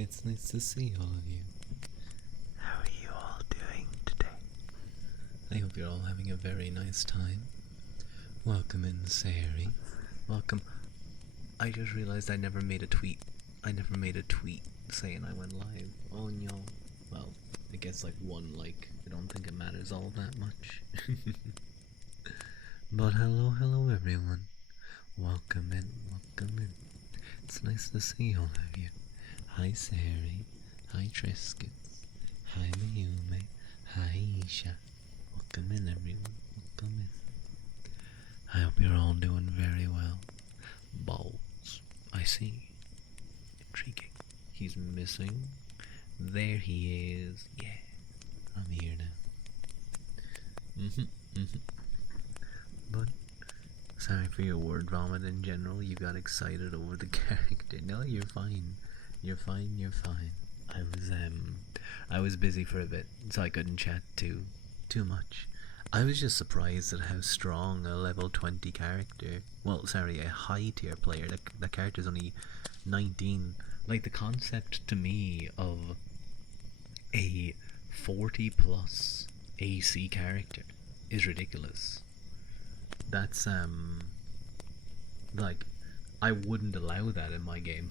It's nice to see all of you. How are you all doing today? I hope you're all having a very nice time. Welcome in, Sari. Welcome. I just realized I never made a tweet. I never made a tweet saying I went live. Oh no. Well, I guess like one like. I don't think it matters all that much. But hello everyone. Welcome in, welcome in. It's nice to see all of you. Hi Sari. Hi Triscuits. Hi Mayume. Hi Isha. Welcome in everyone. Welcome in. I hope you're all doing very well. Balls. I see. Intriguing. He's missing. There he is. Yeah. I'm here now. But sorry for your word vomit in general. You got excited over the character. No, you're fine. You're fine. You're fine. I was busy for a bit, so I couldn't chat too much. I was just surprised at how strong a level 20 character. Well, sorry, a high tier player. The character's only 19. Like the concept to me of a 40 plus AC character is ridiculous. That's like I wouldn't allow that in my game.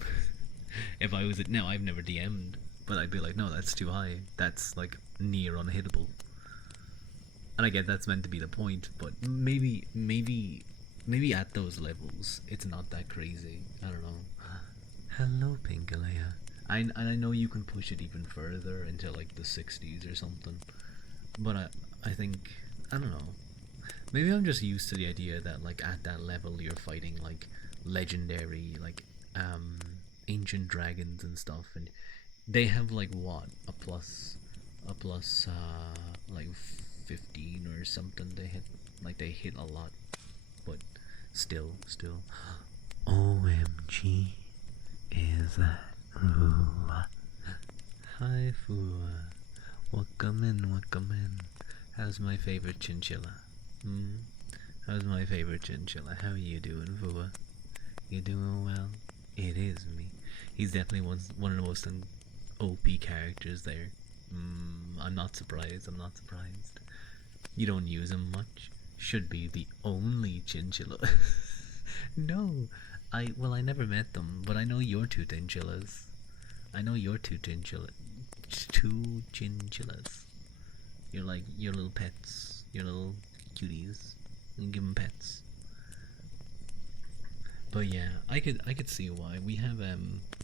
If I was it now, I've never DM'd, but I'd be like, no, that's too high. That's like near unhittable. And I get that's meant to be the point, but maybe at those levels, it's not that crazy. I don't know. Hello, Pinkalea. I know you can push it even further into like the 60s or something, but I think I don't know. Maybe I'm just used to the idea that like at that level you're fighting like legendary like ancient dragons and stuff, and they have like what a plus like 15 or something. They hit a lot, but still. OMG, is that Rua? Hi Fua, welcome in. How's my favorite chinchilla? How's my favorite chinchilla? How are you doing, Fua? You doing well? It is me. He's definitely one of the most OP characters there. I'm not surprised. You don't use him much. Should be the only chinchilla. No, I never met them, but I know your two chinchillas. Two chinchillas. You're like your little pets, your little cuties. You can give them pets. But yeah, I could see why we have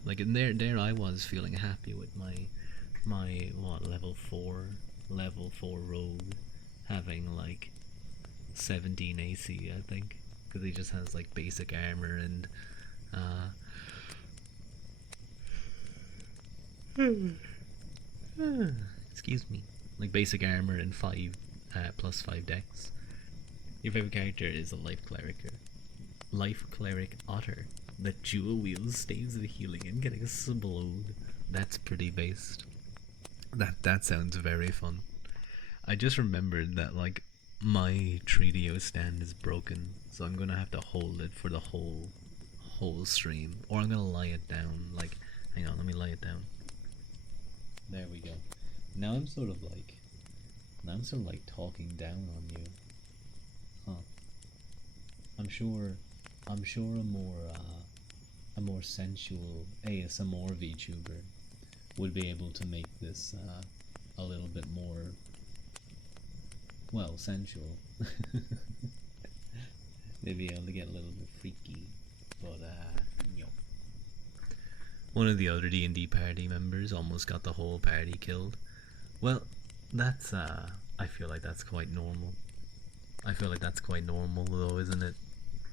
like in there I was feeling happy with my what level 4 rogue having like 17 AC, I think, because he just has like basic armor and excuse me, like basic armor and 5 plus 5 dex. Your favorite character is a life cleric otter that dual wields staves of healing and getting explode. That's pretty based. That sounds very fun. I just remembered that like my Treadio stand is broken, so I'm gonna have to hold it for the whole stream, or I'm gonna lie it down. Like, hang on, let me lie it down. There we go. Now I'm sort of like talking down on you, huh? I'm sure a more sensual ASMR VTuber would be able to make this a little bit more, well, sensual. They'd be able to get a little bit freaky, but one of the other D&D party members almost got the whole party killed. Well, that's I feel like that's quite normal. Though, isn't it?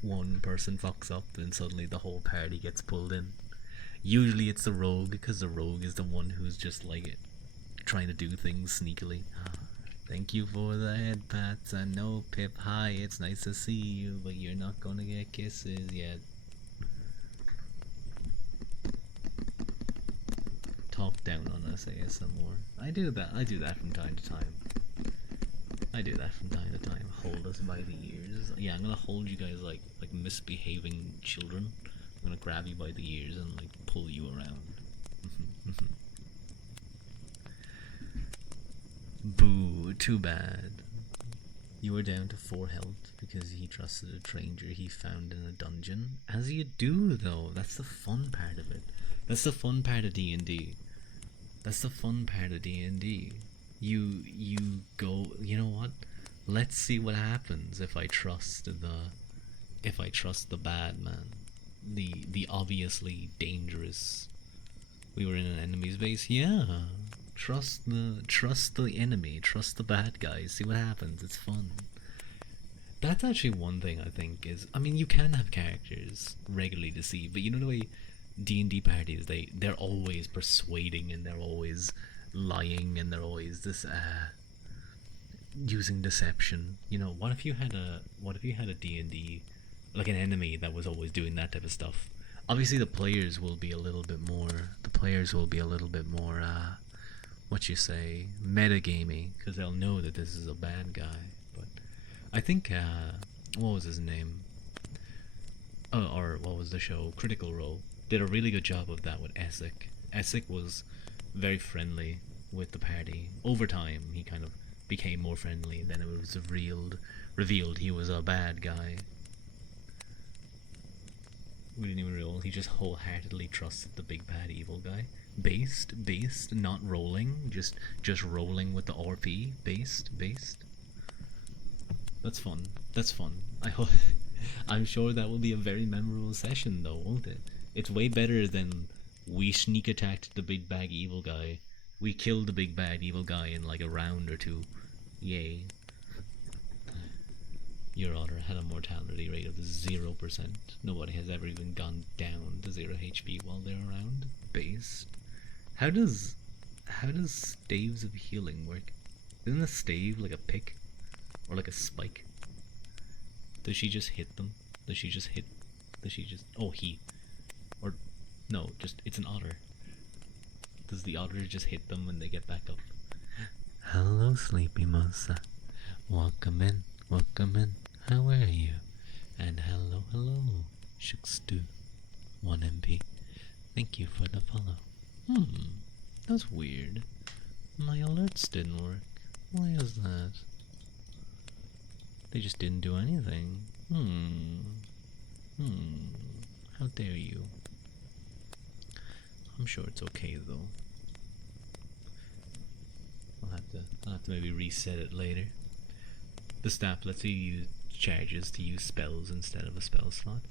One person fucks up and suddenly the whole party gets pulled in. Usually it's the rogue, because the rogue is the one who's just like trying to do things sneakily. Thank you for the head pats. I know, Pip. Hi, it's nice to see you, but you're not gonna get kisses yet. Talk down on us ASMR. I do that from time to time. Hold us by the ears. Yeah, I'm gonna hold you guys like misbehaving children. I'm gonna grab you by the ears and like pull you around. Too bad. You were down to 4 health because he trusted a stranger he found in a dungeon. As you do, though. That's the fun part of it. That's the fun part of D&D. That's the fun part of D&D. You go. You know what? Let's see what happens if I trust the bad man, the obviously dangerous. We were in an enemy's base. Yeah. Trust the enemy, trust the bad guys, see what happens, it's fun. That's actually one thing I think is, I mean, you can have characters regularly deceive, but you know the way D&D parties, they're always persuading and they're always lying and they're always this using deception. You know, what if you had a D&D, like an enemy that was always doing that type of stuff? Obviously the players will be a little bit more what you say, metagamey, because they'll know that this is a bad guy. But I think, what was his name? Oh, or what was the show? Critical Role did a really good job of that with Essek. Essek was very friendly with the party. Over time, he kind of became more friendly. Then it was revealed he was a bad guy. We didn't even roll. He just wholeheartedly trusted the big bad evil guy. Based, not rolling, just rolling with the RP. Based. That's fun. I'm sure that will be a very memorable session, though, won't it? It's way better than we sneak attacked the big bad evil guy. We killed the big bad evil guy in like a round or two. Yay. Your otter had a mortality rate of 0%. Nobody has ever even gone down to 0 HP while they're around. Based. How does staves of healing work? Isn't a stave like a pick? Or like a spike? Does she just hit them? Oh, he. Or, no, just, it's an otter. Does the otter just hit them when they get back up? Hello, sleepy mosa. Welcome in. How are you? And hello, Shookstu. 1 MP. Thank you for the follow. That's weird. My alerts didn't work. Why is that? They just didn't do anything. How dare you? I'm sure it's okay though. I'll have to maybe reset it later. The staff lets you use charges to use spells instead of a spell slot.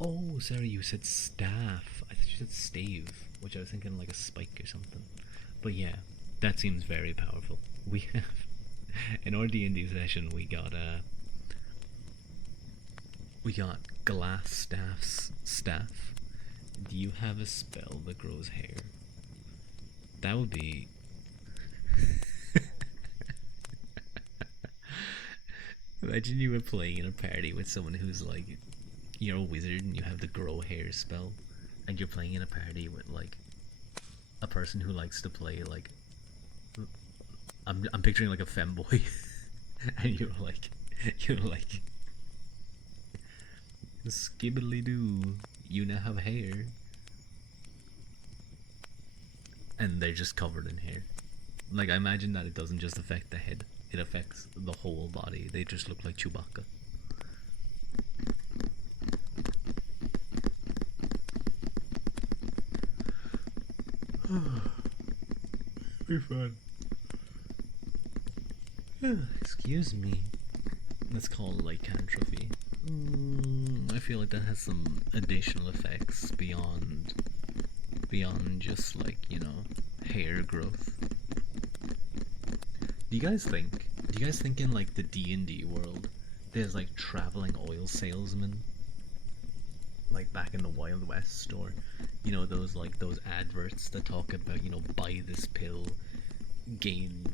Oh, sorry, you said staff. I thought you said stave, which I was thinking like a spike or something. But yeah, that seems very powerful. We have, in our D&D session, we got glass staff. Do you have a spell that grows hair? That would be... Imagine you were playing in a party with someone who's like, you're a wizard and you have the grow hair spell, and you're playing in a party with like a person who likes to play like, I'm picturing like a femboy, and you're like, skibbly doo, you now have hair, and they're just covered in hair. Like, I imagine that it doesn't just affect the head. It affects the whole body. They just look like Chewbacca. Be fun. Excuse me. That's called lycanthropy. I feel like that has some additional effects beyond just like, you know, hair growth. Do you guys think in like the D&D world there's like traveling oil salesmen, like back in the Wild West, or you know those adverts that talk about, you know, buy this pill, gain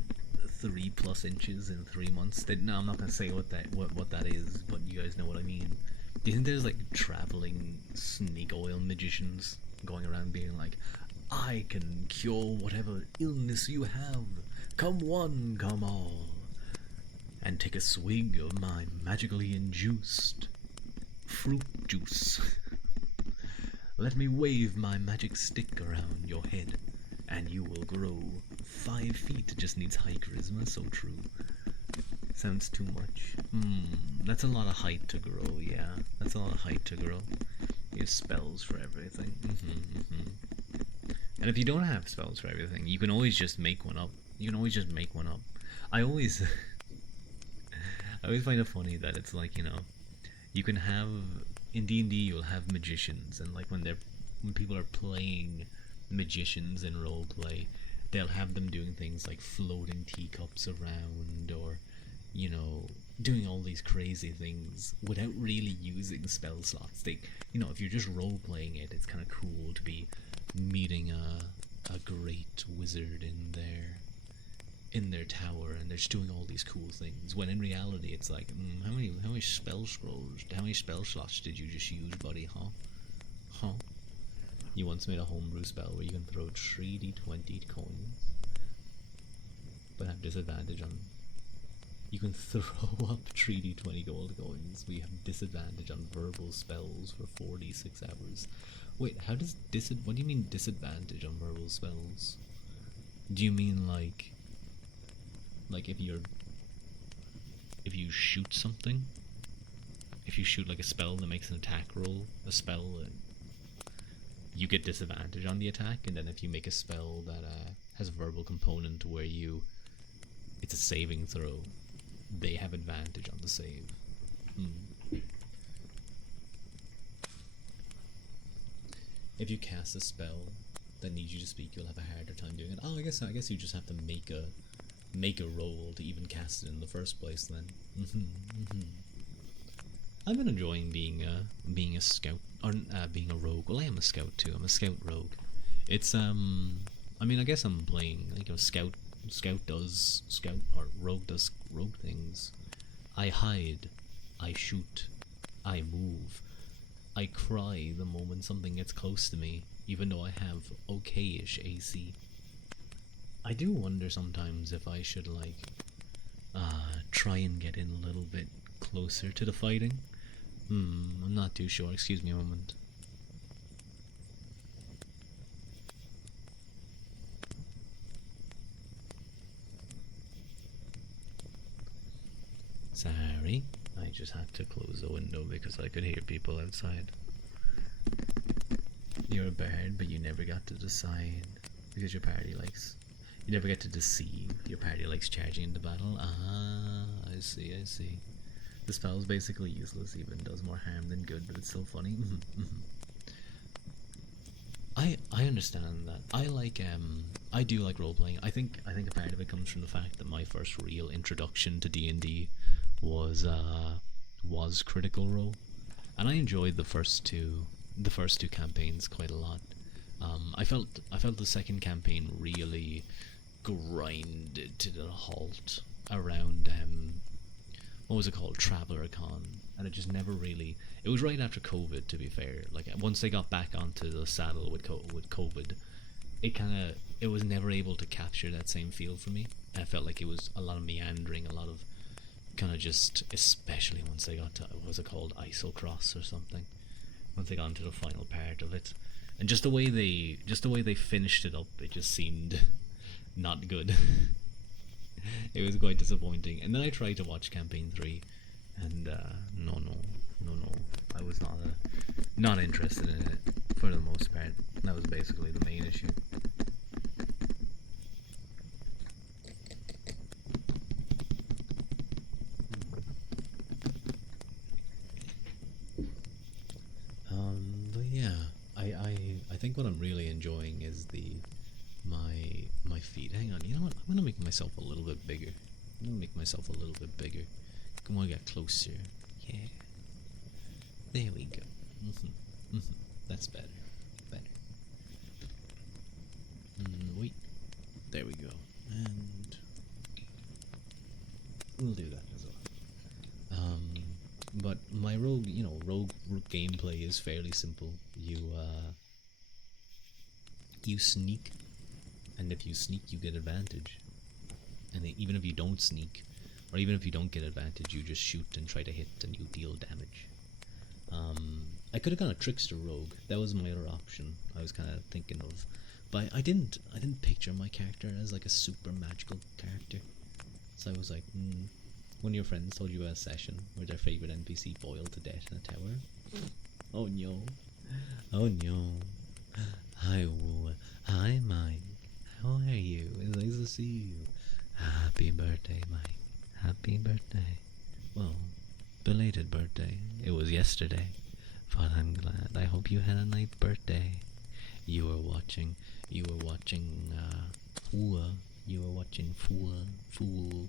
3+ inches in 3 months? No, I'm not gonna say what that is, but you guys know what I mean. Do you think there's like traveling snake oil magicians going around being like, I can cure whatever illness you have. Come one, come all, and take a swig of my magically induced fruit juice. Let me wave my magic stick around your head, and you will grow 5 feet. It just needs high charisma. So true. Sounds too much. That's a lot of height to grow. Yeah, that's a lot of height to grow. You have spells for everything. And if you don't have spells for everything, you can always just make one up. You can always just make one up. I always, I always find it funny that it's like, you can have in D&D you'll have magicians, and like when people are playing magicians in roleplay, they'll have them doing things like floating teacups around, or doing all these crazy things without really using spell slots. If you're just role playing it, it's kind of cool to be meeting a great wizard in their tower, and they're just doing all these cool things. When in reality, it's like, how many spell scrolls, how many spell slots did you just use, buddy? Huh? You once made a homebrew spell where you can throw 3d20 coins, but have disadvantage on. You can throw up 3d20 gold coins. We have disadvantage on verbal spells for 46 hours. Wait, what do you mean disadvantage on verbal spells? Do you mean like if you shoot something? If you shoot like a spell that makes an attack roll, you get disadvantage on the attack, and then if you make a spell that has a verbal component where it's a saving throw, they have advantage on the save. If you cast a spell that needs you to speak, you'll have a harder time doing it. I guess you just have to make a roll to even cast it in the first place then. I've been enjoying being a scout, or being a rogue. Well, I am a scout too. I'm a scout rogue. It's I guess I'm playing scout does scout, or rogue does rogue things. I hide, I shoot, I move, I cry the moment something gets close to me, even though I have okay-ish AC. I do wonder sometimes if I should try and get in a little bit closer to the fighting. I'm not too sure. Excuse me a moment. Sorry, I just had to close the window because I could hear people outside. You're a bard, but you never got to decide because your party likes. You never get to deceive. Your party likes charging into battle. I see. The spell's basically useless, even does more harm than good, but it's still funny. I understand that. I do like role playing. I think a part of it comes from the fact that my first real introduction to D&D was Critical Role, and I enjoyed the first two campaigns quite a lot. I felt the second campaign really grinded to the halt around what was it called, Traveler Con, and it just never really. It was right after COVID, to be fair. Like once they got back onto the saddle with COVID, it was never able to capture that same feel for me. I felt like it was a lot of meandering, a lot of kind of just, especially once they got to, what was it called, Isocross or something. Once they got into the final part of it, and just the way they finished it up, it just seemed not good. It was quite disappointing. And then I tried to watch campaign 3, and no, I was not interested in it for the most part. That was basically the main issue. But yeah, I think what I'm really enjoying is my feet. Hang on, you know what? I'm gonna make myself a little bit bigger. Come on, get closer. Yeah. There we go. That's better. Wait. There we go. And we'll do that as well. But my rogue gameplay is fairly simple. You sneak, and if you sneak, you get advantage. And even if you don't sneak, or even if you don't get advantage, you just shoot and try to hit, and you deal damage. I could have gone a trickster rogue. That was my other option. I was kind of thinking of But I didn't picture my character as like a super magical character. So I was like, when your friends told you a session where their favorite NPC boiled to death in a tower. Oh no. Oh no. Hi, hi, Mike. How are you? It's nice to see you. Happy birthday, Mike. Happy birthday. Well, belated birthday. It was yesterday, but I'm glad. I hope you had a nice birthday. You were watching. You were watching. Fool. You were watching Fool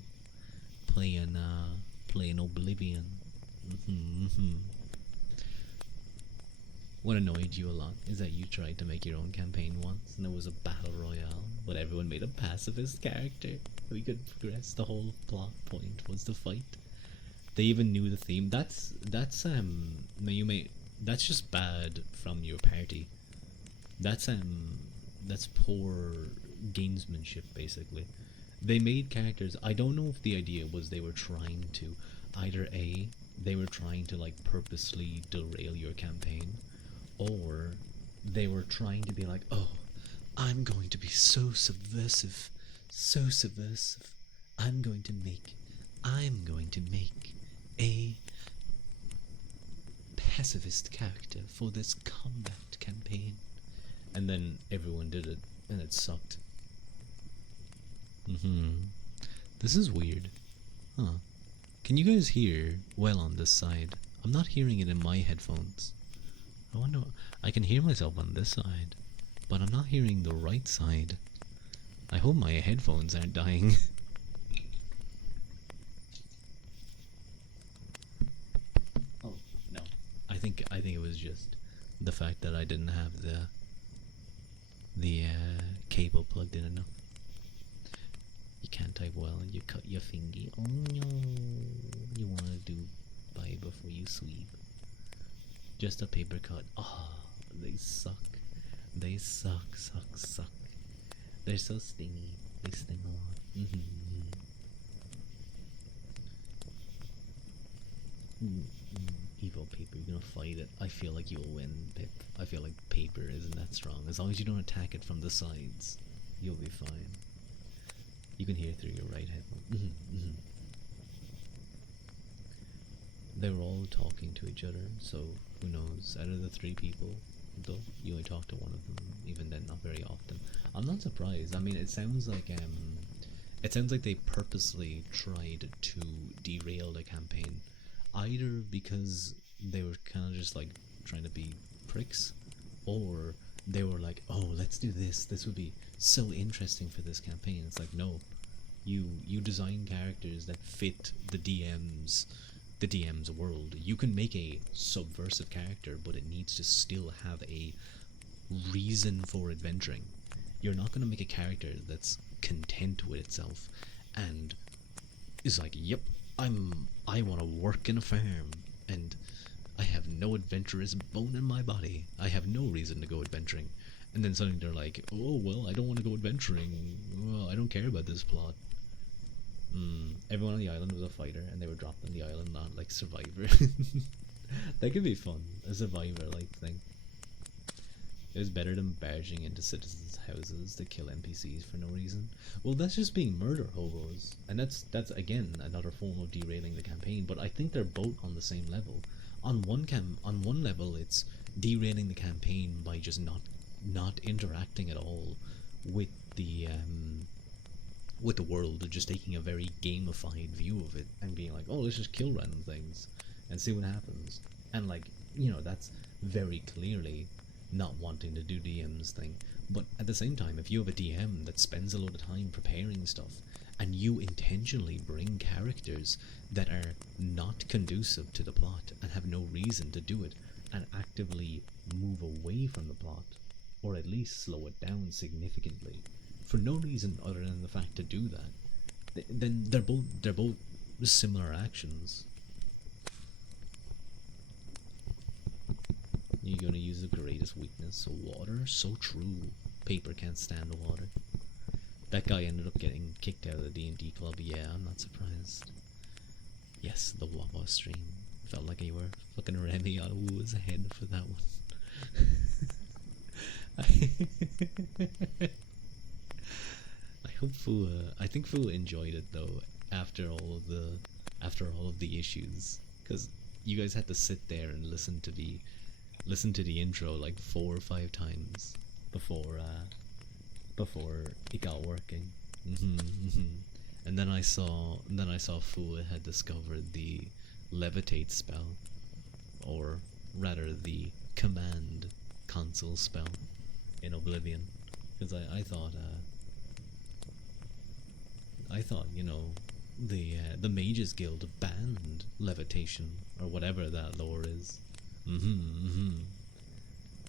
playing Oblivion. What annoyed you a lot is that you tried to make your own campaign once, and it was a battle royale, but everyone made a pacifist character. We could progress. The whole plot point was to fight. They even knew the theme. You may that's just bad from your party. That's poor gamesmanship basically. They made characters. I don't know if the idea was they were trying to either A, they were trying to like purposely derail your campaign, or they were trying to be like, oh, I'm going to be so subversive, so subversive. I'm going to make a pacifist character for this combat campaign. And then everyone did it, and it sucked. This is weird. Huh. Can you guys hear well on this side? I'm not hearing it in my headphones. I wonder. I can hear myself on this side, but I'm not hearing the right side. I hope my headphones aren't dying. Oh no. I think it was just the fact that I didn't have the cable plugged in enough. You can't type well and you cut your finger. Oh no. You wanna do bye before you sleep. Just a paper cut. Oh, they suck. They suck. They're so stingy. They sting a lot. Evil paper, you're gonna fight it. I feel like you'll win, Pip. I feel like paper isn't that strong. As long as you don't attack it from the sides, you'll be fine. You can hear through your right head. They were all talking to each other, so who knows? Out of the three people, though, you only talk to one of them. Even then, not very often. I'm not surprised. I mean, it sounds like they purposely tried to derail the campaign, either because they were kind of just like trying to be pricks, or they were like, oh, let's do this. This would be so interesting for this campaign. It's like, no, you design characters that fit the DM's world. You can make a subversive character, but it needs to still have a reason for adventuring. You're not going to make a character that's content with itself and is like, yep, I want to work in a farm and I have no adventurous bone in my body. I have no reason to go adventuring. And then suddenly they're like, oh, well, I don't want to go adventuring. Well, I don't care about this plot. Everyone on the island was a fighter, and they were dropped on the island, not like Survivor. That could be fun, a Survivor-like thing. It was better than barging into citizens' houses to kill NPCs for no reason. Well, that's just being murder hobos, and that's again another form of derailing the campaign. But I think they're both on the same level. On one level, it's derailing the campaign by just not interacting at all with the world, just taking a very gamified view of it and being like, oh, let's just kill random things and see what happens. And like, that's very clearly not wanting to do DM's thing. But at the same time, if you have a DM that spends a lot of time preparing stuff and you intentionally bring characters that are not conducive to the plot and have no reason to do it, and actively move away from the plot, or at least slow it down significantly, for no reason other than the fact to do that, then they're both similar actions. You're gonna use the greatest weakness, water. So true. Paper can't stand water. That guy ended up getting kicked out of the D&D club. Yeah, I'm not surprised. Yes, the Wawa stream felt like you were fucking Remy out of Wu's head for that one. I hope I think Fu enjoyed it though after all of the issues, because you guys had to sit there and listen to the intro like 4 or 5 times before before it got working. And then I saw Fu had discovered the levitate spell, or rather the command console spell in Oblivion, because I thought, you know, the Mages Guild banned levitation or whatever that lore is.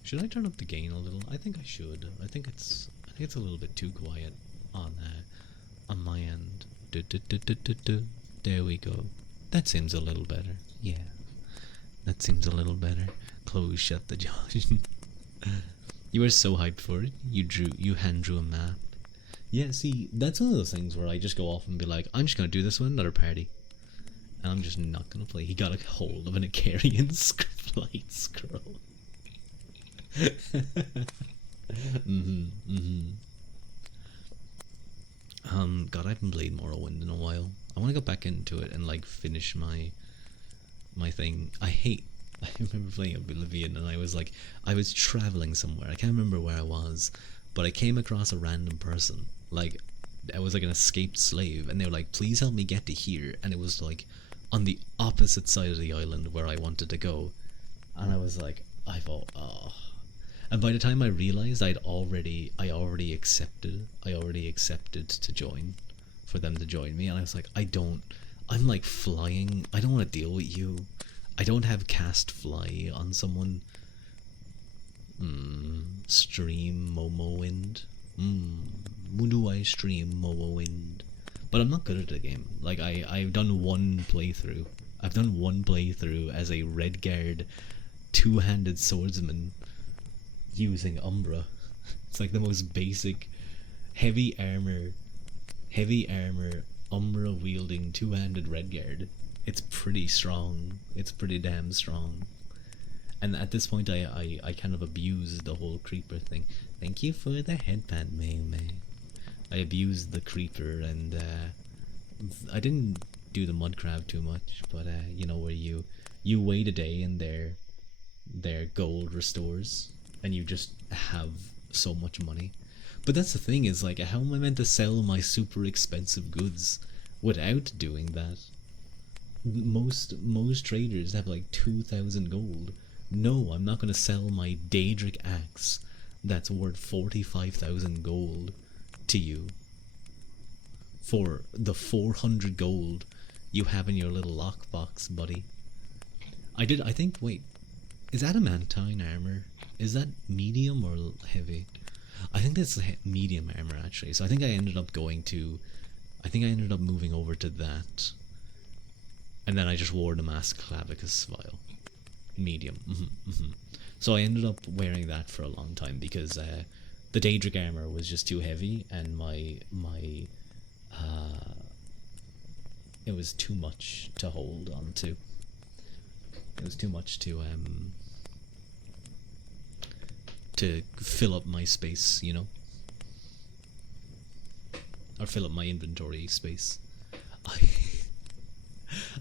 Should I turn up the gain a little? I think I should. I think it's a little bit too quiet on my end. There we go. That seems a little better. Yeah, that seems a little better. Close shut the Josh. You were so hyped for it. You hand drew a map. Yeah, see, that's one of those things where I just go off and be like, I'm just gonna do this with another party, and I'm just not gonna play. He got a hold of an Icarian flight scroll. God, I haven't played Morrowind in a while. I want to go back into it and like finish my thing. I remember playing Oblivion and I was traveling somewhere. I can't remember where I was, but I came across a random person. Like, I was like an escaped slave, and they were like, "Please help me get to here," and it was like on the opposite side of the island where I wanted to go, and I was like, I thought, oh. And by the time I realized I already accepted to join, for them to join me, and I was like, I'm like flying. I don't want to deal with you. I don't have cast fly on someone. Stream Momo Wind. When do I stream Momo Wind? But I'm not good at the game. Like I've done one playthrough. I've done one playthrough as a Redguard two-handed swordsman using Umbra. It's like the most basic heavy armor Umbra wielding two-handed Redguard. It's pretty strong. It's pretty damn strong. And at this point, I kind of abused the whole creeper thing. Thank you for the headband, May. I abused the creeper, and I didn't do the mud crab too much, but you know, where you wait a day and their gold restores, and you just have so much money. But that's the thing, is like, how am I meant to sell my super expensive goods without doing that? Most traders have like 2,000 gold. No, I'm not going to sell my Daedric axe that's worth 45,000 gold to you for the 400 gold you have in your little lockbox, buddy. I think, wait, is adamantine armor, is that medium or heavy? I think that's medium armor, actually. So I think I ended up moving over to that, and then I just wore the Mask Clavicus vial. Medium. So I ended up wearing that for a long time because the Daedric armor was just too heavy, and my it was too much to hold on to. It was too much to fill up my space, you know, or fill up my inventory space.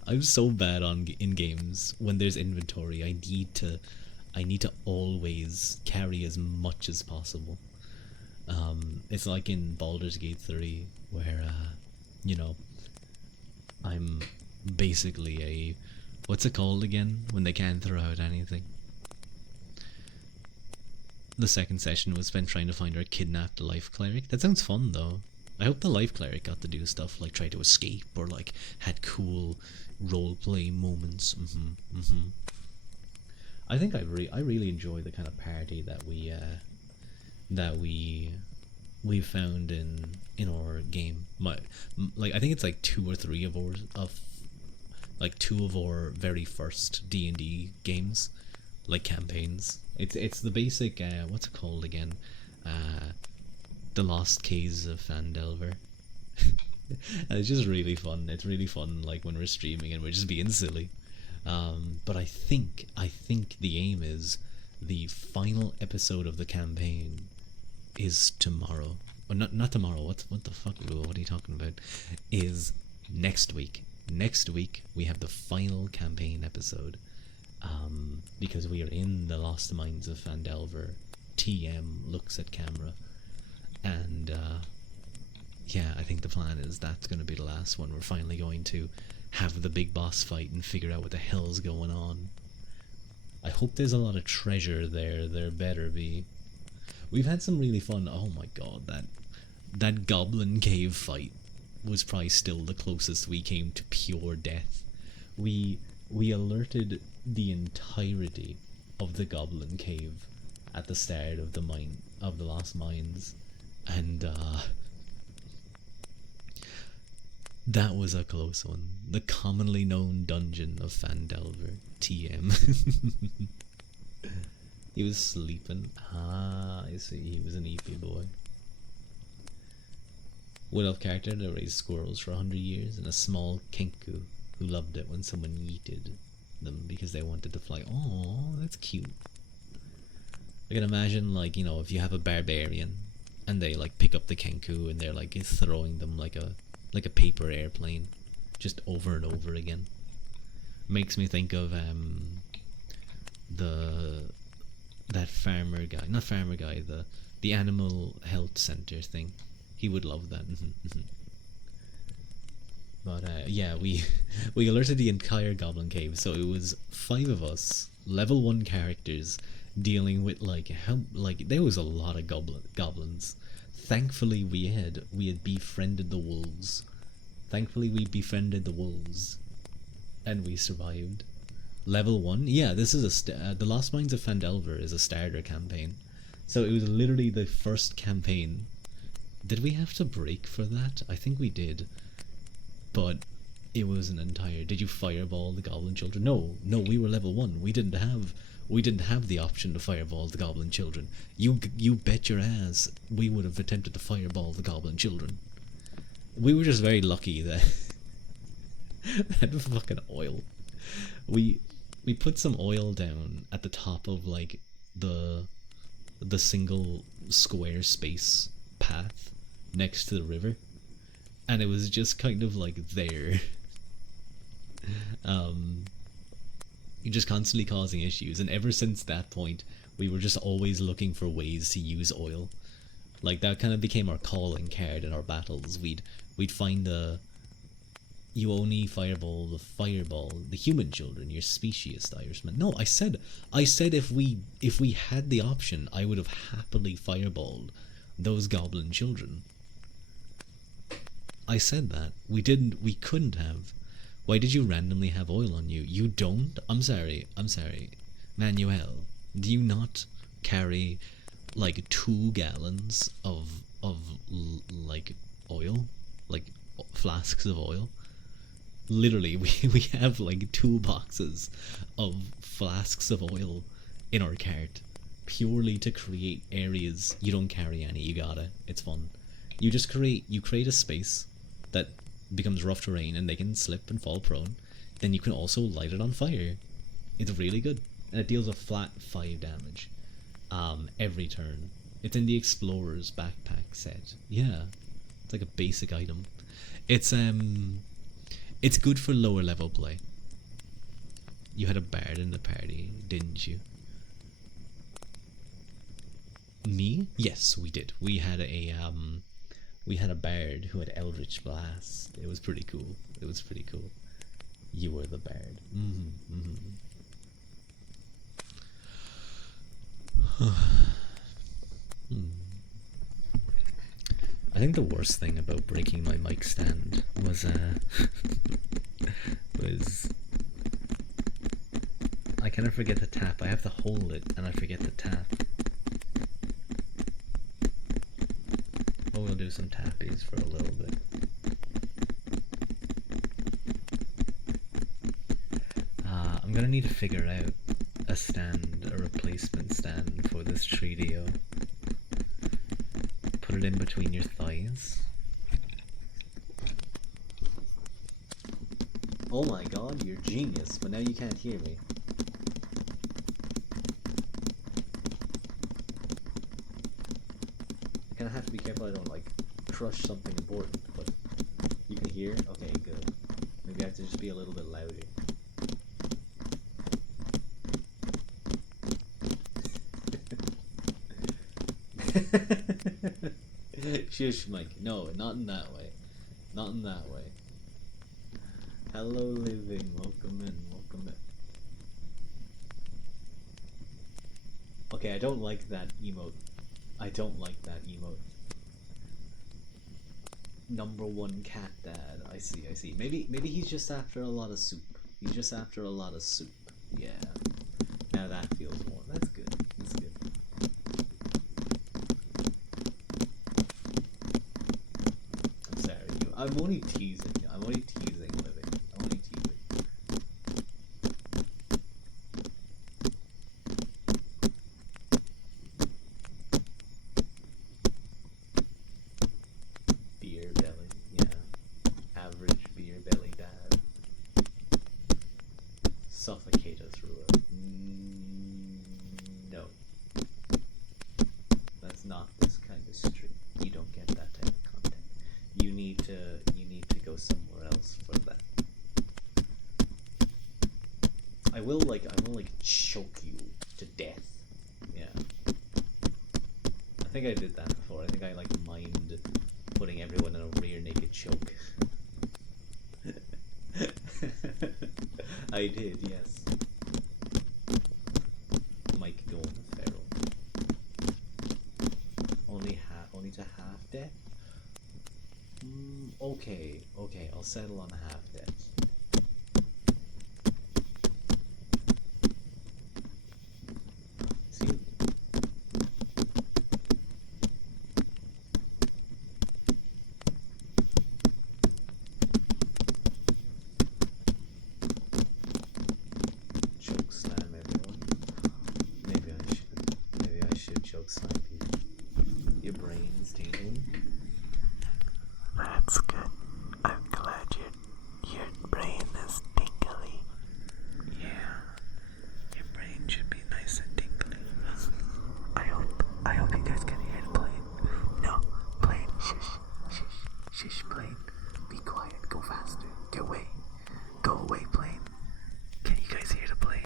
I'm so bad in games when there's inventory. I need to always carry as much as possible. It's like in Baldur's Gate 3, where you know, I'm basically a, what's it called again when they can't throw out anything? The second session was spent trying to find our kidnapped life cleric. That sounds fun though. I hope the life cleric got to do stuff like try to escape, or like had cool roleplay moments. I think I really enjoy the kind of party that we found in our game. Like, I think it's like two of our very first D&D games, like campaigns. It's the basic what's it called again? The Lost Caves of Phandelver. And it's just really fun. It's really fun, like when we're streaming and we're just being silly. But I think the aim is the final episode of the campaign is tomorrow. Or not tomorrow. What the fuck? What are you talking about? Is next week. Next week we have the final campaign episode. Because we are in the Lost Mines of Phandelver. TM looks at camera, and yeah, I think the plan is that's going to be the last one. We're finally going to have the big boss fight and figure out what the hell's going on. I hope there's a lot of treasure there. There better be. We've had some really fun. Oh my god, that goblin cave fight was probably still the closest we came to pure death. We alerted the entirety of the goblin cave at the start of the Lost Mines, and that was a close one. The commonly known dungeon of Phandelver. TM. He was sleeping. Ah, I see. He was an EP boy. Wood elf character that raised squirrels for 100 years, and a small kenku who loved it when someone yeeted them because they wanted to fly. Oh, that's cute. I can imagine, like, you know, if you have a barbarian and they like pick up the kenku and they're like throwing them like a paper airplane, just over and over again. Makes me think of that farmer guy, not farmer guy, the animal health center thing. He would love that. But yeah, we alerted the entire goblin cave, so it was 5 of us, level 1 characters, dealing with like there was a lot of goblins. Thankfully we had befriended the wolves. And we survived. Level 1, yeah, this is the Lost Mines of Phandelver is a starter campaign, so it was literally the first campaign. Did we have to break for that? I think we did, but it was an entire. Did you fireball the goblin children? No, we were level 1. We didn't have the option to fireball the goblin children. You bet your ass we would have attempted to fireball the goblin children. We were just very lucky that that fucking oil. We put some oil down at the top of like the single square space path next to the river, and it was just kind of like there. You're just constantly causing issues, and ever since that point we were just always looking for ways to use oil. Like that kind of became our calling card in our battles. We'd find you only fireball the human children, your speciest Irishman. No, I said if we had the option, I would have happily fireballed those goblin children. I said that. We couldn't have. Why did you randomly have oil on you? You don't? I'm sorry. Manuel, do you not carry like 2 gallons of like oil? Like flasks of oil? Literally, we have like 2 boxes of flasks of oil in our cart, purely to create areas. You don't carry any, you gotta. It's fun. You just create a space that becomes rough terrain and they can slip and fall prone. Then you can also light it on fire. It's really good. And it deals a flat 5 damage every turn. It's in the Explorer's backpack set. Yeah. It's like a basic item. It's good for lower level play. You had a bard in the party, didn't you? Me? Yes, we did. We had a bard who had Eldritch Blast. It was pretty cool. You were the bard. I think the worst thing about breaking my mic stand was I kind of forget to tap. I have to hold it and I forget to tap. But we'll do some tappies for a little bit. I'm gonna need to figure out a replacement stand for this Treadio. Put it in between your thighs. Oh my god, you're genius, but now you can't hear me. crush something important, but you can hear? Okay, good. Maybe I have to just be a little bit louder. Shush, Mike. No, not in that way. Not in that way. Hello, living. Welcome in. Welcome in. Okay, I don't like that emote. I don't like that emote. Number one cat dad. I see, I see. Maybe he's just after a lot of soup. He's just after a lot of soup. Yeah. Now that feels more. That's good. That's good. I'm sorry. I'm only teasing. I'm only teasing, living. I'm only teasing. Beer belly, yeah. Average beer belly dad. Suffocate us through it. No. That's not this kind of stream. You don't get that type of content. You need to go somewhere else for that. I will choke you to death. Yeah. I think I did that before. I think I mined putting everyone in a rear naked choke. I did, yes. Mike going feral. Only to half death? Okay, I'll settle on half death. See? Choke slam everyone. Maybe I should choke slam people. Your brain's tingling. That's good. I'm glad your brain is tingly. Yeah, your brain should be nice and tingly. I hope you guys can hear the plane. No, plane, shush, plane. Be quiet, go faster, get away. Go away, plane. Can you guys hear the plane?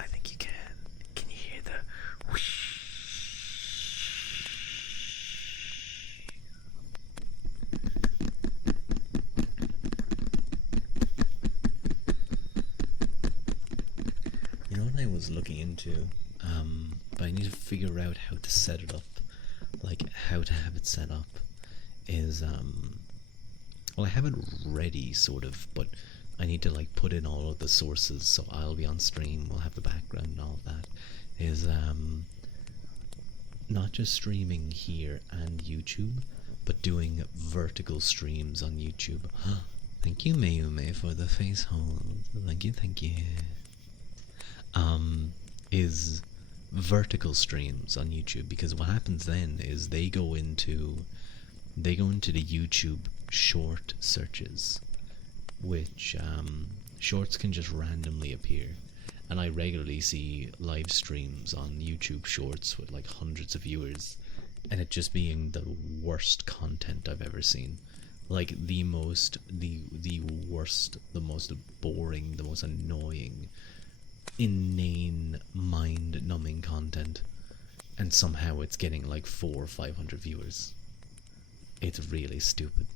I think you can. Can you hear the whoosh? You know what I was looking into, but I need to figure out how to set it up, like how to have it set up, is well, I have it ready sort of, but I need to put in all of the sources, so I'll be on stream, we'll have the background and all of that, is not just streaming here and YouTube, but doing vertical streams on YouTube. Thank you, Mayume, for the face hold. Thank you. Is vertical streams on YouTube, because what happens then is they go into the YouTube short searches, which shorts can just randomly appear, and I regularly see live streams on YouTube shorts with hundreds of viewers, and it just being the worst content I've ever seen. The worst, the most boring, the most annoying, inane, mind-numbing content, and somehow it's getting 400 or 500 viewers. It's really stupid.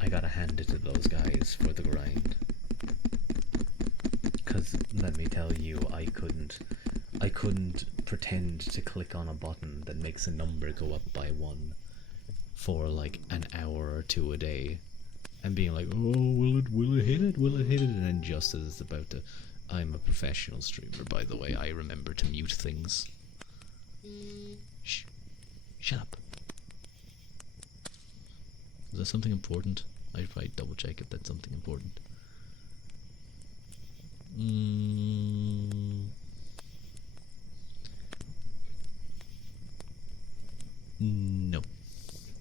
I gotta hand it to those guys for the grind, because let me tell you, I couldn't pretend to click on a button that makes a number go up by 1 for an hour or 2 a day, and being like, oh, will it hit it, and then just as it's about to, I'm a professional streamer, by the way, I remember to mute things. Shh, shut up. Is that something important? I'd probably double check if that's something important. No,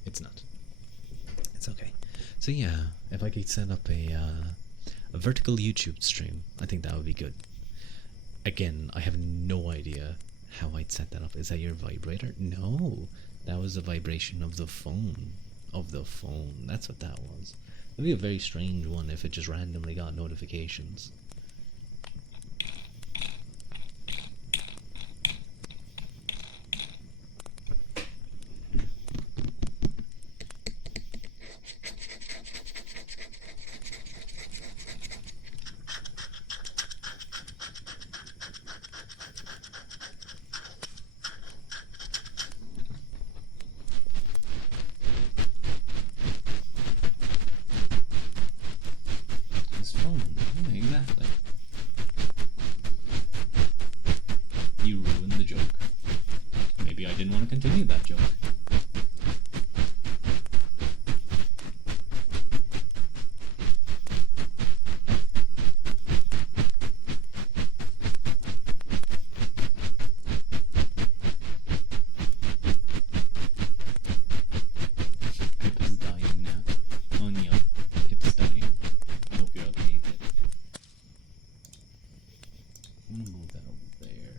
it's not. It's okay. So yeah, if I could set up a vertical YouTube stream, I think that would be good. Again, I have no idea how I'd set that up. Is that your vibrator? No, that was the vibration of the phone. Of the phone. That's what that was. It'd be a very strange one if it just randomly got notifications. This phone. Yeah, exactly. You ruined the joke. Maybe I didn't want to continue that joke. Pip is dying now. Oh no, Pip's dying. I hope you're okay, Pip. I'm gonna move that over there.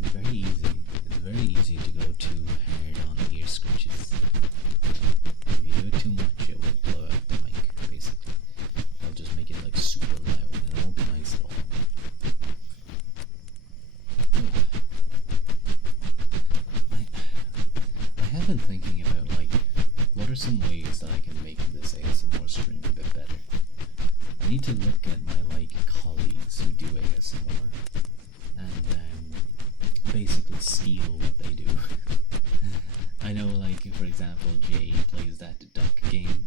It's very easy. It's very easy to go too hard on the ear scratches. If you do it too much, it will blow out the mic, basically. I'll just make it like super loud and it won't be nice at all. I have been thinking about like what are some ways that I can make this ASMR stream a bit better. I need to look at my like colleagues who do ASMR and basically steal what they do. I know, like for example, Jay plays that duck game.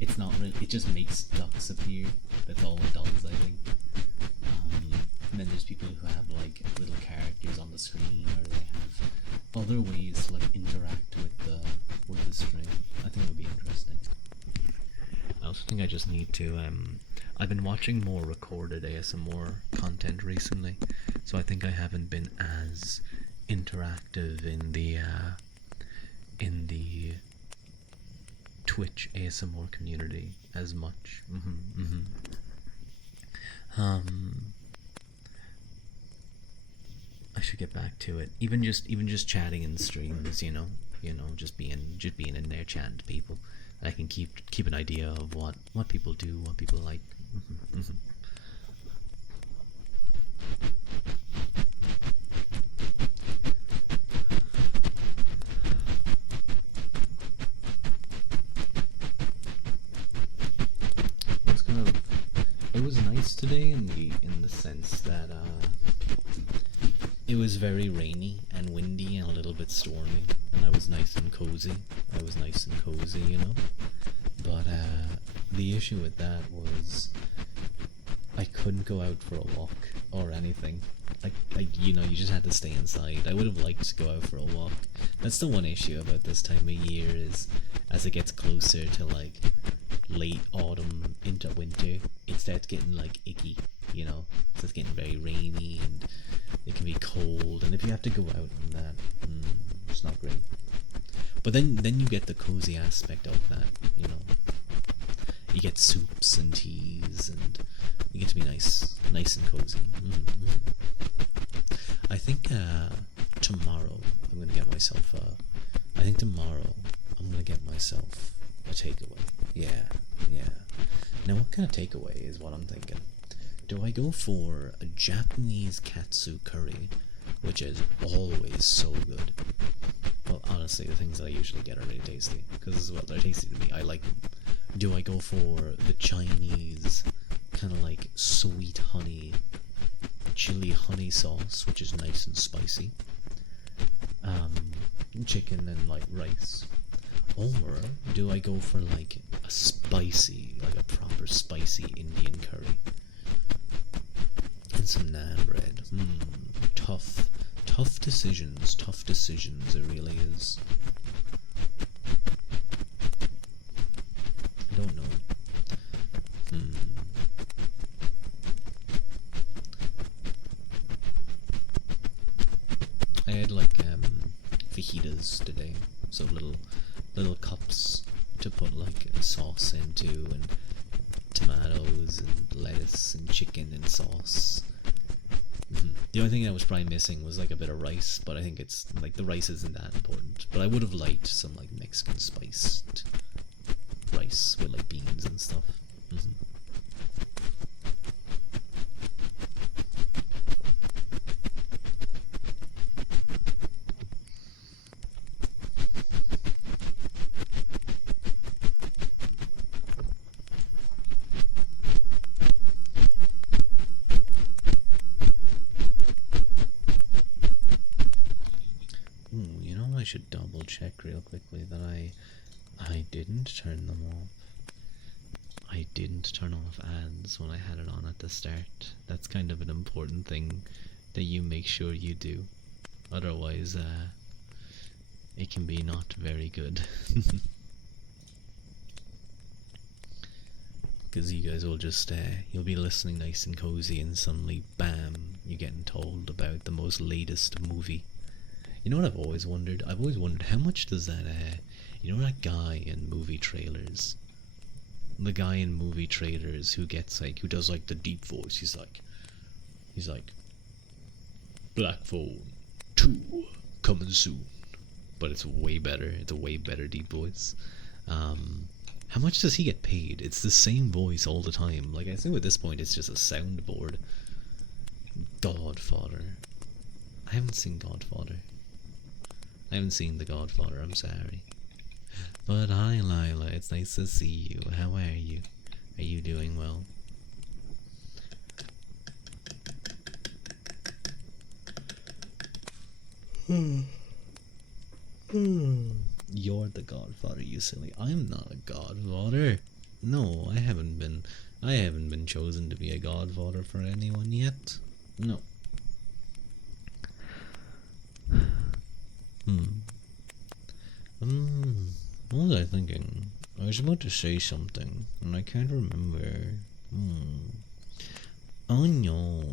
It's not really. It just makes ducks appear. That's all it does, I think. And then there's people who have like little characters on the screen, or they have other ways to like interact with the stream. I think it would be interesting. I also think I just need to. I've been watching more recorded ASMR content recently, so I think I haven't been as interactive in the Twitch ASMR community as much. I should get back to it. Even just chatting in streams, you know, just being in there chatting to people. I can keep an idea of what people do, what people like. It was nice today in the sense that it was very rainy and windy and a little bit stormy, and I was nice and cozy. You know. But the issue with that was I couldn't go out for a walk or anything. Like you know, you just had to stay inside. I would have liked to go out for a walk. That's the one issue about this time of year is as it gets closer to like late autumn into winter, it starts getting like icky, you know. It starts getting very rainy and it can be cold, and if you have to go out and that, it's not great. But then you get the cozy aspect of that, you know. You get soups and teas, and you get to be nice and cozy. I think tomorrow I'm gonna get myself a takeaway. Yeah. Now what kind of takeaway is what I'm thinking? Do I go for a Japanese katsu curry, which is always so good? Well, honestly, the things that I usually get are really tasty, because well, they're tasty to me. I like them. Do I go for the Chinese kind of like sweet honey, chili honey sauce, which is nice and spicy? Chicken and like rice. Or do I go for like a spicy, like a proper spicy Indian curry? And some naan bread. Tough decisions, it really is. I don't know. I had like fajitas today, so little cups to put like a sauce into, and tomatoes and lettuce and chicken and sauce. The only thing I was probably missing was like a bit of rice, but I think it's like the rice isn't that important. But I would have liked some like Mexican spiced rice with like beans and stuff. Ooh, you know, I should double check real quickly that I didn't turn them off. I didn't turn off ads when I had it on at the start. That's kind of an important thing that you make sure you do. Otherwise, it can be not very good. Because you guys will just, you'll be listening nice and cozy and suddenly, bam, you're getting told about the most latest movie. You know what I've always wondered? I've always wondered how much does that, you know that guy in movie trailers? The guy in movie trailers who gets like, who does like the deep voice, he's like, Black Phone 2 coming soon. But it's way better, it's a way better deep voice. How much does he get paid? It's the same voice all the time. Like, I assume at this point it's just a soundboard. Godfather. I haven't seen Godfather. I haven't seen The Godfather, I'm sorry. But hi Lila, it's nice to see you. How are you? Are you doing well? You're the Godfather, you silly. I'm not a Godfather. No, I haven't been chosen to be a Godfather for anyone yet. No. What was I thinking? I was about to say something, and I can't remember. Oh no.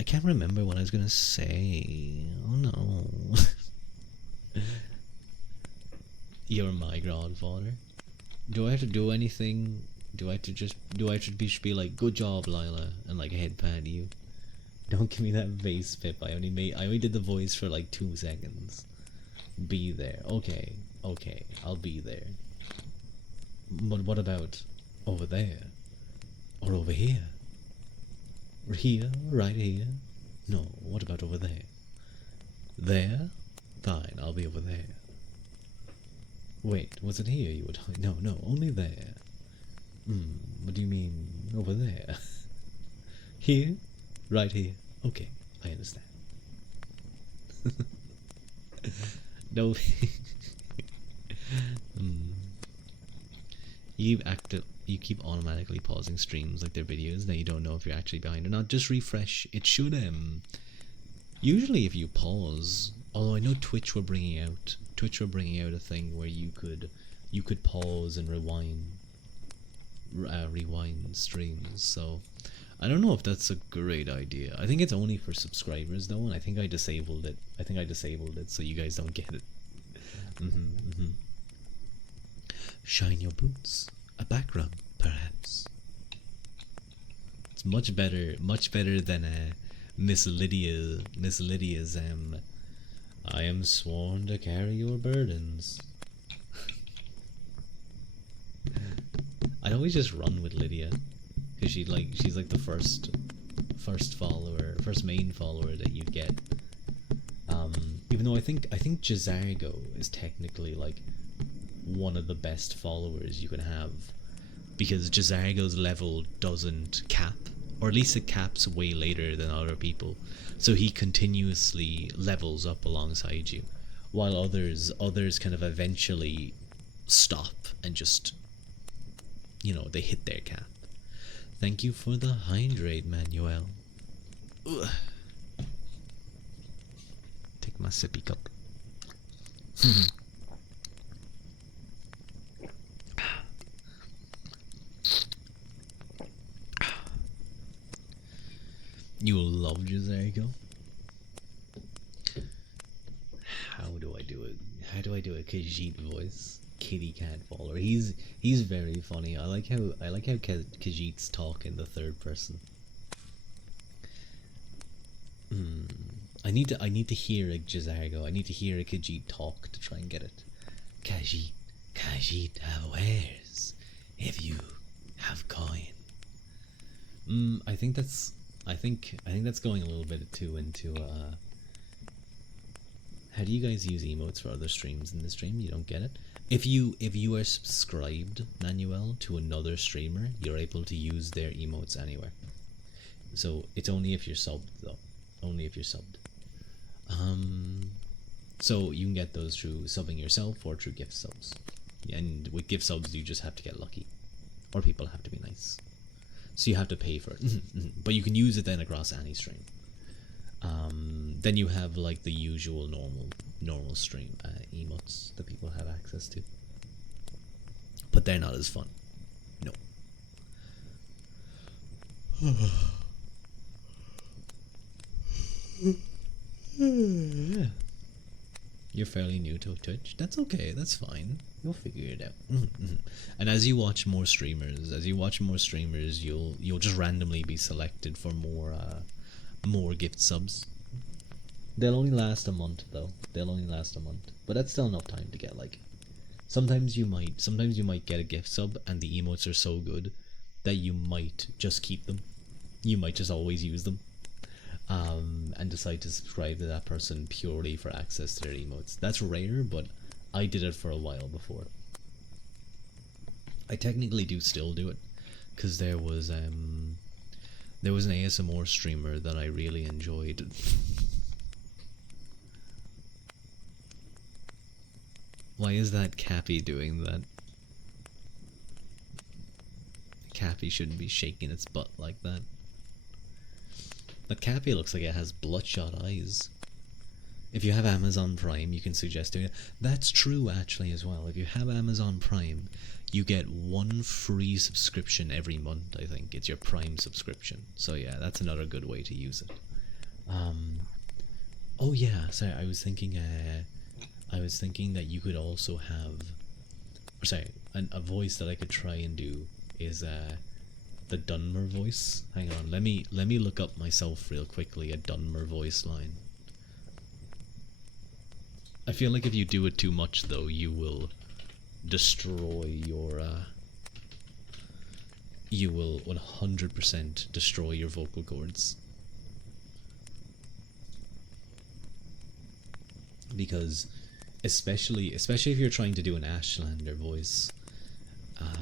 I can't remember what I was gonna say. Oh no. You're my Godfather. Do I have to do anything? Do I have to just be like, good job, Lila, and like head pat you? Don't give me that vase, Pip. I only did the voice for like 2 seconds. Be there. Okay, I'll be there. But what about over there? Or over here? Here? Right here? No, what about over there? There? Fine, I'll be over there. Wait, was it here you would hide? No, only there. What do you mean, over there? Here? Right here? Okay, I understand. No. You keep automatically pausing streams like their videos. Now you don't know if you're actually behind or not. Just refresh. It should usually if you pause, although I know Twitch were bringing out a thing where you could pause and rewind streams. So I don't know if that's a great idea. I think it's only for subscribers though, and I think I disabled it. So you guys don't get it. Shine your boots. A back rub, perhaps. It's much better than Miss Lydia's I am sworn to carry your burdens. I'd always just run with Lydia, because she's like the first main follower that you'd get. Even though I think Jazargo is technically like one of the best followers you can have, because Jazargo's level doesn't cap, or at least it caps way later than other people, so he continuously levels up alongside you, while others kind of eventually stop and just, you know, they hit their cap. Thank you for the hydrate, Manuel. Ugh. Take my sippy cup. You love Jazargo? How do I do it? Khajiit voice. kitty cat follower. He's very funny. I like how Khajiits talk in the third person. I need to hear a Jazargo. I need to hear a Khajiit talk to try and get it. Khajiit have wares if you have coin. I think that's going a little bit too into how do you guys use emotes for other streams in the stream? You don't get it? If you are subscribed, Manuel, to another streamer, you're able to use their emotes anywhere. So it's only if you're subbed though. Only if you're subbed. So you can get those through subbing yourself or through gift subs. And with gift subs you just have to get lucky. Or people have to be nice. So you have to pay for it. But you can use it then across any stream. Then you have like the usual normal stream emotes that people have access to. But they're not as fun. No. You're fairly new to Twitch. That's okay. That's fine. You'll figure it out. And as you watch more streamers, you'll just randomly be selected for more gift subs. They'll only last a month though. But that's still enough time to get like. Sometimes you might get a gift sub and the emotes are so good that you might just keep them. You might just always use them. And decide to subscribe to that person purely for access to their emotes. That's rare, but I did it for a while before. I technically do still do it, because there was an ASMR streamer that I really enjoyed. Why is that Cappy doing that? Cappy shouldn't be shaking its butt like that. But Cappy looks like it has bloodshot eyes. If you have Amazon Prime, you can suggest doing it. That's true, actually, as well. If you have Amazon Prime, you get 1 free subscription every month, I think. It's your Prime subscription. So yeah, that's another good way to use it. Oh yeah, sorry, I was thinking that you could also have... a voice that I could try and do is... the Dunmer voice. Hang on, let me look up myself real quickly a Dunmer voice line. I feel like if you do it too much though, you will destroy your you will 100% destroy your vocal cords. Because especially if you're trying to do an Ashlander voice,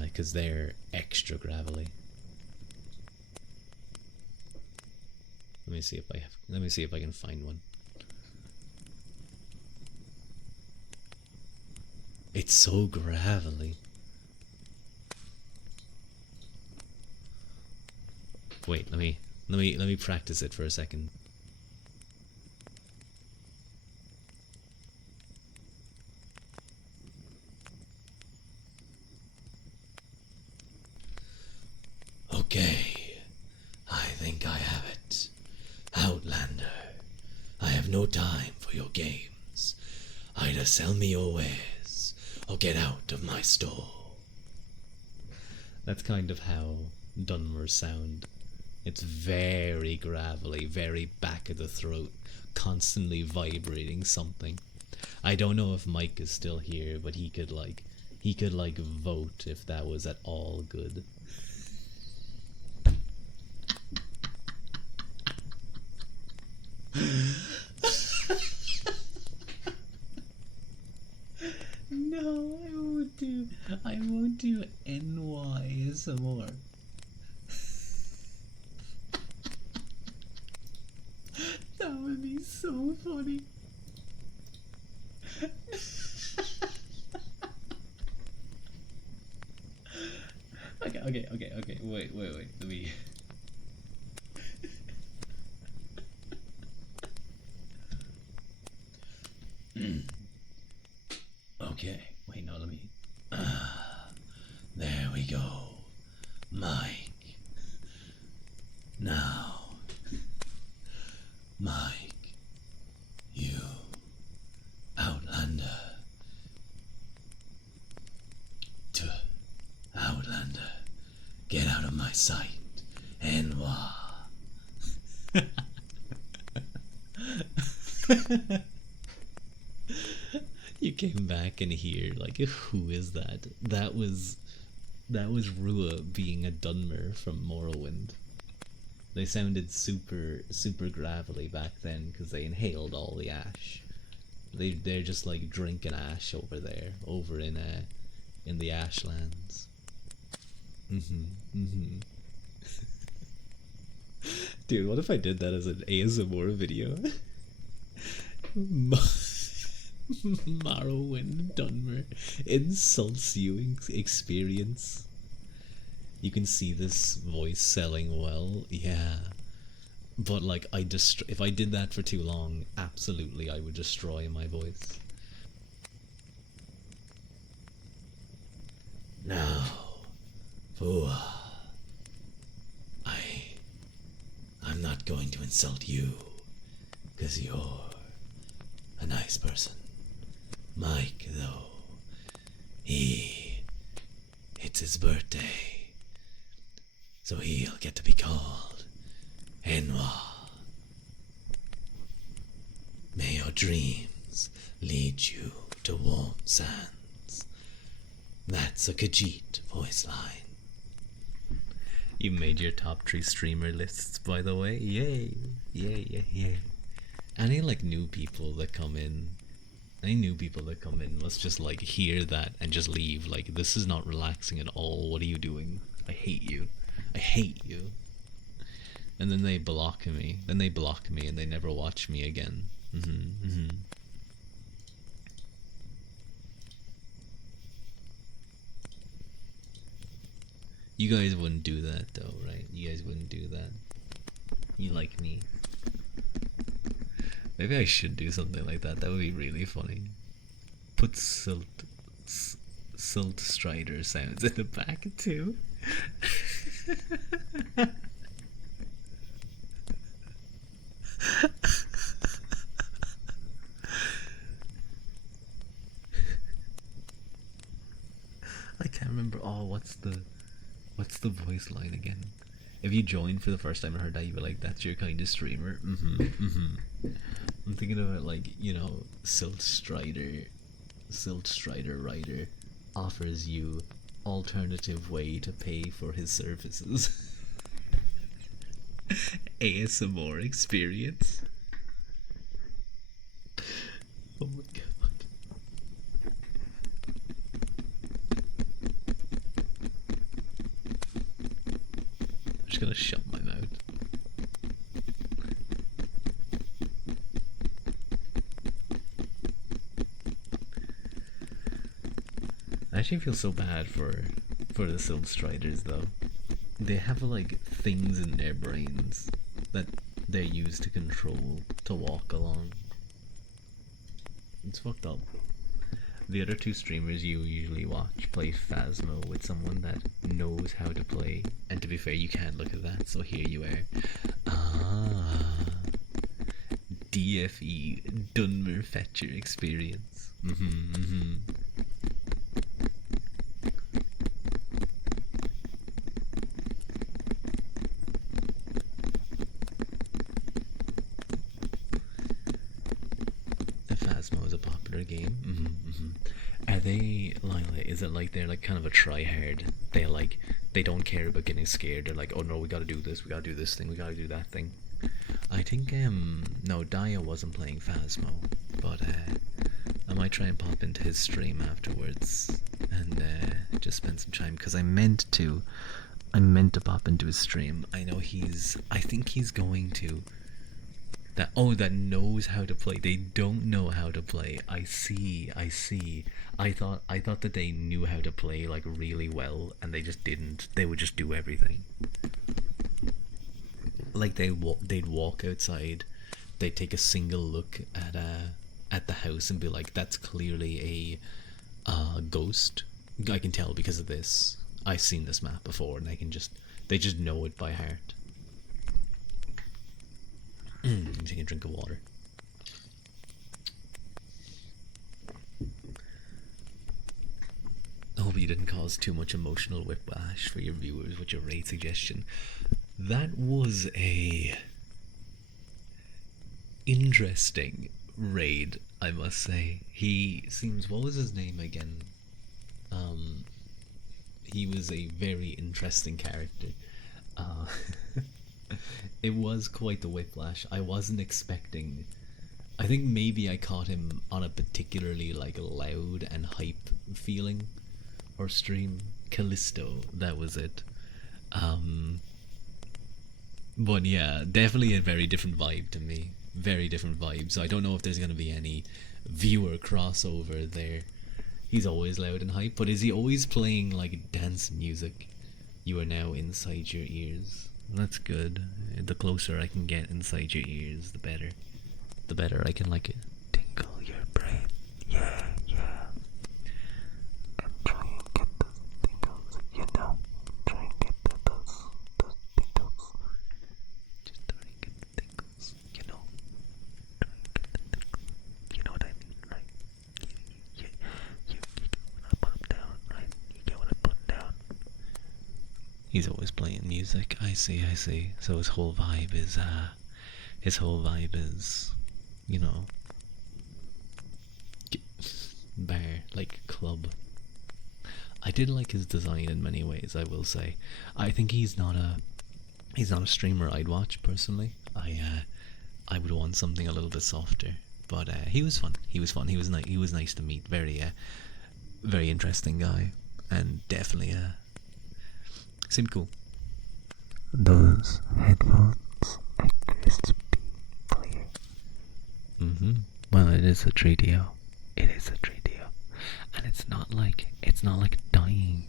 because they're extra gravelly. Let me see if I can find one. It's so gravelly. Wait, let me practice it for a second. Okay, I think I have it. Outlander, I have no time for your games. Either sell me your wares, or get out of my store. That's kind of how Dunmers sound. It's very gravelly, very back of the throat, constantly vibrating something. I don't know if Mike is still here, but he could vote if that was at all good. No, I won't do NY some more. That would be so funny. Okay, wait, let me... Okay, wait, no, let me... there we go. Mike. Now. Mike. You. Outlander. sight, Enwa. You came back and here like, who is that? That was Rua being a Dunmer from Morrowind. They sounded super gravelly back then because they inhaled all the ash. They're just like drinking ash over there, over in the Ashlands. Dude, what if I did that as an ASMR video? Morrowind Dunmer insults you experience. You can see this voice selling well, yeah. But like, if I did that for too long, absolutely I would destroy my voice. Now, Fua, I'm not going to insult you, 'cause you're a nice person. Mike, though, it's his birthday, so he'll get to be called Enwa. May your dreams lead you to warm sands. That's a Khajiit voice line. You made your top 3 streamer lists, by the way. Yay! Yay. Any like new people that come in, must just like hear that and just leave. Like, this is not relaxing at all. What are you doing? I hate you. And then they block me. And they never watch me again. You guys wouldn't do that though, right? You guys wouldn't do that. You like me. Maybe I should do something like that. That would be really funny. Put Silt Strider sounds in the back too. I can't remember. Oh, what's the voice line again? If you joined for the first time and heard that, you were like, "That's your kind of streamer." I'm thinking of it like, you know, Silt Strider writer offers you alternative way to pay for his services. ASMR experience. Oh my god. I'm just gonna shut my mouth. I actually feel so bad for the Silt Striders though. They have like things in their brains that they use to control to walk along. It's fucked up. The other 2 streamers you usually watch play Phasmo with someone that knows how to play, and to be fair, you can't look at that, so here you are. DFE Dunmer Fetcher experience. Phasmo is a popular game. Are they, Lila, is it like they're like kind of a try-hard? They don't care about getting scared. They're like, oh no, we gotta do this, we gotta do this thing, we gotta do that thing. I think, no, Daya wasn't playing Phasmo, but I might try and pop into his stream afterwards and just spend some time, because I meant to pop into his stream. I think he's going to. That knows how to play. They don't know how to play. I see. I thought that they knew how to play like really well, and they just didn't. They would just do everything. Like they'd walk outside, they'd take a single look at the house and be like, "That's clearly a ghost. I can tell because of this. I've seen this map before," and they just know it by heart. I'm taking a drink of water. I hope you didn't cause too much emotional whiplash for your viewers with your raid suggestion. That was a interesting raid, I must say. He seems, what was his name again? He was a very interesting character. It was quite the whiplash. I wasn't expecting. I think maybe I caught him on a particularly like loud and hype feeling or stream. Callisto, that was it. But yeah, definitely a very different vibe to me. Very different vibe. So I don't know if there's gonna be any viewer crossover there. He's always loud and hype, but is he always playing like dance music? You are now inside your ears. That's good. The closer I can get inside your ears, the better. The better I can like it. Tingle your brain. Yeah, yeah. And try and get those tingles, you know. Try and get those tingles. Just try and get the tingles, you know. Try and get the tingles. You know what I mean, right? You get when I put them down, right? You get when I put them down. He's always playing music. I see, I see. So his whole vibe is, you know, bar, like club. I did like his design in many ways, I will say. I think he's not a streamer I'd watch personally. I would want something a little bit softer. But he was fun. He was fun. He was nice to meet. Very very interesting guy, and definitely seemed cool. Those headphones are crispy clear. Well, it is a 3DO. It is a 3DO, and it's not like dying.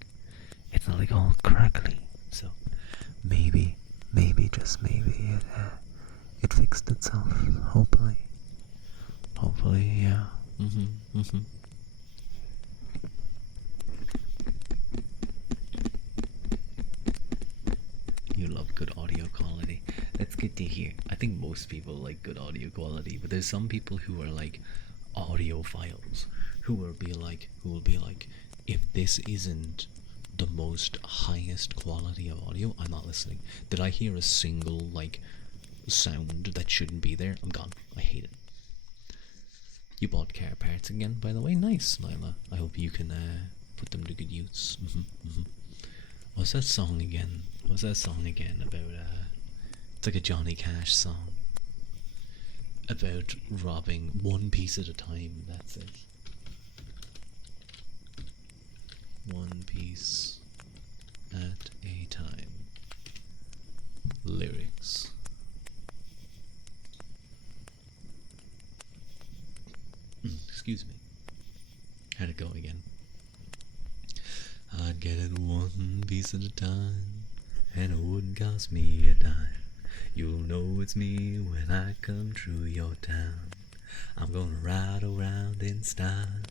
It's not like all crackly. So maybe, just maybe it fixed itself. Hopefully, yeah. You love good audio quality. That's good to hear. I think most people like good audio quality, but there's some people who are like audiophiles who will be like, if this isn't the most highest quality of audio, I'm not listening. Did I hear a single like sound that shouldn't be there? I'm gone. I hate it. You bought car parts again, by the way. Nice, Lila. I hope you can put them to good use. What's that song again? What's that song again about? It's like a Johnny Cash song about robbing one piece at a time. That's it. One piece at a time. Lyrics. Excuse me. How'd it go again? I'd get it one piece at a time, and it wouldn't cost me a dime. You'll know it's me when I come through your town. I'm gonna ride around in style.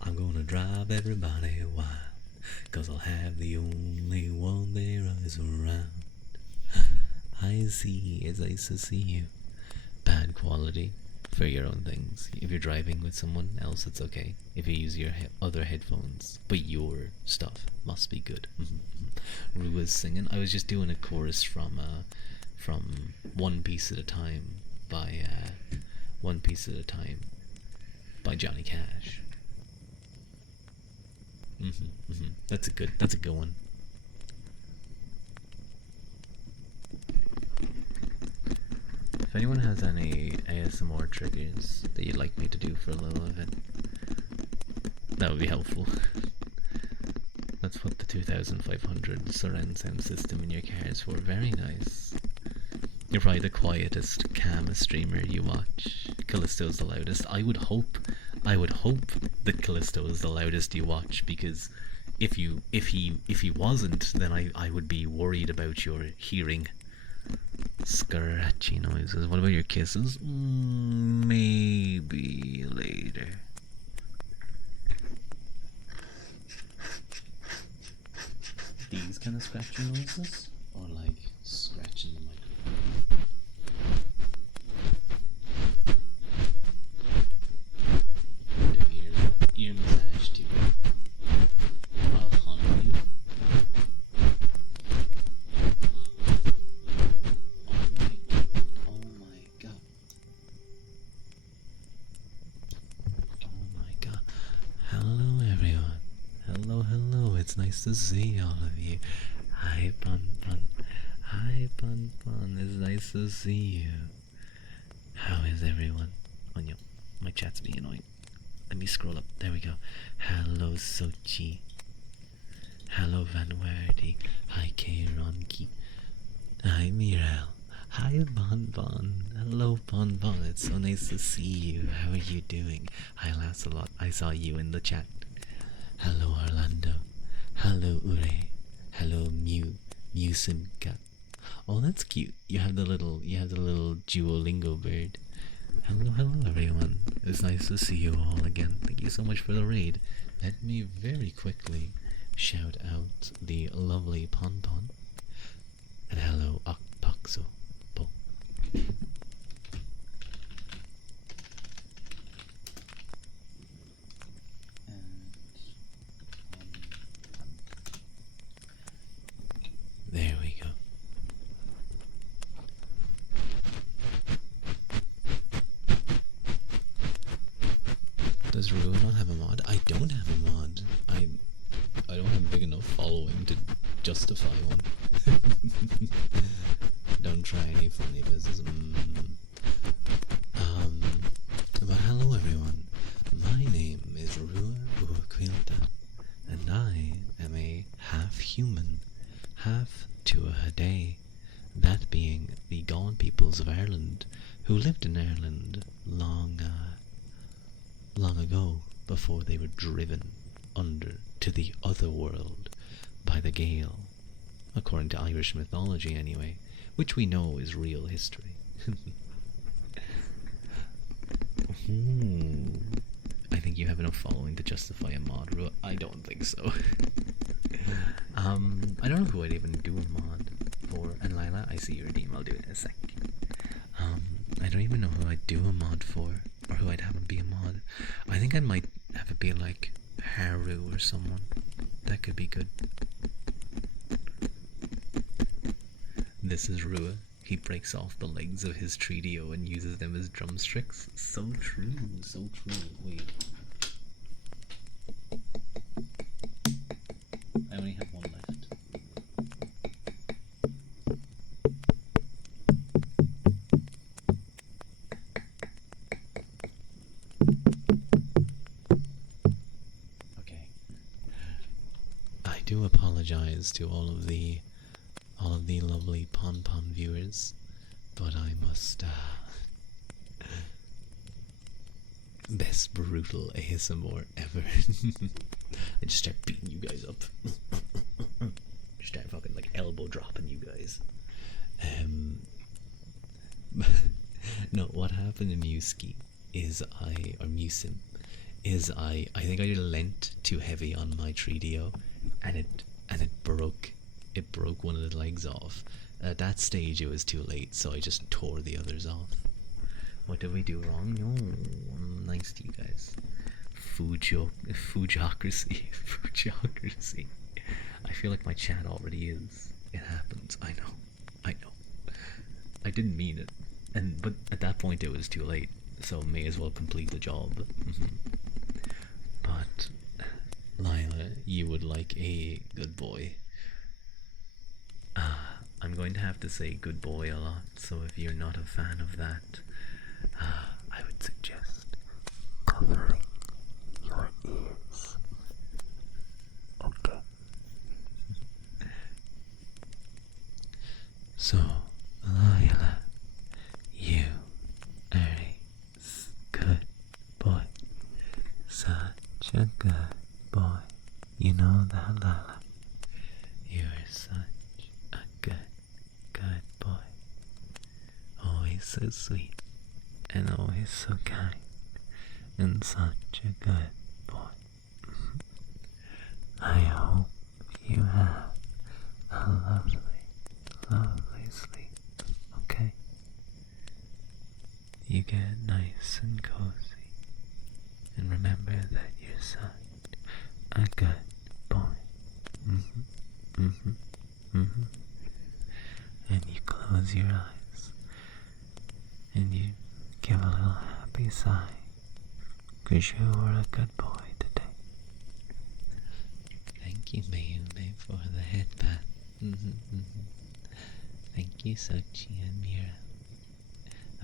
I'm gonna drive everybody wild, 'cause I'll have the only one there is around. I see as I see you. Bad quality for your own things. If you're driving with someone else, it's okay. If you use your other headphones, but your stuff must be good. Rue was singing. I was just doing a chorus from One Piece at a Time by One Piece at a Time by Johnny Cash. That's a good one. If anyone has any ASMR triggers that you'd like me to do for a little of it, that would be helpful. Let's put the 2500 surround sound system in your car is for. Very nice. You're probably the quietest, calmest streamer you watch. Callisto's the loudest. I would hope that Callisto is the loudest you watch, because if he wasn't, then I would be worried about your hearing. Scratchy noises. What about your kisses? Maybe later. These kind of scratchy noises? Or like scratching the microphone? Do ear massage too. 100%. nice to see all of you. Hi, Pun Pun. Hi, Pun Pun. It's nice to see you. How is everyone? Oh no, my chat's being annoying. Let me scroll up. There we go. Hello, Sochi. Hello, Van Werdy. Hi, Kaironki. Hi, Mirel. Hi, Bon Bon. Hello, Bon Bon. It's so nice to see you. How are you doing? Hi, Lancelot. I saw you in the chat. Hello, Orlando. Hello, Ure. Hello, Musimka. Oh, that's cute. You have the little Duolingo bird. Hello, everyone. It's nice to see you all again. Thank you so much for the raid. Let me very quickly shout out the lovely Pon Pon. And hello, Akpakso. There we go. Does Rua not have a mod? I don't have a mod. I don't have a big enough following to justify one. Don't try any funny business. But hello everyone. My name is Rua Uaquilta, and I am a half human, half Tuatha, that being the God peoples of Ireland, who lived in Ireland long ago, before they were driven under to the other world by the Gael, according to Irish mythology anyway, which we know is real history. I think you have enough following to justify a mod. I don't think so. I don't know who I'd even do a mod for. And Lila, I see your redeem. I'll do it in a sec. I don't even know who I'd do a mod for, or who I'd have it be a mod. I think I might have it be like Haru or someone. That could be good. This is Rua. He breaks off the legs of his trio and uses them as drumsticks. So true, so true. Wait. I only have one left. Okay. I do apologize to all of the lovely Pon Pon viewers, but I must best brutal ASMR ever. I just start beating you guys up. Just start fucking like elbow dropping you guys. No, what happened in Muski is I think I did a lent too heavy on my Tridio, and it broke. It broke one of the legs off. At that stage, it was too late, so I just tore the others off. What did we do wrong? No, I'm nice to you guys. Fujocracy. Fujocracy. I feel like my chat already is. It happens. I know. I didn't mean it, but at that point it was too late, so may as well complete the job. But Lila, you would like a good boy. I'm going to have to say good boy a lot, so if you're not a fan of that, I would suggest covering your ears. Okay. So, Lila, you are a good boy. Such a good boy. You know that, Lila? You are such a good boy. Always so sweet, and always so kind, and such a good boy. I hope you have a lovely, lovely sleep, okay? You get nice and cozy, and remember that you're such a good boy. And you close your eyes, and you give a little happy sigh, 'cause you were a good boy today. Thank Thank you, Mayume, for the headband. Thank you, Sochi and Mira.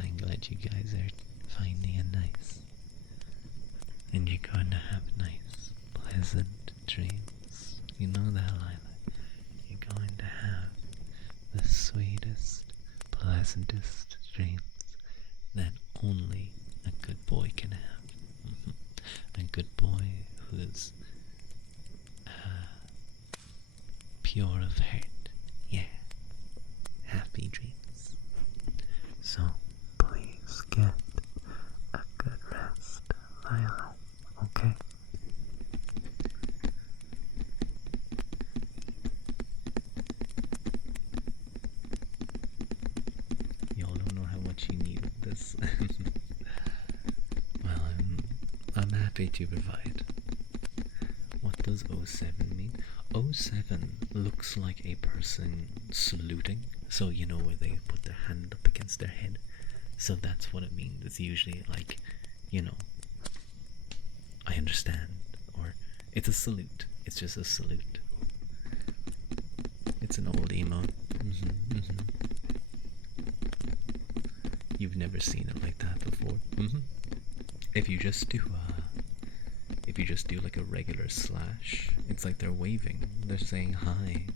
I'm glad you guys are finding it nice. And you're going to have nice, pleasant dreams. You know that, Lila. You're going to have the sweetest, pleasantest dreams that only a good boy can have. A good boy who's pure of heart. Yeah. Happy dreams. So please get a good rest, Lila. Okay? Y'all don't know how much you need this. Well, I'm happy to provide. What does 07 mean? 07 looks like a person saluting. So you know where they put their hand up against their head. So that's what it means. It's usually like, you know, I understand, or it's a salute. It's just a salute. It's an old emote. You've never seen it like that before. If you just do like a regular slash, it's like they're waving. They're saying hi.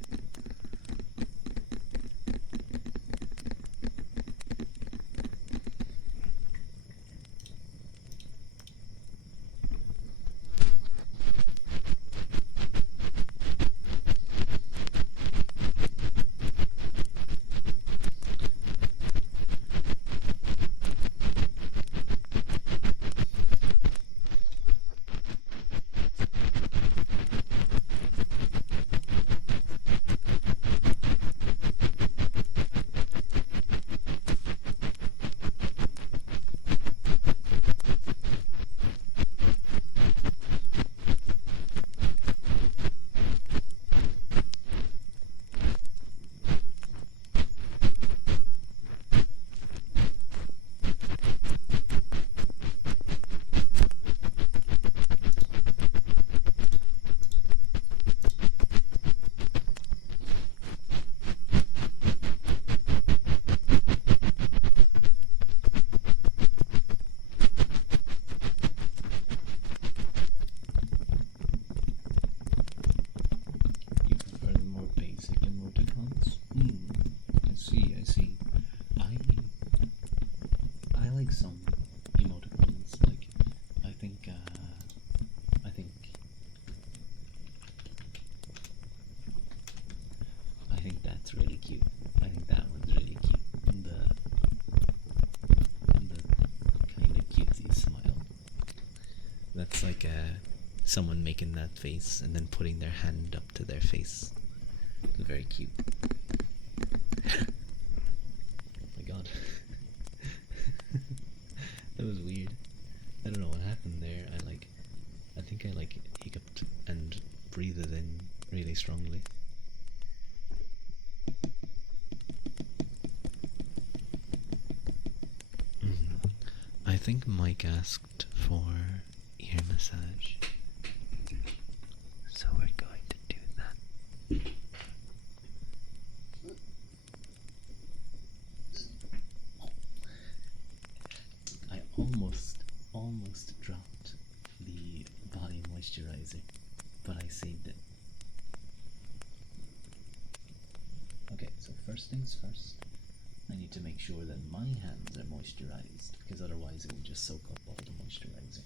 That's like someone making that face and then putting their hand up to their face. It's very cute. Oh my god. That was weird. I don't know what happened there. I think I hiccuped and breathed in really strongly. I think Mike asked for ear massage, so we're going to do that. I almost dropped the body moisturizer, but I saved it. Okay, so first things first, I need to make sure that my hands are moisturized, because otherwise it will just soak up all the moisturizer.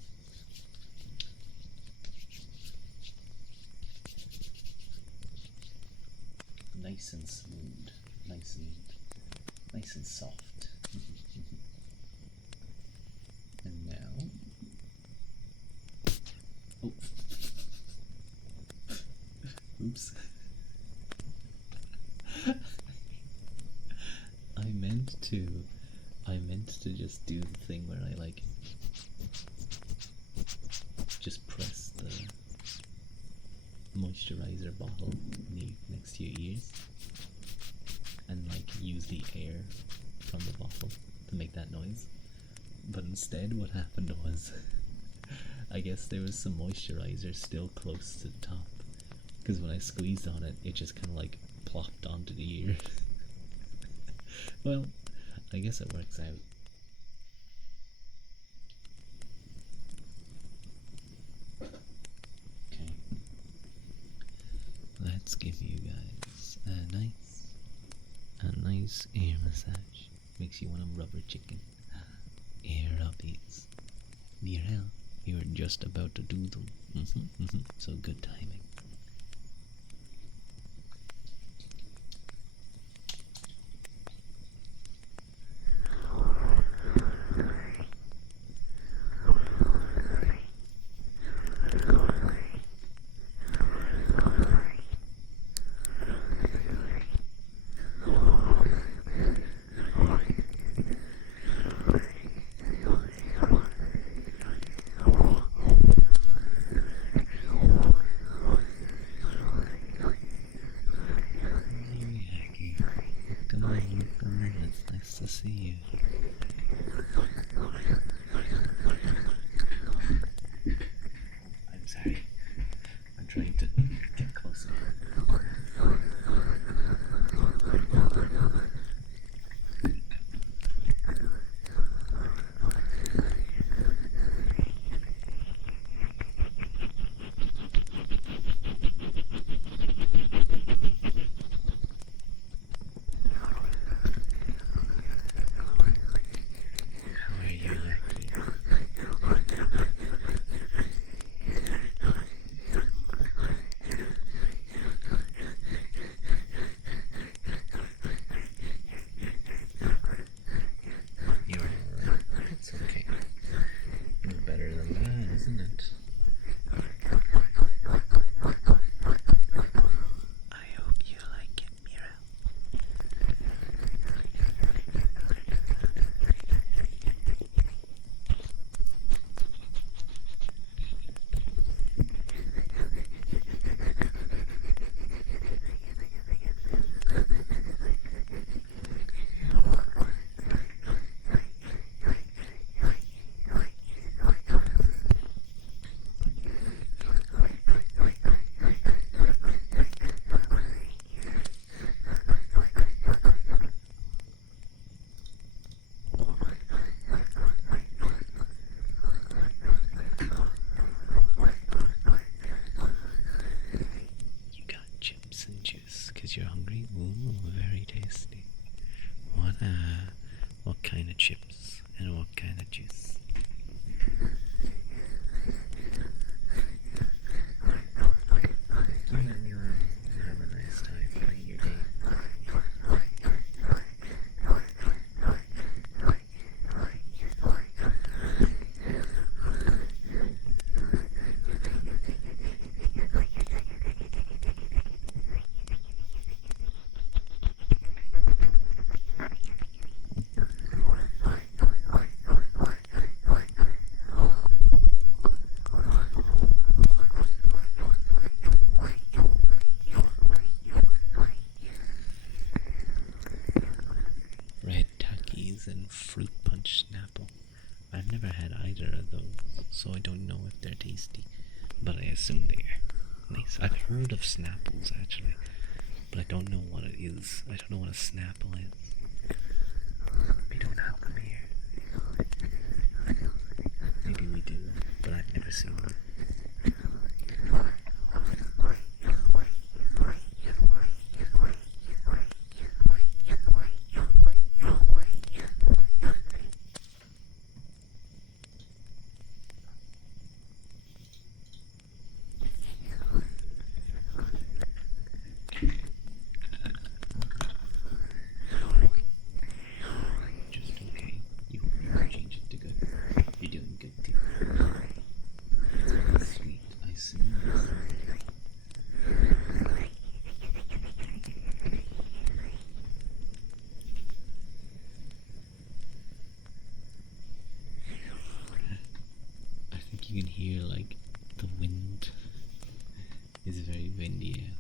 Nice and smooth, nice and soft. And now, oh, oops. I meant to just do the thing where I just press the moisturizer bottle next to your ears and use the air from the bottle to make that noise. But instead what happened was I guess there was some moisturizer still close to the top, Because when I squeezed on it, it just kind of like plopped onto the ear. Well, I guess it works out. Okay. Let's give you guys a nice ear massage. Makes you want a rubber chicken. Ear rubbies. Mirel, you were just about to do them. So good timing. Come in, it's nice to see you. I'm sorry. I'm trying to get closer. How are you, Yaki? You're alright. It's okay. You're better than that, isn't it? I hope you like it, Mira. You got chips and juice because you're hungry? Ooh, very tasty. What kind of chips and what kind of juice? Have a nice time playing your game. Red Takis and Fruit Punch Snapple. I've never had either of those, so I don't know if they're tasty, but I assume they are. Nice. I've heard of Snapples actually, but I don't know what it is. I don't know what a Snapple is. We don't have them here. Maybe we do, but I've never seen them. Just okay. You change it to good. You're doing good too. Sweet, I see. I think you can hear like the wind is very windy out.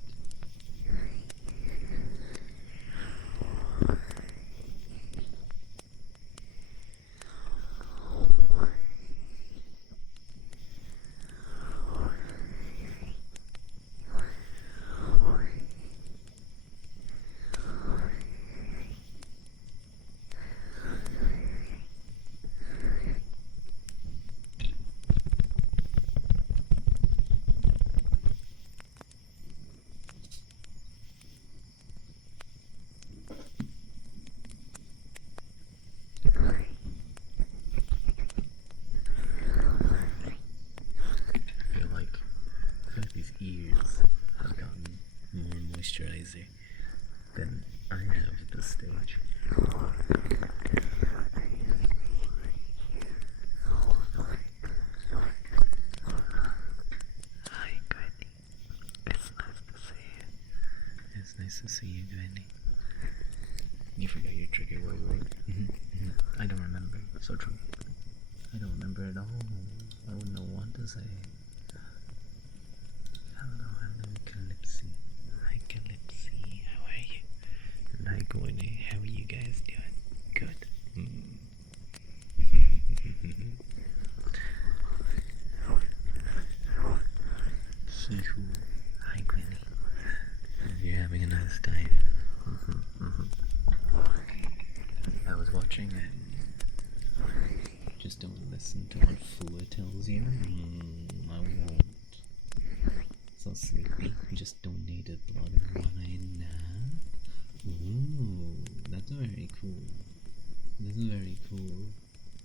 to see you, Gwenny. You forgot your trigger word, right? I don't remember. So true. I don't remember at all. I wouldn't know what to say. Hello, Calypsy. Hi, Calypsy. How are you? And hi, Gwenny. How are you guys doing? Good. Hee-hoo. Hi, Gwenny. You're having a nice time. I was watching it. Just don't listen to what Fua tells you. I won't. So sleepy. You just donated blood and wine now. Ooh, that's very cool. This is very cool.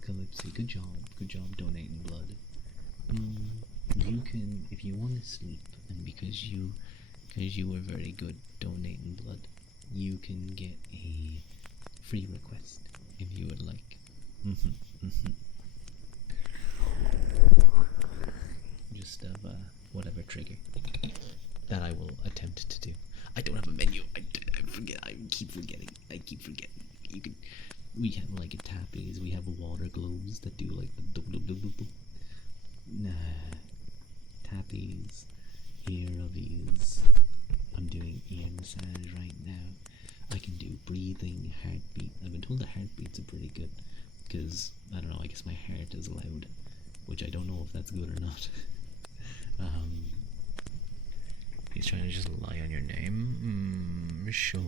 Calypsy, good job. Good job donating blood. You can, if you want to sleep, and because you were very good donating blood, you can get a free request if you would like. Just of whatever trigger that I will attempt to do. I don't have a menu. I forget. I keep forgetting. You can. We have like a tappies. We have water globes that do like the dub dub dub dub dub. Nah. Tappies. Ear rubbies. I'm doing ear massage right now. I can do breathing, heartbeat. I've been told the heartbeats are pretty good because I don't know. I guess my heart is loud, which I don't know if that's good or not. He's trying to just lie on your name. Sure.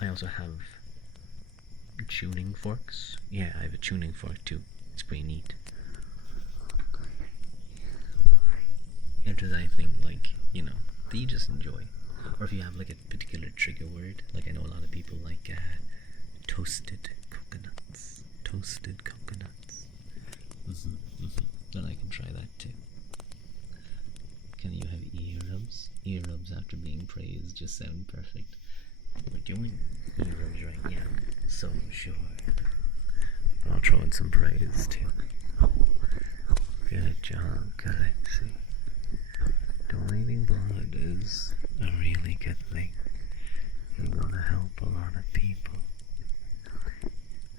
I also have tuning forks. Yeah, I have a tuning fork too. It's pretty neat. If there's anything like, that you just enjoy. Or if you have like a particular trigger word, like I know a lot of people like toasted coconuts. Then I can try that too. Can you have ear rubs? Ear rubs after being praised just sound perfect. We're doing ear rubs right now, so sure. But I'll throw in some praise too. Good job, Calypsy. Donating blood is a really good thing. You're gonna help a lot of people.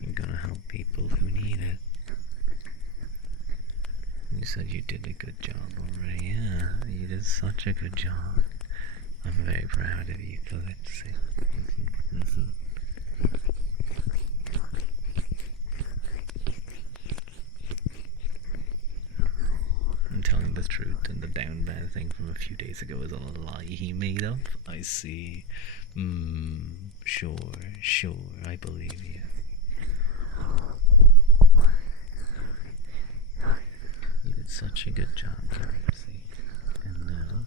You're gonna help people who need it. You said you did a good job already. Yeah, you did such a good job. I'm very proud of you, Calypsy. I'm telling the truth, and the down bad thing from a few days ago is a lie he made up. I see. Sure, I believe you. You did such a good job, Calypsy. And now,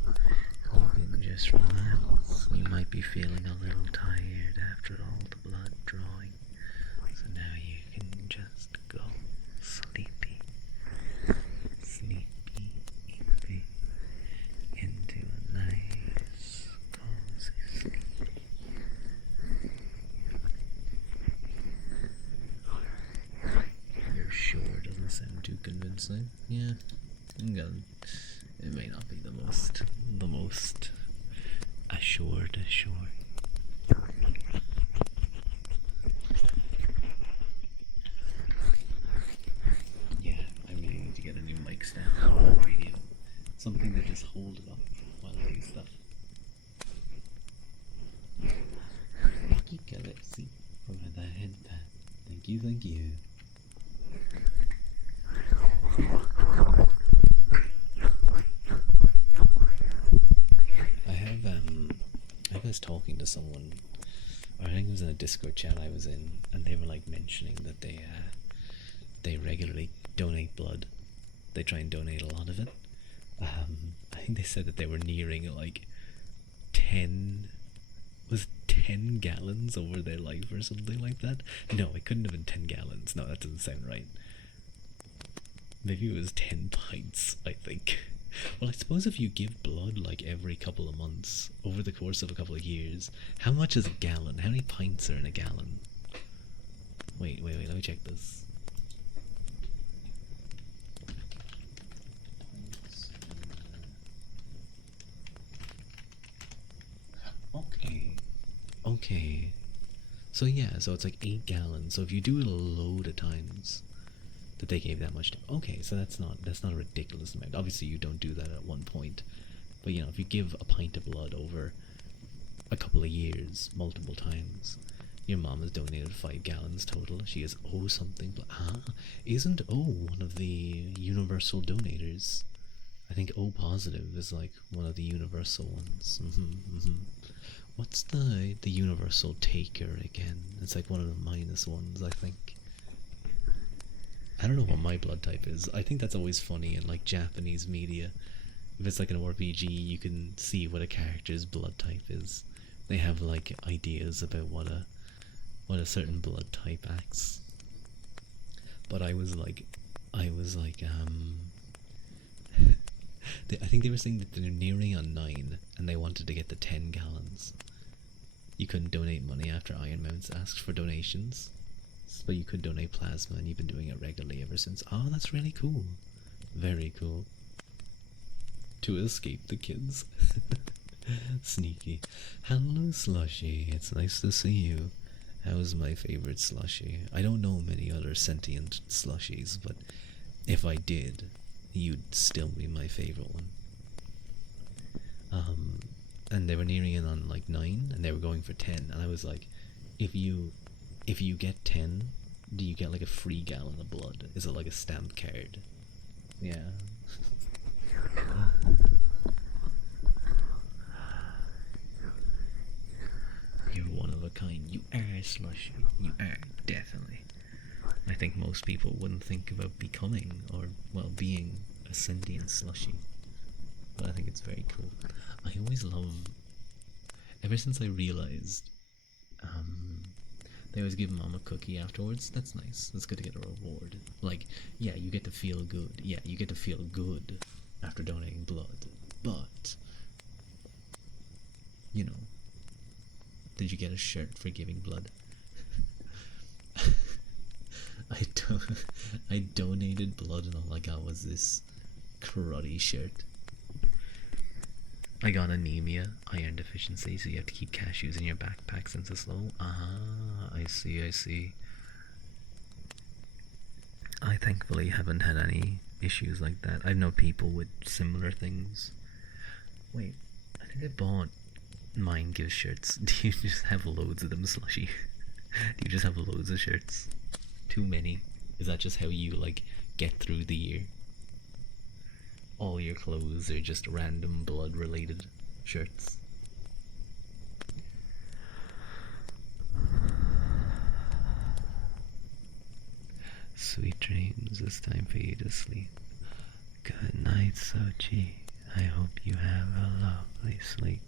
you can just relax. You might be feeling a little tired after all the blood drawing. So now you can just go sleepy into a nice, cozy sleep. Your sure doesn't sound too convincing. Yeah, it may not be the most assured. Yeah, I really need to get a new mic stand for the radio. Something to just hold it up while I do stuff. Thank you, Calypsy, for that headband. Thank you. I was talking to someone, or I think it was in a Discord chat I was in, and they were like mentioning that they regularly donate blood. They try and donate a lot of it. I think they said that they were nearing like 10 gallons over their life or something like that. No, it couldn't have been 10 gallons. No, that doesn't sound right. Maybe it was 10 pints, I think. Well, I suppose if you give blood like every couple of months over the course of a couple of years, how much is a gallon? How many pints are in a gallon? Wait, let me check this. Okay. So yeah, so it's like 8 gallons. So if you do it a load of times, that they gave that much. Okay, so that's not a ridiculous amount. Obviously, you don't do that at one point, but you know, if you give a pint of blood over a couple of years, multiple times, your mom has donated 5 gallons total. She is O something. Isn't O one of the universal donators? I think O positive is like one of the universal ones. What's the universal taker again? It's like one of the minus ones, I think. I don't know what my blood type is. I think that's always funny in like Japanese media. If it's like an RPG, you can see what a character's blood type is. They have like ideas about what a certain blood type acts. But I was like I think they were saying that they're nearing on 9 and they wanted to get to 10 gallons. You couldn't donate money after Iron Mounts asked for donations, but you could donate plasma, and you've been doing it regularly ever since. Oh, that's really cool. Very cool. To escape the kids. Sneaky. Hello, Slushy. It's nice to see you. How's my favorite Slushy? I don't know many other sentient Slushies, but if I did, you'd still be my favorite one. And they were nearing in on like 9, and they were going for 10, and I was like, if you get 10, do you get like a free gallon of blood? Is it like a stamp card? Yeah. You're one of a kind. You are, Slushy. You are, definitely. I think most people wouldn't think about becoming or, well, being a sentient Slushy. But I think it's very cool. I always love, ever since I realized, they always give mom a cookie afterwards. That's nice. That's good to get a reward. Like, yeah, you get to feel good. Yeah, you get to feel good after donating blood. But, you know, did you get a shirt for giving blood? I donated blood and all I got was this karate shirt. I got anemia, iron deficiency, so you have to keep cashews in your backpack since it's low. I see. I thankfully haven't had any issues like that. I know people with similar things. Wait, I think I bought Mind Gives shirts. Do you just have loads of them, Slushy? Do you just have loads of shirts? Too many? Is that just how you, like, get through the year? All your clothes are just random blood-related shirts. Sweet dreams, it's time for you to sleep. Good night, Sochi. I hope you have a lovely sleep.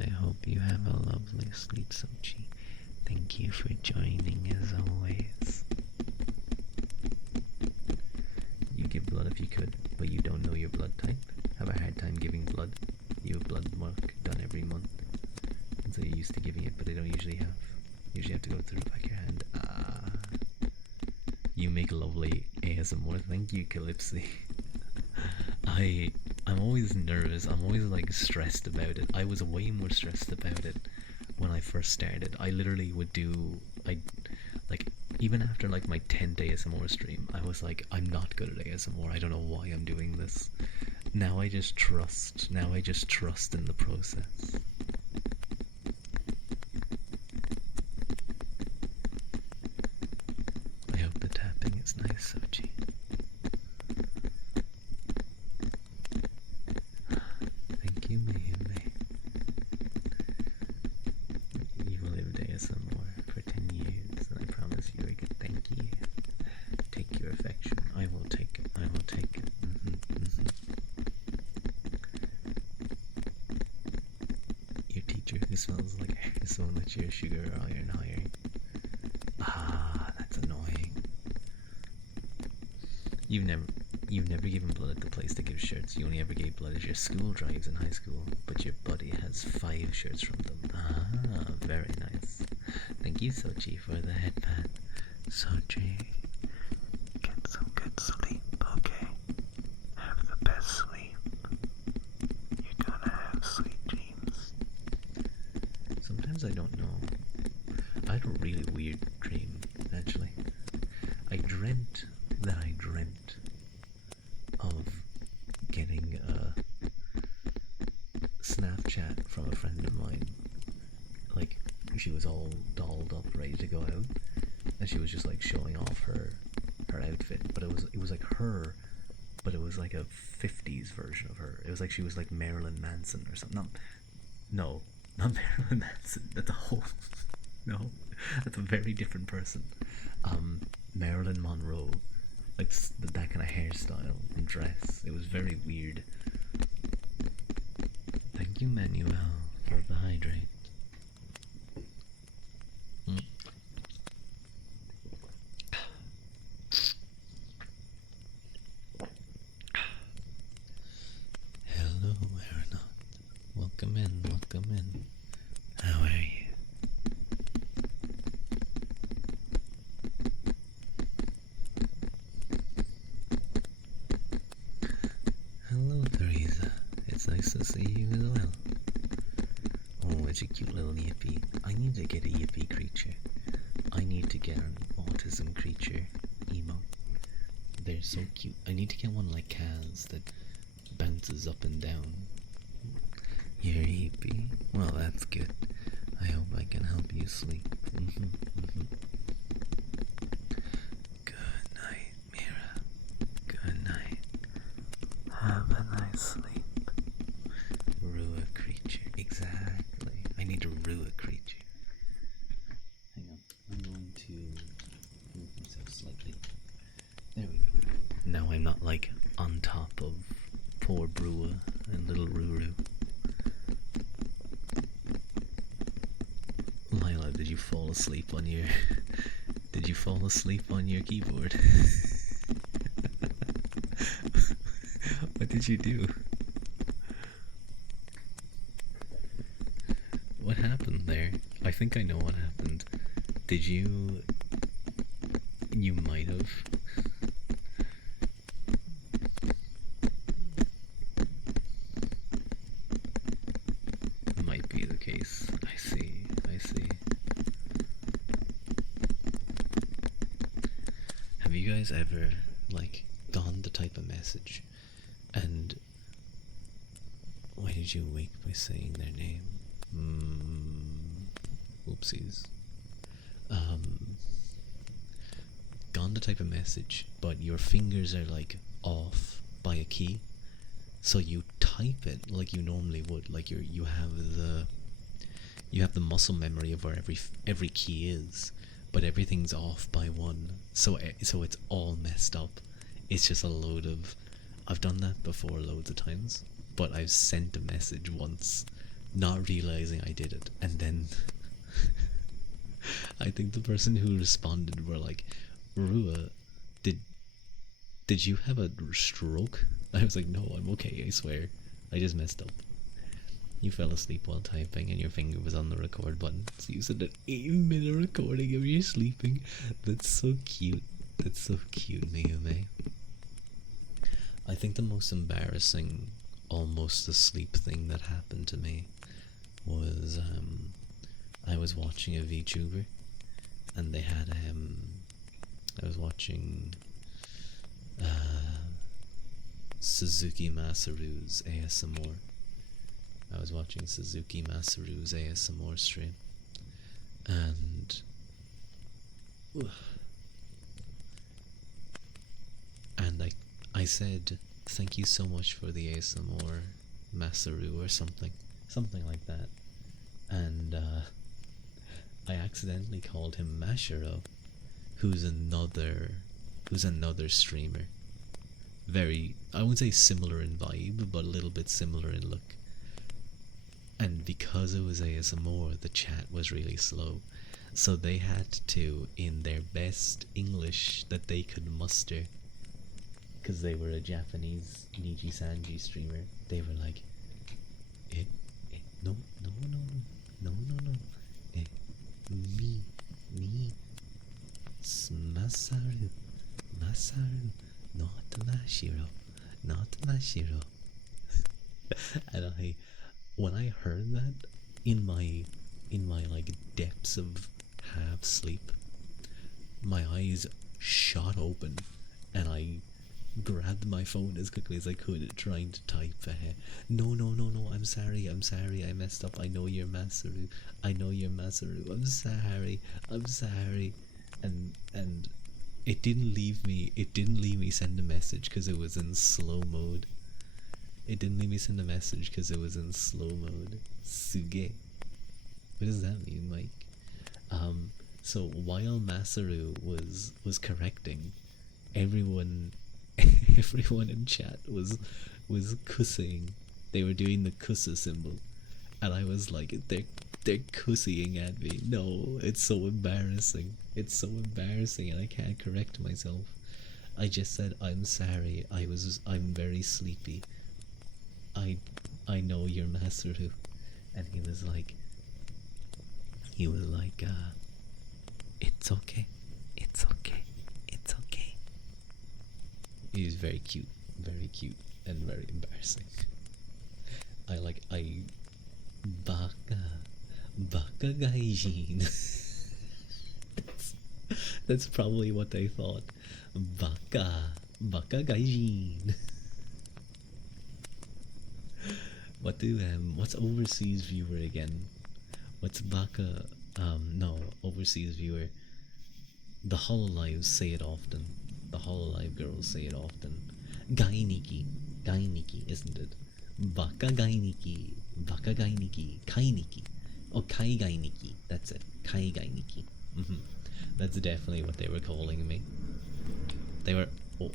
I hope you have a lovely sleep, Sochi. Thank you for joining as always. You give blood if you could, but you don't know your blood type. Have a hard time giving blood. You have blood work done every month. And so you're used to giving it, but they don't usually have. Usually have to go through the back of your hand. You make lovely ASMR. Thank you, Calypsy. I'm always nervous. I'm always like stressed about it. I was way more stressed about it when I first started. I literally would do, even after like my 10th ASMR stream, I was like, I'm not good at ASMR. I don't know why I'm doing this. Now I just trust. Now I just trust in the process. I hope the tapping is nice, Sochi. Thank you, Mayumi. You've lived ASMR for 10 years, and I promise you a good thank you. Take your affection. I will take it. I will take it. Your teacher who smells like so much your sugar or iron higher. That's annoying. You've never given blood at the place that gives shirts. You only ever gave blood at your school drives in high school, but your buddy has 5 shirts from them. Very nice. Thank you, Sochi, for the headband. Sochi, Get some good sleep, okay? Have the best sleep. You're gonna have sweet dreams. sometimes I don't know. I had a really weird dream, actually. I dreamt that I dreamt of getting a Snapchat from a friend of mine. Like, she was all dolled up, ready to go out, and she was just like showing off her outfit. But it was like her, but it was like a 50s version of her. It was like she was like Marilyn Manson or something. No, not Marilyn Manson. That's a whole no, that's a very different person. Marilyn Monroe, like that kind of hairstyle and dress. It was very weird. Thank you, Manuel, for the hydrate. Hello, Aeronaut. Welcome in, welcome in. How are you? Hello, Theresa. It's nice to see you as well. Oh, it's a cute little yippy. I need to get a yippy creature. I need to get an autism creature emo. They're so cute. I need to get one like Kaz that bounces up and down. You're yippy? Well, that's good. I hope I can help you sleep. Good night, Mira. Good night. Have a nice sleep. Rua creature. Exactly. I need a Rua creature. Hang on. I'm going to move myself slightly. There we go. Now I'm not like on top of poor Brua and little Ruru. Lila, did you fall asleep on your did you fall asleep on your keyboard? What did you do? What happened there? I think I know what happened. Did you might have. Might be the case. I see. Have you guys ever, like, gone to type a message and why did you wake by saying their name? Oopsies. Gone to type a message, but your fingers are like off by a key, so you type it like you normally would, like you have the muscle memory of where every key is, but everything's off by one, so it's all messed up. It's just a load of. I've done that before loads of times, but I've sent a message once, not realizing I did it, and then I think the person who responded were like, Rua, did you have a stroke? I was like, no, I'm okay, I swear. I just messed up. You fell asleep while typing and your finger was on the record button. So you said an 8-minute recording of you sleeping. That's so cute. That's so cute, Mayume. I think the most embarrassing, almost asleep thing that happened to me was I was watching a VTuber and they had I was watching Suzuki Masaru's ASMR. I was watching Suzuki Masaru's ASMR stream and I said thank you so much for the ASMR Masaru or something like that, and I accidentally called him Mashiro, who's another streamer, very, I wouldn't say similar in vibe, but a little bit similar in look. And because it was ASMR, the chat was really slow, so they had to, in their best English that they could muster, because they were a Japanese Niji Sanji streamer, they were like, no, me, Masaru, not Mashiro. And when I heard that in my in my like depths of half sleep, my eyes shot open, and I grabbed my phone as quickly as I could, trying to type ahead. No, no, no, no, I'm sorry, I messed up. I know you're Masaru. I'm sorry. And it didn't leave me send a message because it was in slow mode. Suge. What does that mean, Mike? So while Masaru was correcting, everyone in chat was cussing. They were doing the kussa symbol, and I was like, they're cussying at me. No, it's so embarrassing. And I can't correct myself. I just said, I'm sorry. I'm very sleepy. I know you're Masaru. And he was like, it's okay. He was very cute, and very embarrassing. Baka gaijin. That's probably what they thought. Baka gaijin. What's overseas viewer again? What's Baka? No, overseas viewer. The Hololives say it often. The Hololive girls say it often. Gainiki, isn't it? Baka gainiki, kainiki. Oh, kai gainiki. That's it. Kai gainiki. That's definitely what they were calling me. They were. Oh,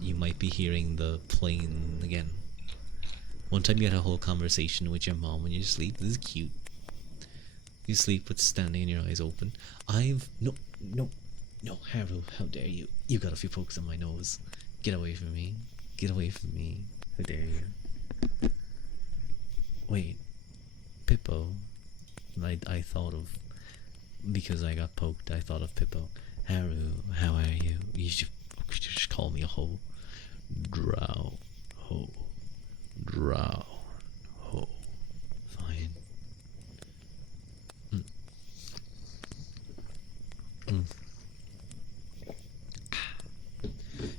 you might be hearing the plane again. One time you had a whole conversation with your mom when you sleep. This is cute. You sleep with standing and your eyes open. No, Haru, how dare you? You got a few pokes on my nose. Get away from me. How dare you? Wait, Pippo. I thought of, because I got poked, I thought of Pippo. Haru, how are you? You should just call me a hoe. Drow. Ho. Fine.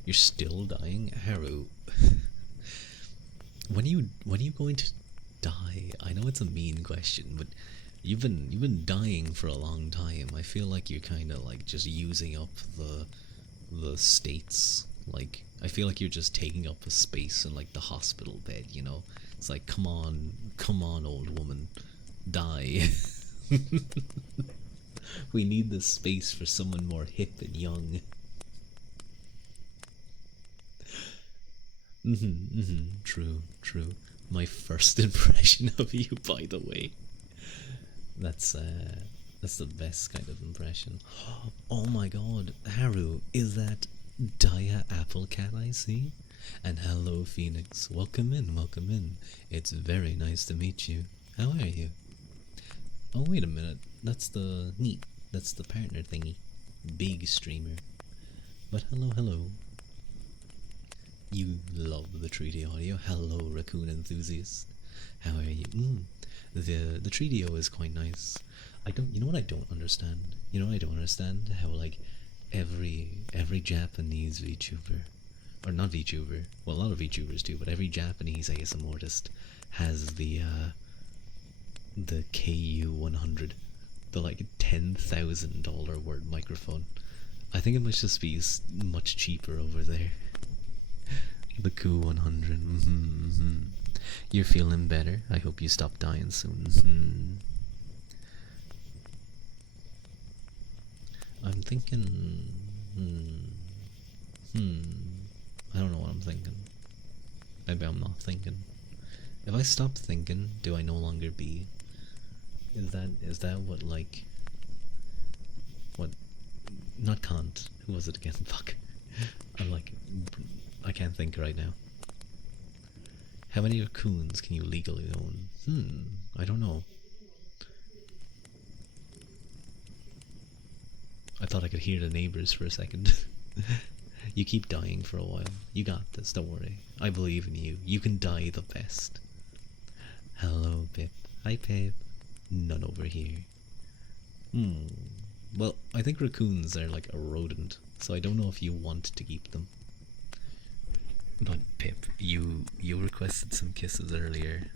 You're still dying, Haru. When are you going to die? I know it's a mean question, but you've been dying for a long time. I feel like you're kind of like just using up the states. Like, I feel like you're just taking up a space in like the hospital bed, you know? It's like, come on, old woman, die. We need this space for someone more hip and young. True. My first impression of you, by the way. That's the best kind of impression. Oh my god, Haru, is that Daya Applecat I see? And hello, Phoenix. Welcome in. It's very nice to meet you. How are you? Oh, wait a minute. That's the partner thingy. Big streamer. But hello. You love the Treaty audio. Hello, Raccoon enthusiast. How are you? The Treaty is quite nice. You know what I don't understand? How like every Japanese VTuber, or not VTuber, well, a lot of VTubers do, but every Japanese ASMR artist has the KU100, the like $10,000 word microphone. I think it must just be much cheaper over there. The KU100. You're feeling better. I hope you stop dying soon. I'm thinking. I don't know what I'm thinking. Maybe I'm not thinking. If I stop thinking, do I no longer be? Is that what, like, what? Not Kant. Who was it again? Fuck. I'm like, I can't think right now. How many raccoons can you legally own? I don't know. I thought I could hear the neighbors for a second. You keep dying for a while. You got this, don't worry. I believe in you. You can die the best. Hello, Pip. Hi, Pip. None over here. Well, I think raccoons are like a rodent, so I don't know if you want to keep them. But Pip, you requested some kisses earlier.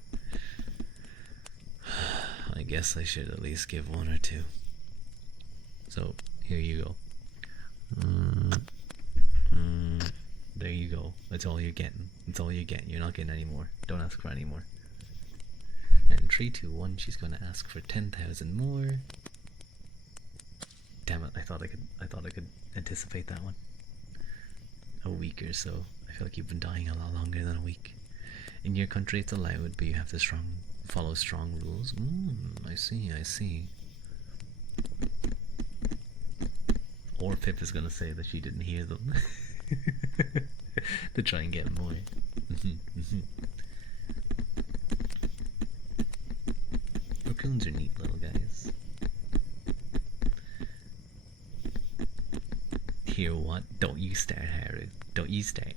I guess I should at least give one or two. So here you go. There you go. That's all you're getting. That's all you're getting. You're not getting any more. Don't ask for any more. And 3, 2, 1. She's going to ask for 10,000 more. Damn it! I thought I could anticipate that one. A week or so. I feel like you've been dying a lot longer than a week. In your country, it's allowed, but you have to follow strong rules. I see. I see. Or Pip is gonna say that she didn't hear them to try and get more. Raccoons are neat little guys. Hear what? Don't you start, Haru. Don't you start.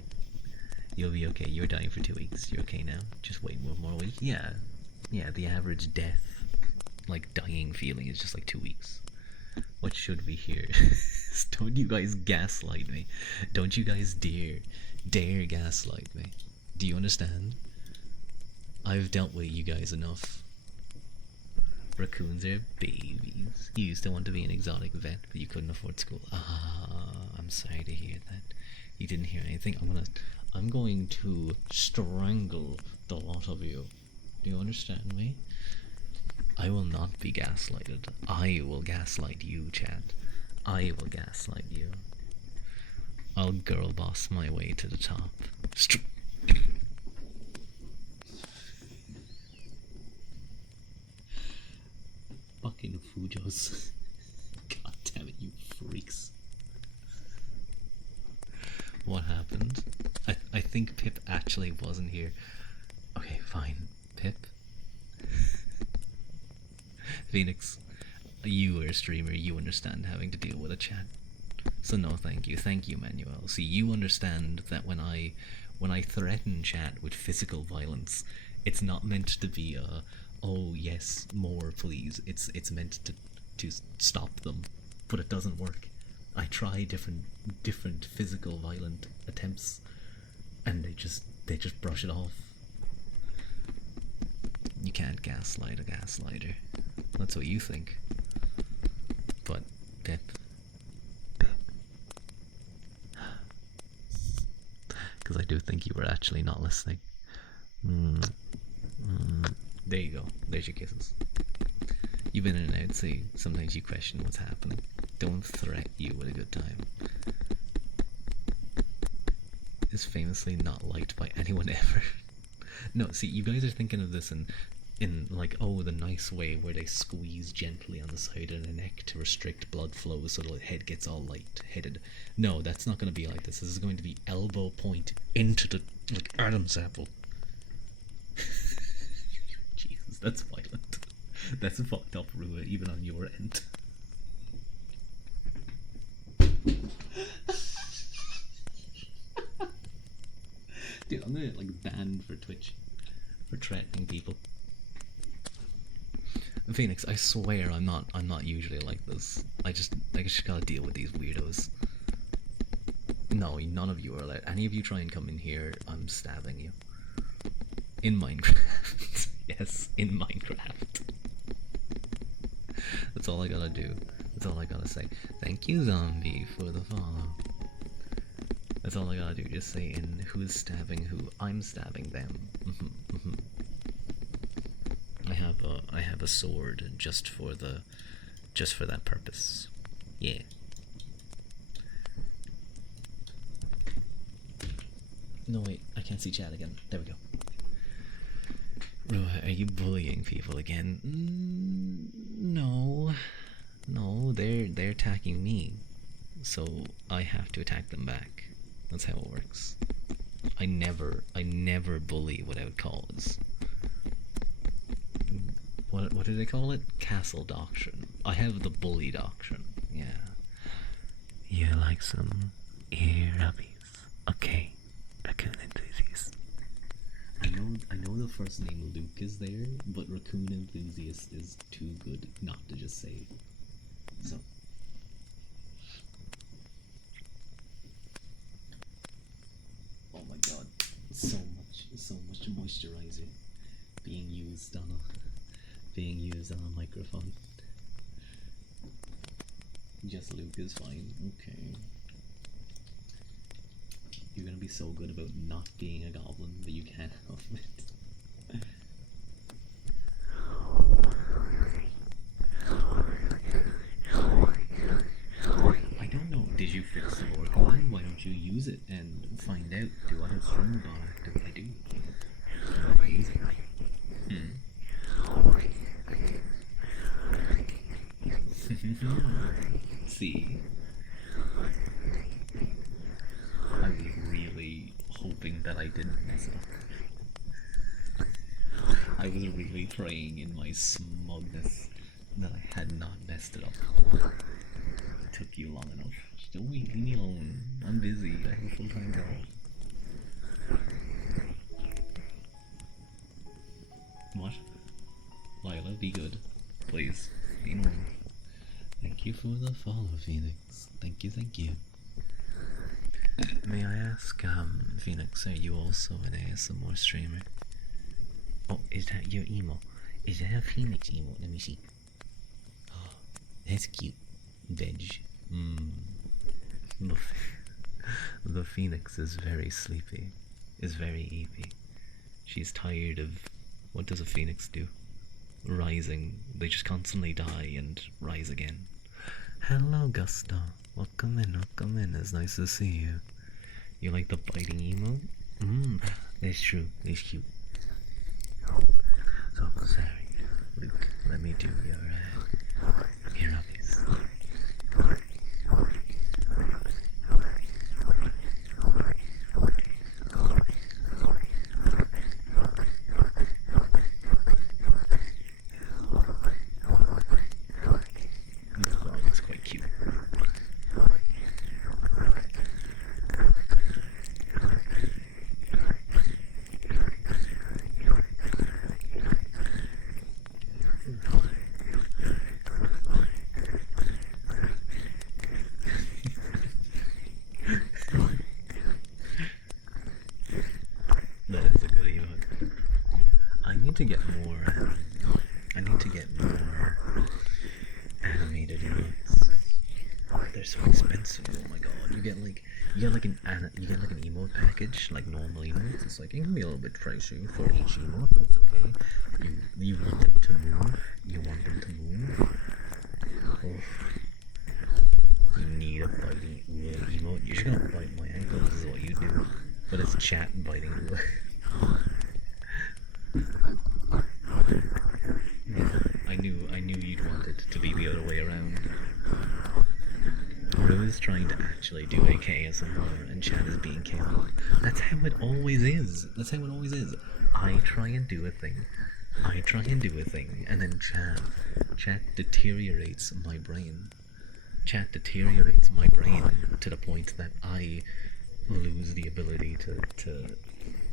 You'll be okay. You were dying for 2 weeks. You're okay now. Just wait one more week. Yeah. Yeah, the average death, like dying feeling, is just like 2 weeks. What should we hear? Don't you guys gaslight me. Don't you guys dare gaslight me. Do you understand? I've dealt with you guys enough. Raccoons are babies. You used to want to be an exotic vet, but you couldn't afford school. I'm sorry to hear that. You didn't hear anything. I'm going to strangle the lot of you. Do you understand me? I will not be gaslighted. I will gaslight you, chat. I will gaslight you. I'll girl boss my way to the top. Fucking Fujos. God damn it, you freaks. What happened? I think Pip actually wasn't here. Okay, fine. Pip? Phoenix, you are a streamer, you understand having to deal with a chat. So no, thank you. Thank you, Manuel. See, you understand that when I threaten chat with physical violence, it's not meant to be a, oh yes, more please. It's meant to stop them, but it doesn't work. I try different physical violent attempts, and they just brush it off. You can't gaslight a gaslighter. That's what you think. But Pip. Because I do think you were actually not listening. There you go. There's your kisses. You've been in and out, so sometimes you question what's happening. Don't threat you with a good time. Is famously not liked by anyone ever. No, see, you guys are thinking of this in like, oh, the nice way where they squeeze gently on the side of the neck to restrict blood flow so the head gets all light-headed. No, that's not going to be like this. This is going to be elbow point into the, like, Adam's apple. Jesus, that's violent. That's fucked up, Rua, even on your end. Dude, I'm gonna get, like, banned for Twitch for threatening people. Phoenix, I swear I'm not usually like this. I just gotta deal with these weirdos. No, none of you are allowed. Any of you try and come in here, I'm stabbing you. In Minecraft. Yes, in Minecraft. That's all I gotta do. That's all I gotta say. Thank you, Zombie, for the follow. That's all I gotta do. Just say in who's stabbing who. I'm stabbing them. I have a sword just for that purpose. Yeah. No wait, I can't see chat again. There we go. Ruha, are you bullying people again? No. No, they're attacking me. So I have to attack them back. That's how it works. I never bully without cause. What do they call it? Castle doctrine. I have the bully doctrine. Yeah. You like some ear rubbies? Okay, raccoon enthusiast. I know the first name Luke is there, but raccoon enthusiast is too good not to just say. So. Oh my god, so much moisturizer being used on a microphone. Just Luke is fine. Okay. You're gonna be so good about not being a goblin that you can't help it. I don't know. Did you fix the workaround? Why don't you use it and find out? Do I have stream bot active? I do. Use it. See? I was really hoping that I didn't mess up. I was really praying in my smugness that I had not messed it up. It took you long enough. Just don't leave me alone. I'm busy. I have a full-time job. What? Lila, be good. Please. Be normal. Thank you for the follow, Phoenix. Thank you, thank you. May I ask, Phoenix, are you also an ASMR streamer? Oh, is that your emo? Is that a Phoenix emo? Let me see. Oh, that's cute. Veg. The Phoenix is very sleepy. Is very eepy. She's tired of... What does a Phoenix do? Rising. They just constantly die and rise again. Hello, Gusto. Welcome in. It's nice to see you. You like the biting emo? It's true. It's cute. So, sorry. Luke, let me do your earpiece. This dog is quite cute. That is a good emote. I need to get more. I need to get more animated emotes. They're so expensive. Oh my god! You get like an emote package, like normal emotes. It's like it can be a little bit pricey for each emote, but it's okay. You want them to move. You want them to move. Oh. You need a biting emote. You're just gonna bite my ankle. This is what you do. But it's chat and biting. Yeah, I knew you'd want it to be the other way around. Rose trying to actually do a KSMR and chat is being chaotic. That's how it always is. I try and do a thing. And then chat deteriorates my brain. Chat deteriorates my brain to the point that I lose the ability to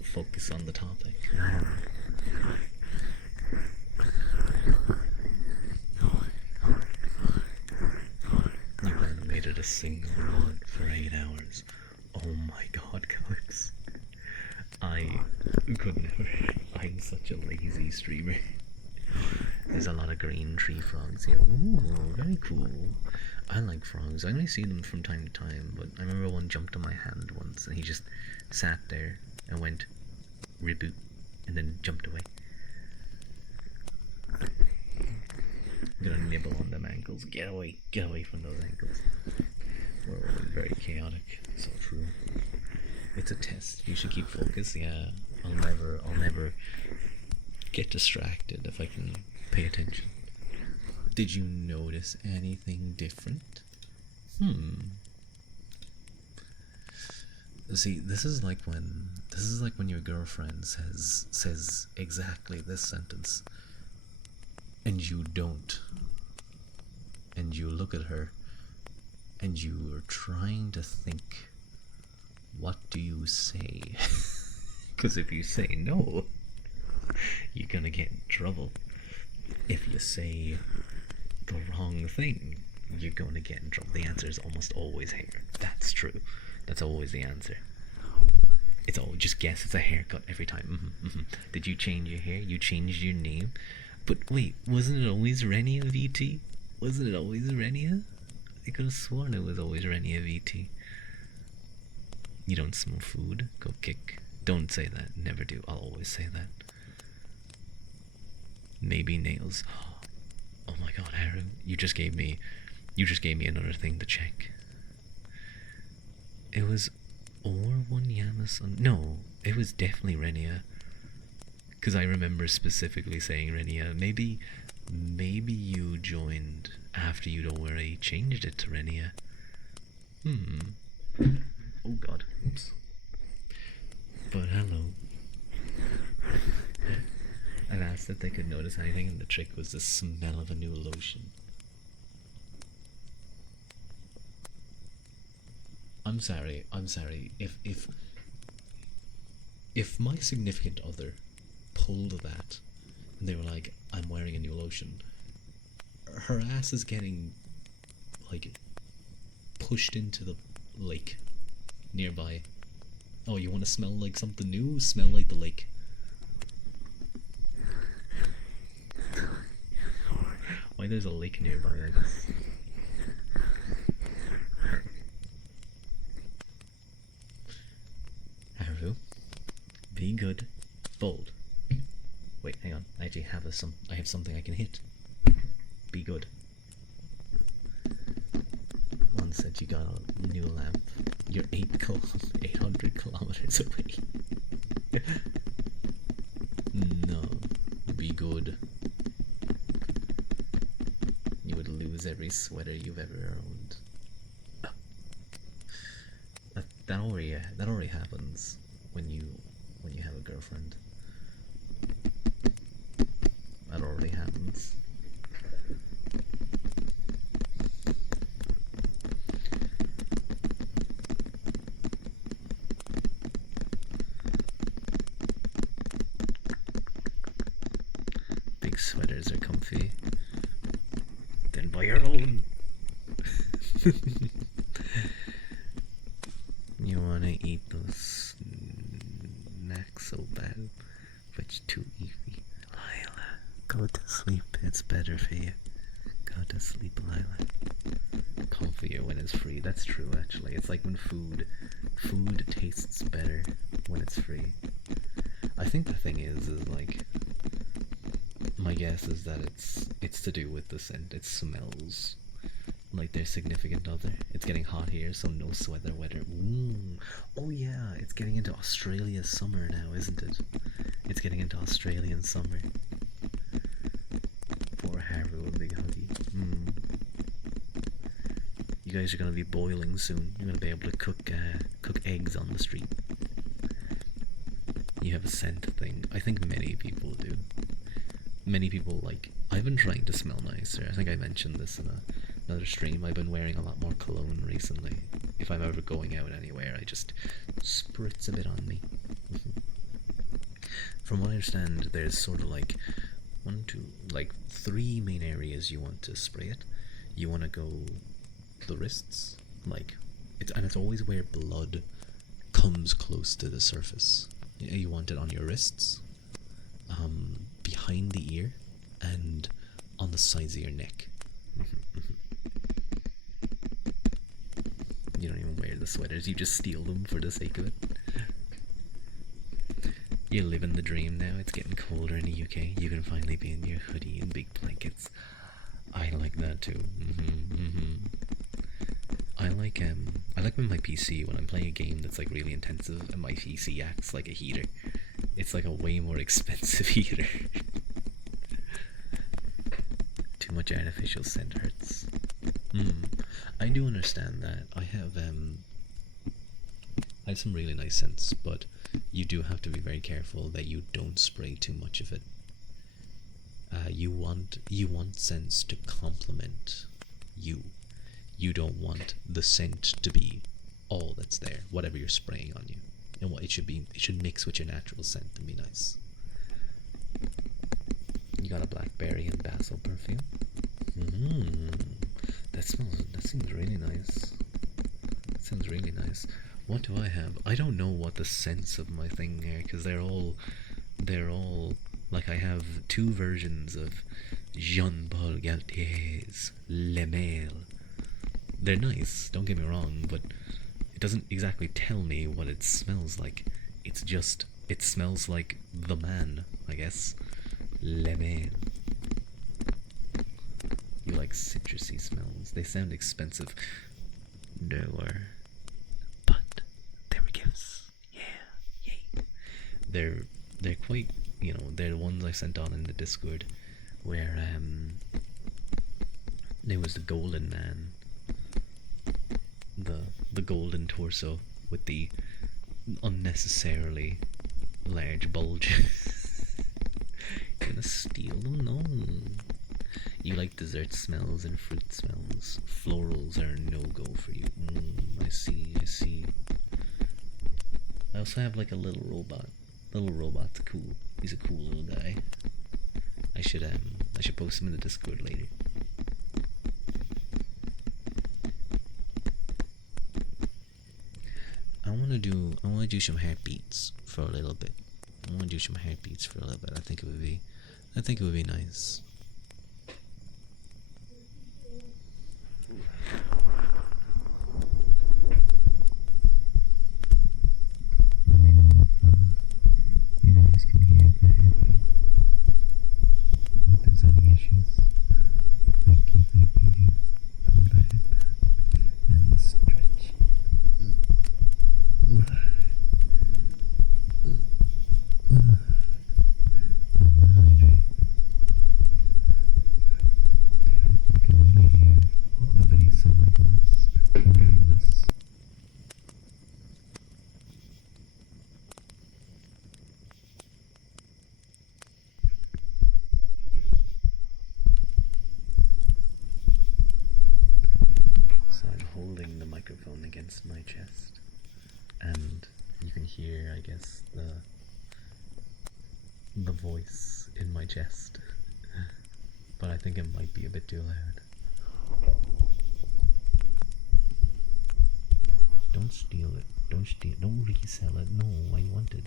focus on the topic. You've animated a single one for 8 hours. Oh my god, Calypso. I could never. I'm such a lazy streamer. There's a lot of green tree frogs here. Ooh, very cool. I like frogs. I only see them from time to time, but I remember one jumped on my hand once and he just sat there and went reboot and then jumped away. I'm gonna nibble on them ankles. Get away from those ankles. We're always very chaotic. So true. It's a test. You should keep focus. Yeah, I'll never get distracted if I can pay attention. Did you notice anything different? See, this is like when your girlfriend says exactly this sentence and you don't. And you look at her and you are trying to think, what do you say? Because if you say no, you're gonna get in trouble. If you say the wrong thing, you're going to get in trouble. The answer is almost always hair. That's true. That's always the answer. It's all just guess. It's a haircut every time. Did you change your hair? You changed your name? But wait, wasn't it always Renia VT? Wasn't it always Renia? I could have sworn it was always Renia VT. You don't smell food? Go kick. Don't say that. Never do. I'll always say that. Maybe nails. Oh my god, Aaron, you just gave me another thing to check. It was or one Yamasan. No, it was definitely Renia. Because I remember specifically saying Renia. Maybe you joined after you don't already changed it to Renia. Oh god. Oops. But hello. I've asked if they could notice anything, and the trick was the smell of a new lotion. I'm sorry. If my significant other pulled that and they were like, I'm wearing a new lotion, her ass is getting like pushed into the lake nearby. Oh, you want to smell like something new? Smell like the lake. Why there's a lake nearby, I guess. Haru, be good. Bold. Wait, hang on. I actually have I have something I can hit. Be good. One said you got a new lamp. You're 800 kilometers away. No. Be good. You would lose every sweater you've ever owned. That already happens when you have a girlfriend. That already happens. Big sweaters are comfy. Then buy your own. You wanna eat those snacks so bad, but it's too easy. Lila, go to sleep. It's better for you. Go to sleep, Lila. Comfier when it's free. That's true, actually. It's like when food tastes better when it's free. I think the thing is like, my guess is that it's to do with the scent. It smells like their significant other. It's getting hot here, so no sweater weather. Ooh. Oh yeah, it's getting into Australia's summer now, isn't it? It's getting into Australian summer. Poor Haru, a big huggy. You guys are gonna be boiling soon. You're gonna be able to cook eggs on the street. You have a scent thing. I think many people do. Many people like. I've been trying to smell nicer. I think I mentioned this in another stream. I've been wearing a lot more cologne recently. If I'm ever going out anywhere, I just spritz a bit on me. From what I understand, there's sort of like 3 main areas you want to spray it. You want to go the wrists, it's always where blood comes close to the surface. You want it on your wrists, behind the ear, and on the sides of your neck. You don't even wear the sweaters, you just steal them for the sake of it. You're living the dream now. It's getting colder in the UK. You can finally be in your hoodie and big blankets. I like that too. I like when my PC, when I'm playing a game that's like really intensive and my PC acts like a heater. It's like a way more expensive heater. Too much artificial scent hurts. I do understand that. I have some really nice scents, but you do have to be very careful that you don't spray too much of it. You want scents to complement you. You don't want the scent to be all that's there, whatever you're spraying on you. And what it should mix with your natural scent and be nice. You got a blackberry and basil perfume. That smells seems really nice. Sounds really nice. What do I have? I don't know what the sense of my thing here, because they're all like, I have two versions of Jean-Paul Gaultier's Le Mail. They're nice, don't get me wrong, but it doesn't exactly tell me what it smells like. It's just, it smells like the man, I guess. Le Mail. You like citrusy smells. They sound expensive. They were. But they were gifts. Yeah. Yay. They're quite, you know, they're the ones I sent on in the Discord where there was the golden man. The golden torso with the unnecessarily large bulge. Gonna steal them? No. You like dessert smells and fruit smells. Florals are a no-go for you. I see. I also have like a little robot. Little robot's cool. He's a cool little guy. I should post him in the Discord later. I wanna do some heartbeats for a little bit. I think it would be nice. Let me know if you guys can hear the heartbeat. If there's any issues. Thank you for the headband and the stretch. Hydrate. You can really hear the bass in my voice from doing this. So I'm holding the microphone against my chest, and you can hear, I guess, the voice in my chest. But I think it might be a bit too loud. Don't steal it. Don't resell it. No, I want it.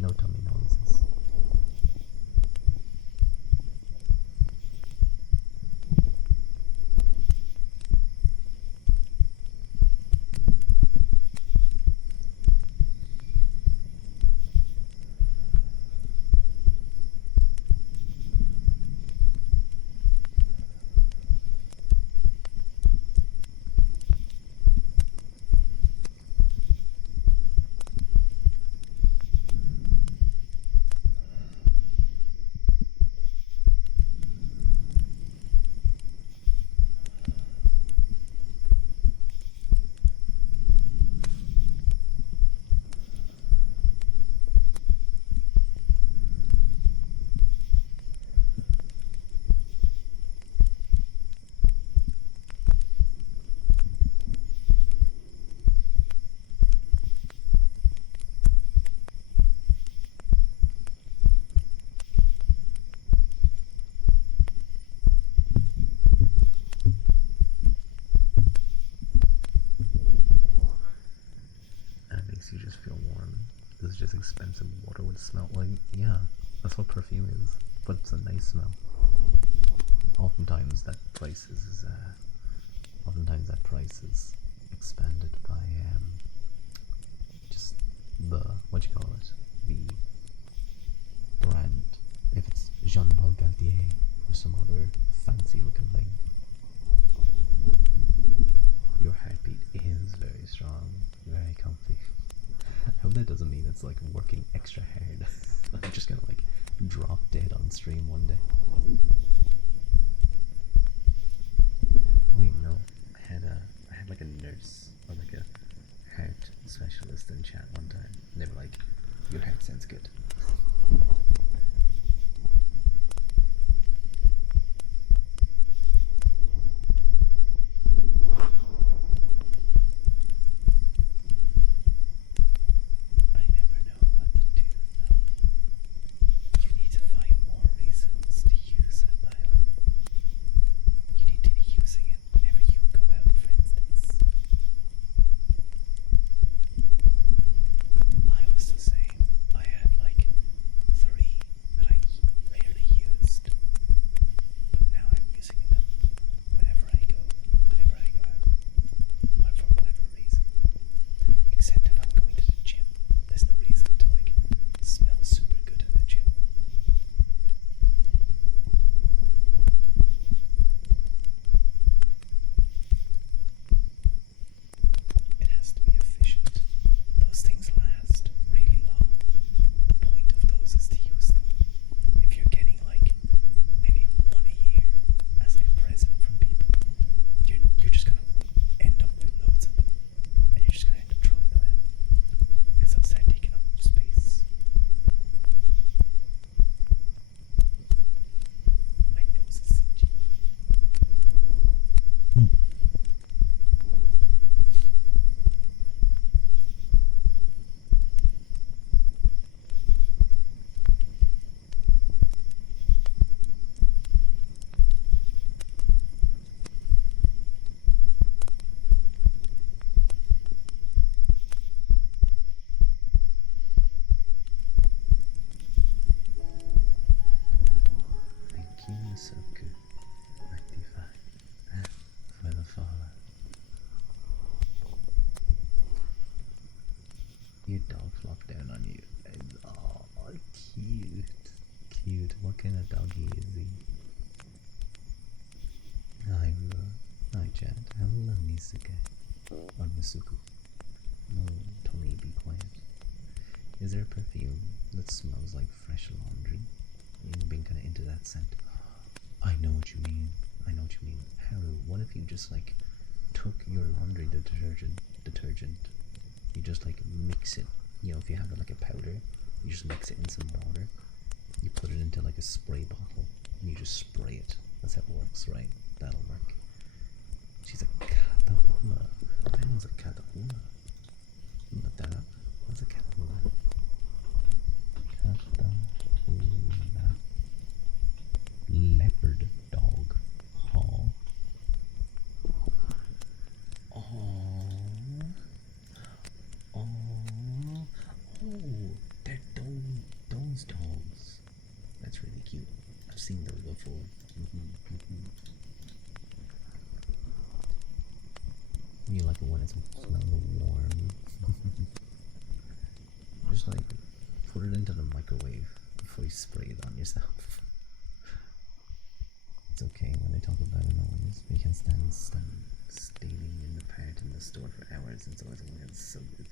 No tummy noises. You just feel warm. This is just expensive water would smell like. Yeah, that's what perfume is, but it's a nice smell. Oftentimes that price is expanded by just the, what you call it, the brand. If it's Jean-Paul Gaultier or some other fancy looking thing. Your heartbeat is very strong, very comfy. I hope that doesn't mean it's like working extra hard. I'm just gonna like drop stream one day. Wait, no. I had like a nurse or like a heart specialist in chat one time. They were like, "Your heart sounds good." I never know what to do though. You need to find more reasons to use it, Lila. You need to be using it whenever you go out, for instance. I was the same. I had like 3 that I rarely used, but now I'm using them whenever I go out, for whatever reason. Except if I'm going to the gym, there's no reason to like smell super good in the gym. It has to be efficient. Those things last really long. The point of those is to use them. If you're getting like maybe 1 a year as like a present from people, you're just gonna end up with loads of them, and you're just gonna end up throwing them out because they'll start taking up space. My nose is itchy. Thank you, Masoku. 95 for the follow. Your dog flopped down on you. Oh, cute. Cute. What kind of doggy is he? Hi, Rua. Hi, Chad. Hello, Misuke. Or Misuku. No, Tony, be quiet. Is there a perfume that smells like fresh laundry? You've been kind of into that scent. I know what you mean. I know what you mean. Haru, what if you just like took your laundry detergent, you just like mix it. You know, if you have like a powder, you just mix it in some water. You put it into like a spray bottle, and you just spray it. That's how it works, right? That'll work. She's a catahula. That was a catahula. Look that up. What's a catahula? Catahula. Leopard dog. Huh? Oh, they're those dogs. That's really cute. I've seen those before. You like it when it smells warm. Just like put it into the microwave before you spray it on yourself. It's okay when I talk about it always. We can stand staining in the part in the store for hours, and so it's so good.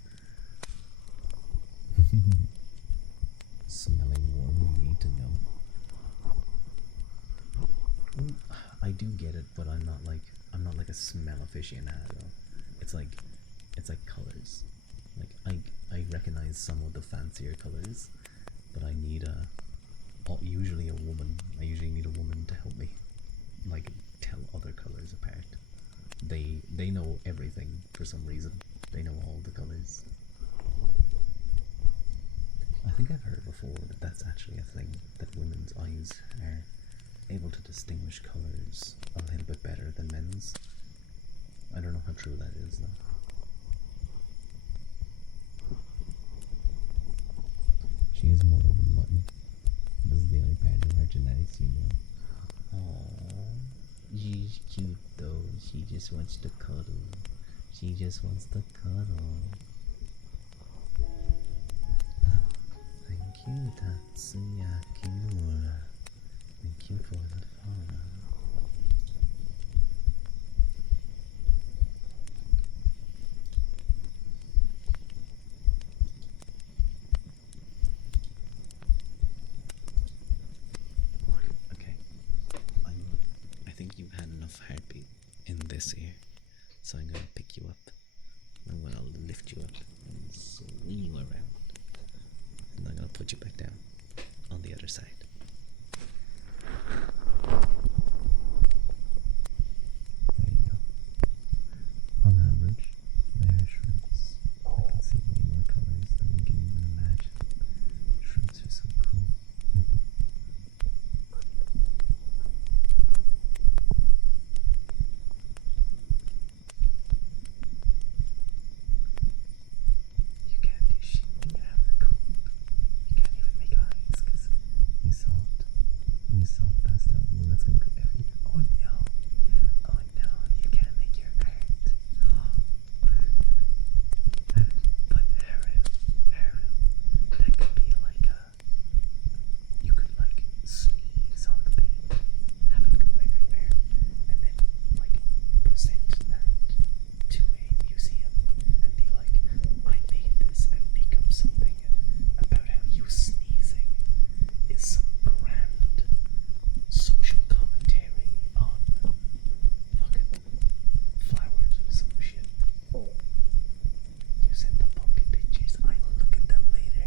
Smelling warm, you need to know. I do get it, but I'm not like a smell aficionado. It's like colors. Like I recognize some of the fancier colors, but I need usually a woman. I usually need a woman to help me like tell other colors apart. They know everything for some reason. They know all the colors. I think I've heard before that that's actually a thing, that women's eyes are able to distinguish colors a little bit better than men's. I don't know how true that is though. She is more of a mutton. This is the only part of her genetics you know. Aww, she's cute though. She just wants to cuddle. She just wants to cuddle. Thank you, Tatsuya Kimura. Thank you for the follow. think you've had enough heartbeat in this ear. So I'm gonna pick you up. I'm gonna lift you up and swing you around. And I'm gonna put you back down on the other side. There you go. On average, they're shrimps. I can see way more colors than you can even imagine. Shrimps are so cool. You can't do shit when you have the cold. You can't even make eyes because you saw it. You saw it passed out. Well, that's gonna go everywhere. Oh no. Oh no. You can't make your art. But Haru, that could be like you could like sneeze on the paint, have it go everywhere, and then like present that to a museum and be like, I made this, and make up something about how you sneezing is some grand social commentary on fucking flowers or some shit. You sent the puppy pictures. I will look at them later.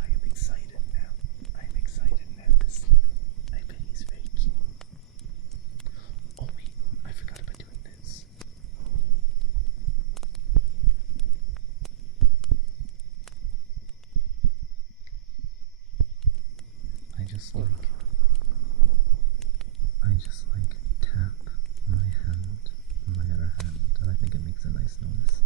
I am excited now. I am excited now to see them. I bet he's very cute. Oh wait, I forgot about doing this. I just like tap my hand, my other hand, and I think it makes a nice noise.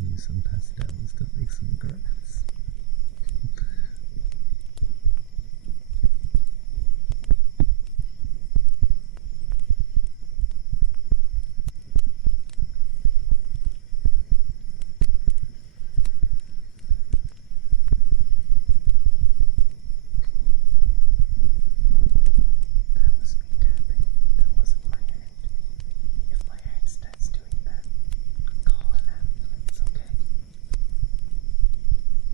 Use some pastels to make some grass. That was me tapping. That wasn't my hand. If my hand starts doing that, call an ambulance, okay?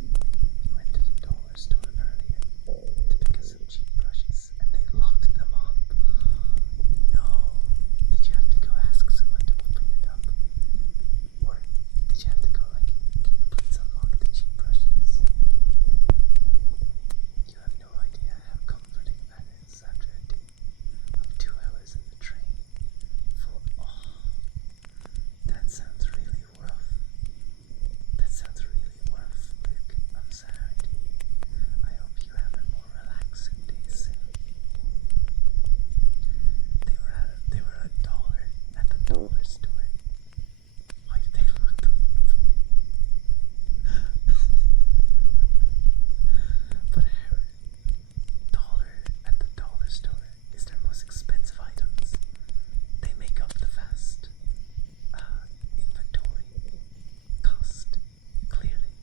You went to the dollar store earlier to pick up some cheap brushes, and they locked them up. No. Did you have to go ask someone to open it up? Or did you have to go like, can you please unlock the cheap brushes? You have no idea how comforting that is after a day of 2 hours in the train. That sounds really rough. That sounds really rough, Luke. I'm sorry to hear. I hope you have a more relaxing day soon. They were $1 at the dollar store. Why did they look them up? But Harry, $1 at the dollar store is their most expensive items. They make up the vast inventory cost. Clearly,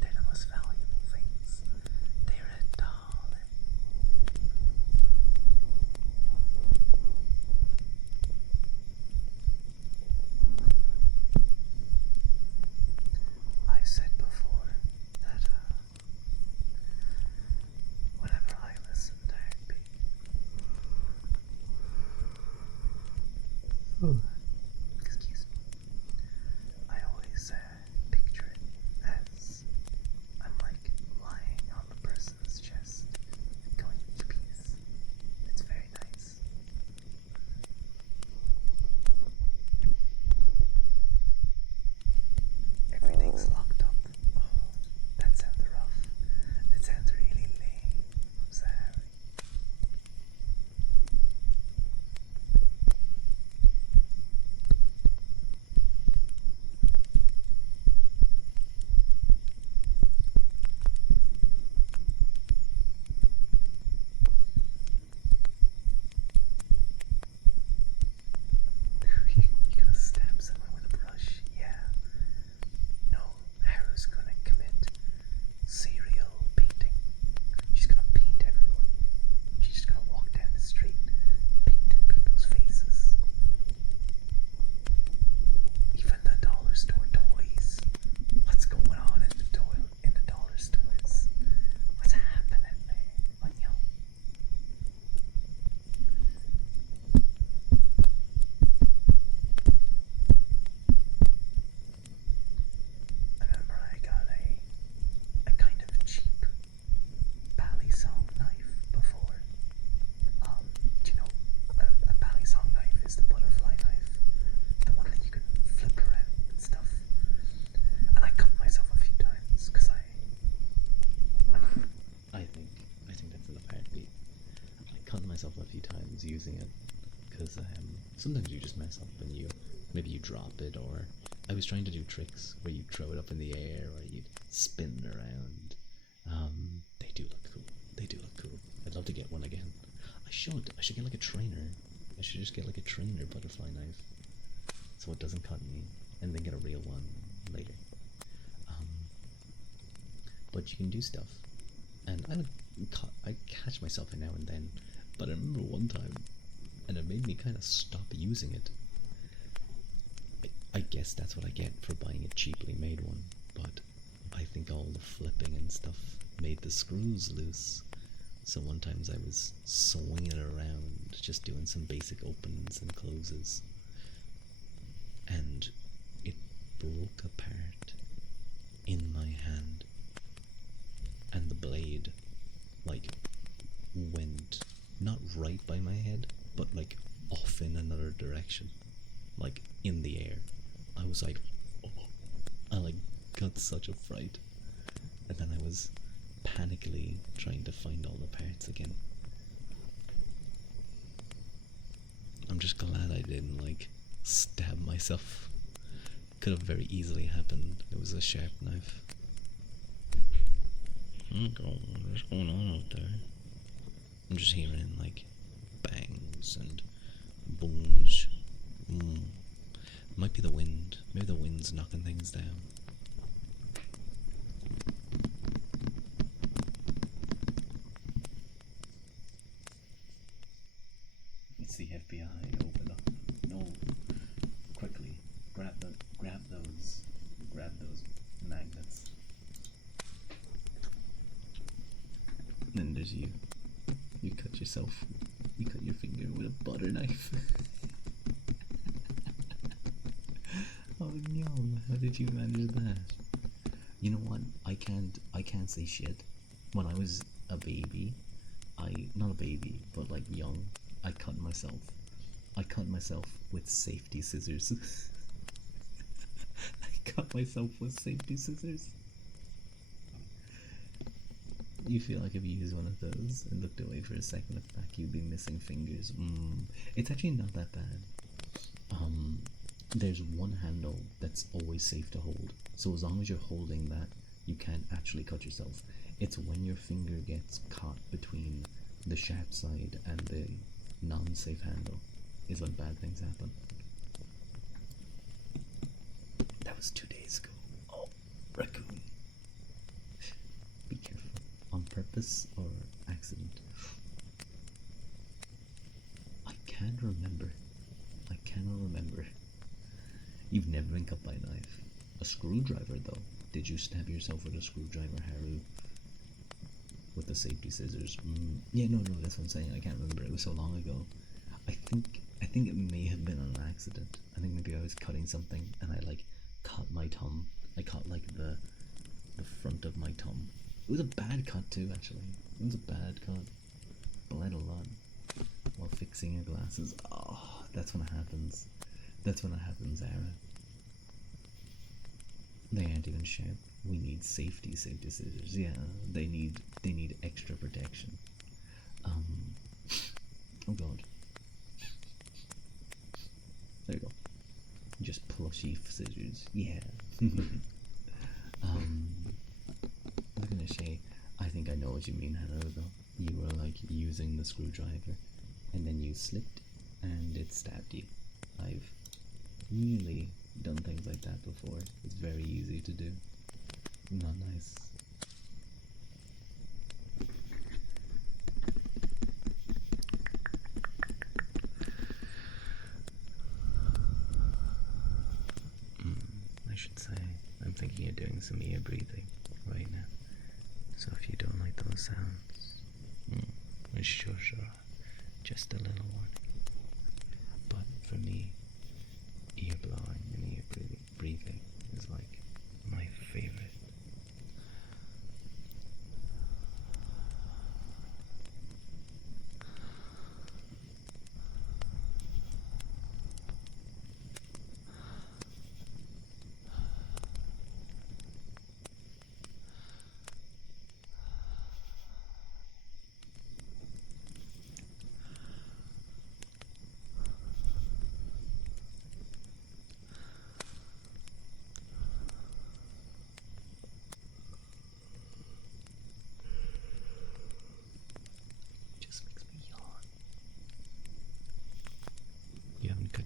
they're the most valuable things. They're $1. I said before that whenever I listen to Heartbeat, excuse me, I always picture it as I'm like lying on the person's chest and going each piece. It's very nice. Everything's locked up. Oh, that sounds rough. That sounds really lame. I'm sorry. myself a few times using it because sometimes you just mess up and maybe you drop it, or I was trying to do tricks where you throw it up in the air or you spin around. They do look cool. They do look cool. I'd love to get one again. I should get like a trainer. I should just get like a trainer butterfly knife so it doesn't cut me, and then get a real one later. But you can do stuff, and I catch myself every now and then. But I remember one time, and it made me kind of stop using it. I guess that's what I get for buying a cheaply made one, but I think all the flipping and stuff made the screws loose. So one times I was swinging it around, just doing some basic opens and closes, and it broke apart in my hand, and the blade like went not right by my head, but like off in another direction, like in the air. I was like, oh. I like got such a fright, and then I was panically trying to find all the parts again. I'm just glad I didn't like stab myself. Could have very easily happened. It was a sharp knife. What's going on out there? I'm just hearing like bangs and booms. Might be the wind. Maybe the wind's knocking things down. It's the FBI. Open up. No. Quickly. Grab those magnets. Then there's you. You cut yourself. You cut your finger with a butter knife. Oh no, how did you manage that? You know what? I can't say shit. When I was a baby, not a baby, but like young, I cut myself. I cut myself with safety scissors. I cut myself with safety scissors. You feel like if you used one of those and looked away for a second back, you'd be missing fingers. It's actually not that bad. There's one handle that's always safe to hold. So as long as you're holding that, you can't actually cut yourself. It's when your finger gets caught between the sharp side and the non-safe handle is when bad things happen. That was 2 days ago. Oh, raccoon. Be careful. On purpose or accident? I can't remember. I cannot remember. You've never been cut by a knife. A screwdriver, though. Did you stab yourself with a screwdriver, Haru? With the safety scissors? Yeah, no, that's what I'm saying. I can't remember. It was so long ago. I think it may have been an accident. I think maybe I was cutting something and I like cut my thumb. I cut like the front of my thumb. It was a bad cut too, actually. It was a bad cut. Bled a lot while fixing your glasses. Oh, that's when it happens. That's when it happens, Ara. They aren't even sharp. We need safety scissors. Yeah, they need extra protection. Oh god. There you go. Just plushy scissors. Yeah. I was gonna say, I think I know what you mean, Hello, though. You were like using the screwdriver, and then you slipped, and it stabbed you. I've really done things like that before. It's very easy to do. Not nice. I should say, I'm thinking of doing some ear breathing right now. So if you don't like those sounds, sure, just a little warning. But for me, ear blowing and ear breathing is like my favorite.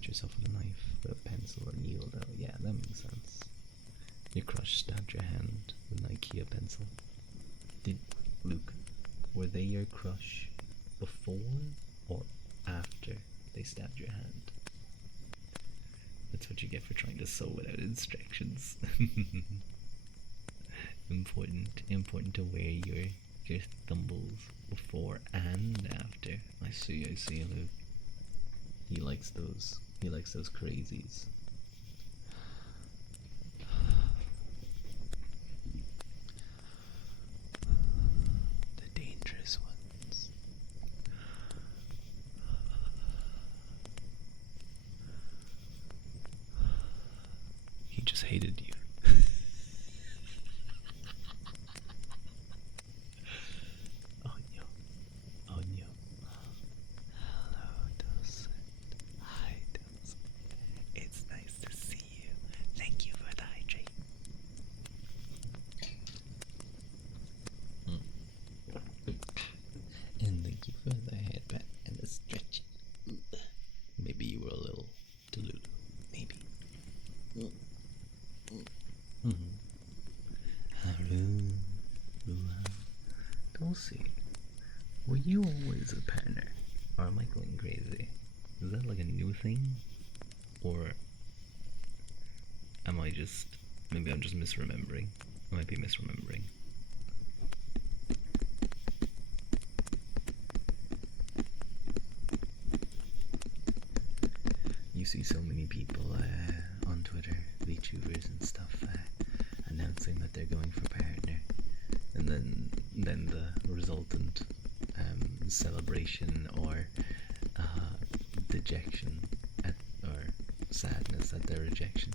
yourself with a knife, with a pencil, and yield out. Yeah, that makes sense. Your crush stabbed your hand with an IKEA pencil. Did Luke, were they your crush before or after they stabbed your hand? That's what you get for trying to sew without instructions. Important to wear your thimbles before and after. I see, Luke. He likes those crazies. The dangerous ones. He just hated you. Oh no. Oh no. Hello, Dulcet. Hi, Dulcet. It's nice to see you. Thank you for the hydrate. And thank you for the headband and the stretch. Maybe you were a little deluded. Maybe. Haru, Dulcie, were you always a partner? Or am I going crazy? Is that like a new thing? Or am I just... maybe I'm just misremembering. I might be misremembering. You see so many people on Twitter, VTubers and stuff, announcing that they're going for partner, and then the resultant celebration or dejection or sadness at their rejection.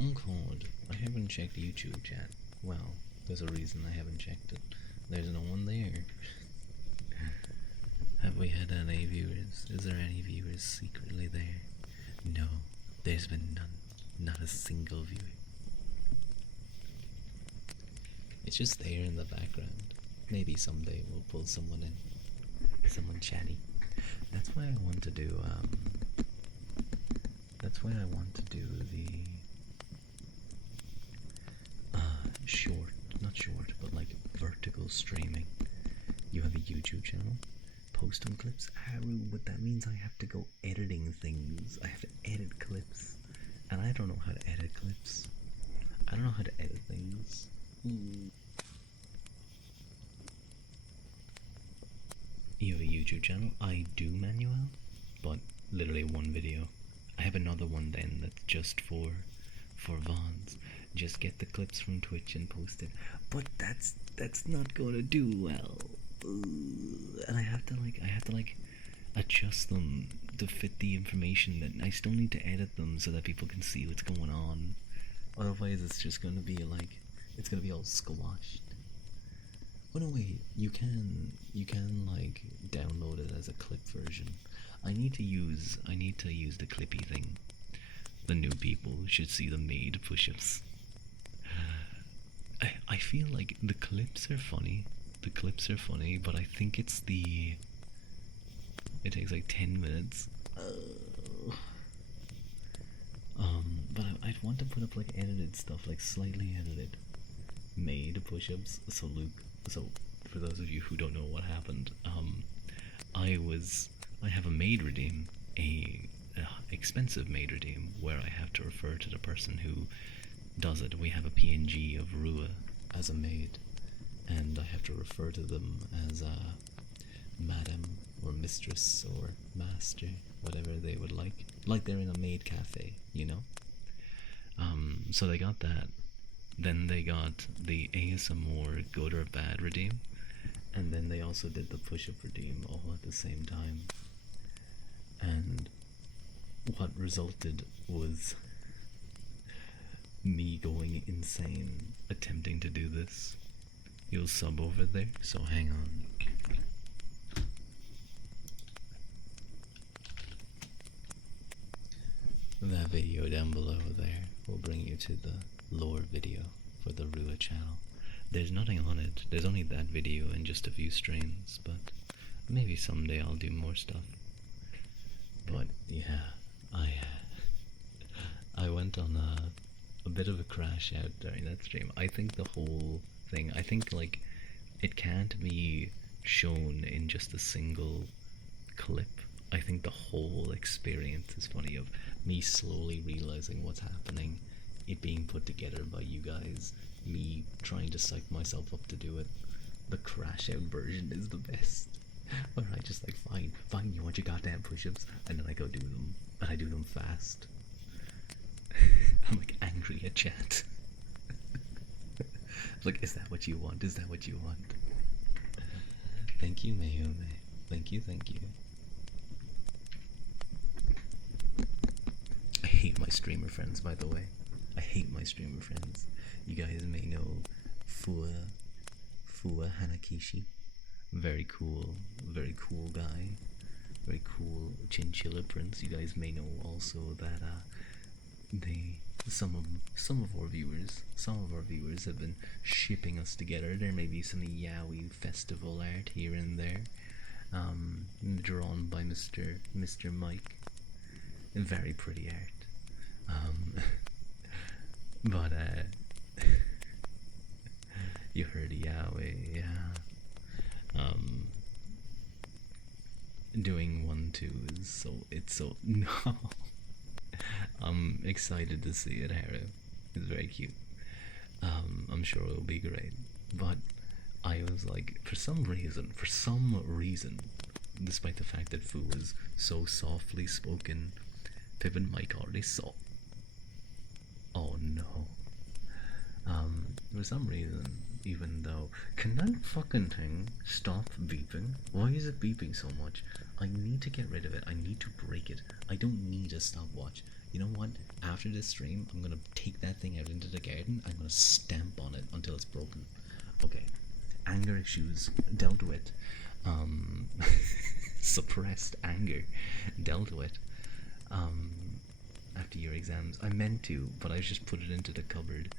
Oh God, I haven't checked YouTube chat. Well, there's a reason I haven't checked it. There's no one there. Have we had any viewers? Is there any viewers secretly there? No, there's been none. Not a single viewer. It's just there in the background. Maybe someday we'll pull someone in. Someone chatty. That's why I want to do, that's why I want to do the, not short, but like vertical streaming. You have a YouTube channel, post on clips. Haru, but that means I have to go editing things. I have to edit clips, and I don't know how to edit clips. I don't know how to edit things. You have a YouTube channel? I do, Manuel, but literally one video. I have another one then that's just for Vons. Just get the clips from Twitch and post it. But that's not gonna do well. And I have to adjust them to fit the information. That I still need to edit them so that people can see what's going on. Otherwise it's just gonna be like, it's gonna be all squashed. Oh no, wait, you can like download it as a clip version. I need to use the clippy thing. The new people should see the made push-ups. I feel like the clips are funny. But I think it's it takes like 10 minutes. But I'd want to put up like edited stuff, like slightly edited made push-ups. So for those of you who don't know what happened, I have a maid redeem, a expensive maid redeem, where I have to refer to the person who does it. We have a PNG of Rua as a maid, and I have to refer to them as madam or mistress or master, whatever they would like they're in a maid cafe, you know. So they got that. Then they got the ASMR good or bad redeem, and then they also did the push-up redeem all at the same time. And what resulted was me going insane attempting to do this. You'll sub over there, so hang on. That video down below there will bring you to the lore video for the Rua channel. there's nothing on it. There's only that video and just a few strains, but maybe someday I'll do more stuff. But yeah, I went on a bit of a crash out during that stream. I think the whole thing, I think like it can't be shown in just a single clip. I think the whole experience is funny, of me slowly realizing what's happening, it being put together by you guys, me trying to psych myself up to do it. The crash out version is the best. Where I just like, fine, you want your goddamn push-ups, and then I go do them, and I do them fast. I'm like angry at chat. Like, is that what you want? Is that what you want? Thank you, Mayume. Thank you. I hate my streamer friends, by the way. I hate my streamer friends. You guys may know Fua Hanakishi. Very cool guy. Very cool chinchilla prince. You guys may know also that some of our viewers have been shipping us together. There may be some yaoi festival art here and there, drawn by Mr. Mike. Very pretty art. But you heard yaoi, yeah. Doing 1-2 is so no. I'm excited to see it, Haru. It's very cute. I'm sure it'll be great. But I was like, for some reason, despite the fact that Fu was so softly spoken, Pip and Mike already saw. Oh no. For some reason, even though, can that fucking thing stop beeping? Why is it beeping so much? I need to get rid of it. I need to break it. I don't need a stopwatch. You know what? After this stream, I'm gonna take that thing out into the garden. I'm gonna stamp on it until it's broken. Okay. Anger issues dealt with. Suppressed anger dealt with. After your exams, I meant to, but I just put it into the cupboard.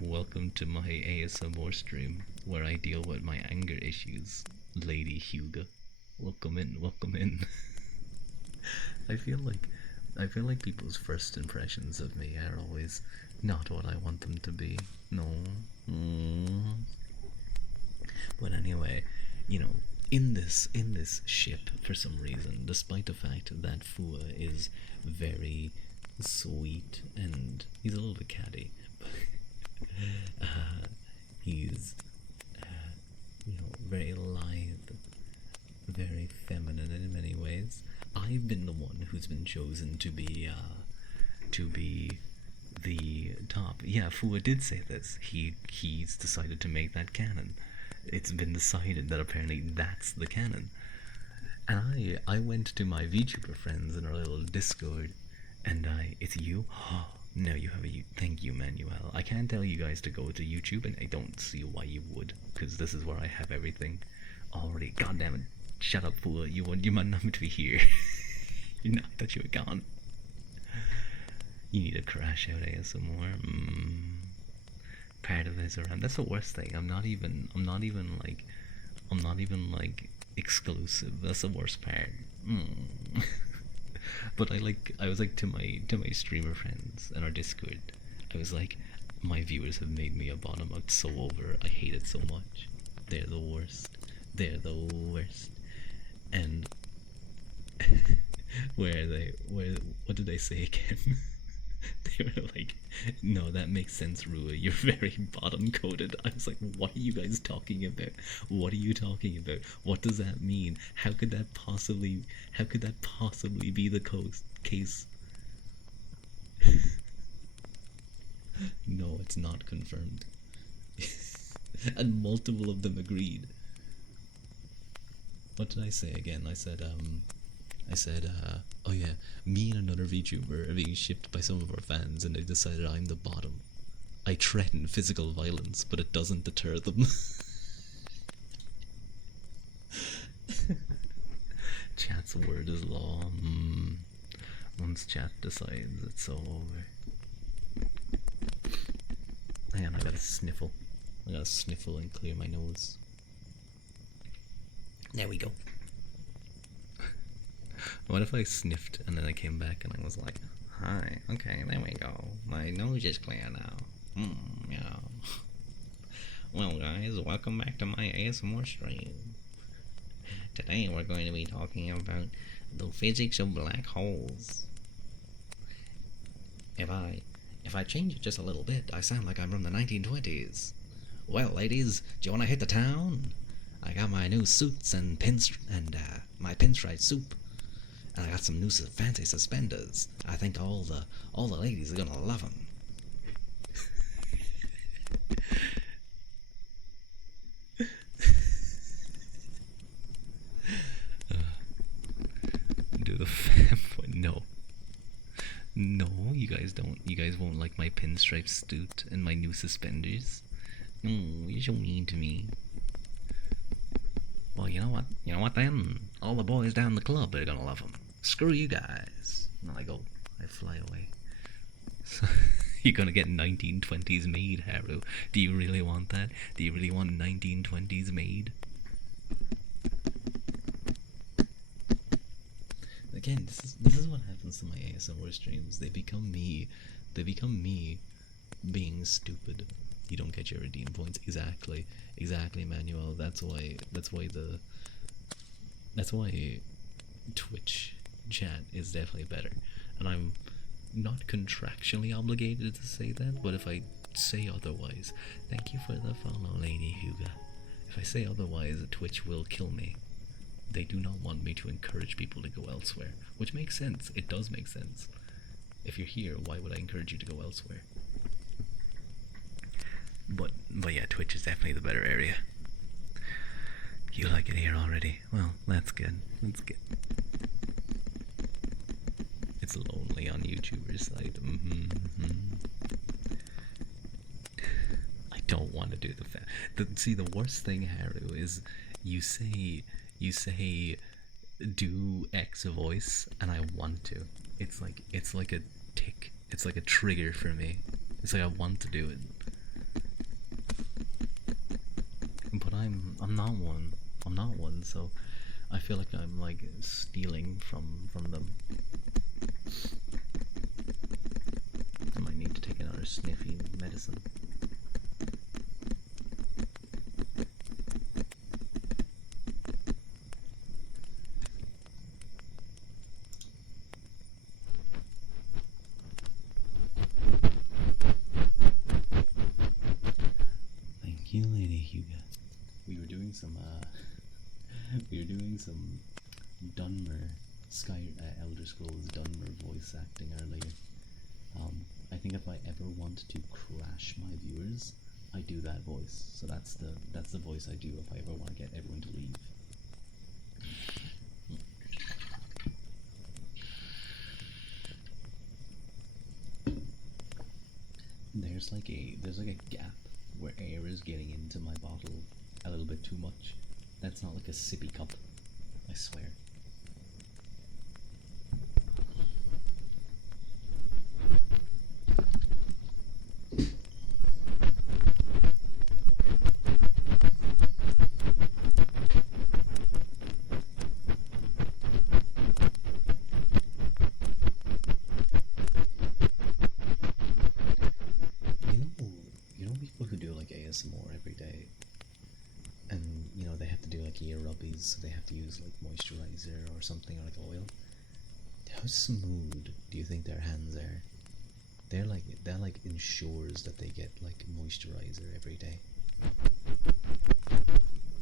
Welcome to my ASMR stream, where I deal with my anger issues, Lady Hugo. Welcome in. I feel like people's first impressions of me are always not what I want them to be. No. But anyway, you know, in this ship, for some reason, despite the fact that Fua is very sweet and he's a little bit catty, he's you know, very lithe, very feminine in many ways. I've been the one who's been chosen to be the top. Yeah, Fua did say this. He's decided to make that canon. It's been decided that apparently that's the canon. And I went to my VTuber friends in our little Discord, and it's you? No, you have thank you, Manuel. I can't tell you guys to go to YouTube, and I don't see why you would, because this is where I have everything already. God damn it. Shut up, fool. You might not be here. You know, I thought you were gone. You need to crash out ASMR. Part of this around. That's the worst thing. I'm not even like exclusive. That's the worst part. But I was like to my streamer friends in our Discord, I was like, my viewers have made me a bottom. I'm so over. I hate it so much. They're the worst. And what did they say again? They were like, no, that makes sense, Rua. You're very bottom coded. I was like, what are you guys talking about? What are you talking about? What does that mean? How could that possibly be the case? No, it's not confirmed. And multiple of them agreed. What did I say again? I said, oh yeah, me and another VTuber are being shipped by some of our fans, and they decided I'm the bottom. I threaten physical violence, but it doesn't deter them. Chat's word is law. Once chat decides, it's all over. Hang on, I gotta sniffle. I gotta sniffle and clear my nose. There we go. What if I sniffed and then I came back and I was like, hi, okay, there we go. My nose is clear now. Yeah. Well, guys, welcome back to my ASMR stream. Today we're going to be talking about the physics of black holes. If I change it just a little bit, I sound like I'm from the 1920s. Well, ladies, do you want to hit the town? I got my new suits and my pinstripe soup, and I got some new fancy suspenders. I think all the ladies are gonna love them. Do the fanboy? No, you guys don't. You guys won't like my pinstripe suit and my new suspenders. No, you're so mean to me. Well, you know what? You know what then? All the boys down the club are gonna love them. Screw you guys. And I fly away. So, you're gonna get 1920s made, Haru. Do you really want that? Do you really want 1920s made? Again, this is what happens to my ASMR streams. They become me being stupid. You don't get your redeem points. Exactly, Manuel. That's why Twitch chat is definitely better. And I'm not contractually obligated to say that, but if I say otherwise, thank you for the follow, Lady Huga. If I say otherwise, Twitch will kill me. They do not want me to encourage people to go elsewhere, which makes sense. It does make sense. If you're here, why would I encourage you to go elsewhere? But yeah, Twitch is definitely the better area. You like it here already? Well, that's good. That's good. It's lonely on YouTuber's side. I don't want to do see, the worst thing, Haru, is you say do X voice and I want to. It's like a tick. It's like a trigger for me. It's like I want to do it. But I'm not one. I'm not one, so I feel like I'm like stealing from them. I might need to take another sniffy medicine. Thank you, Lady Huga. We were doing some Dunmer Elder Scrolls Dunmer voice acting earlier. I think if I ever want to crash my viewers, I do that voice. So that's the voice I do if I ever want to get everyone to leave. There's like a gap where air is getting into my bottle a little bit too much. That's not like a sippy cup, I swear. You know people who do like ASMR every day, and you know they have to do like ear rubbies, so they have to use like moisturizer or something, or like oil. How smooth do you think their hands are? That like ensures that they get like moisturizer every day.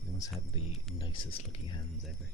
They must have the nicest looking hands ever.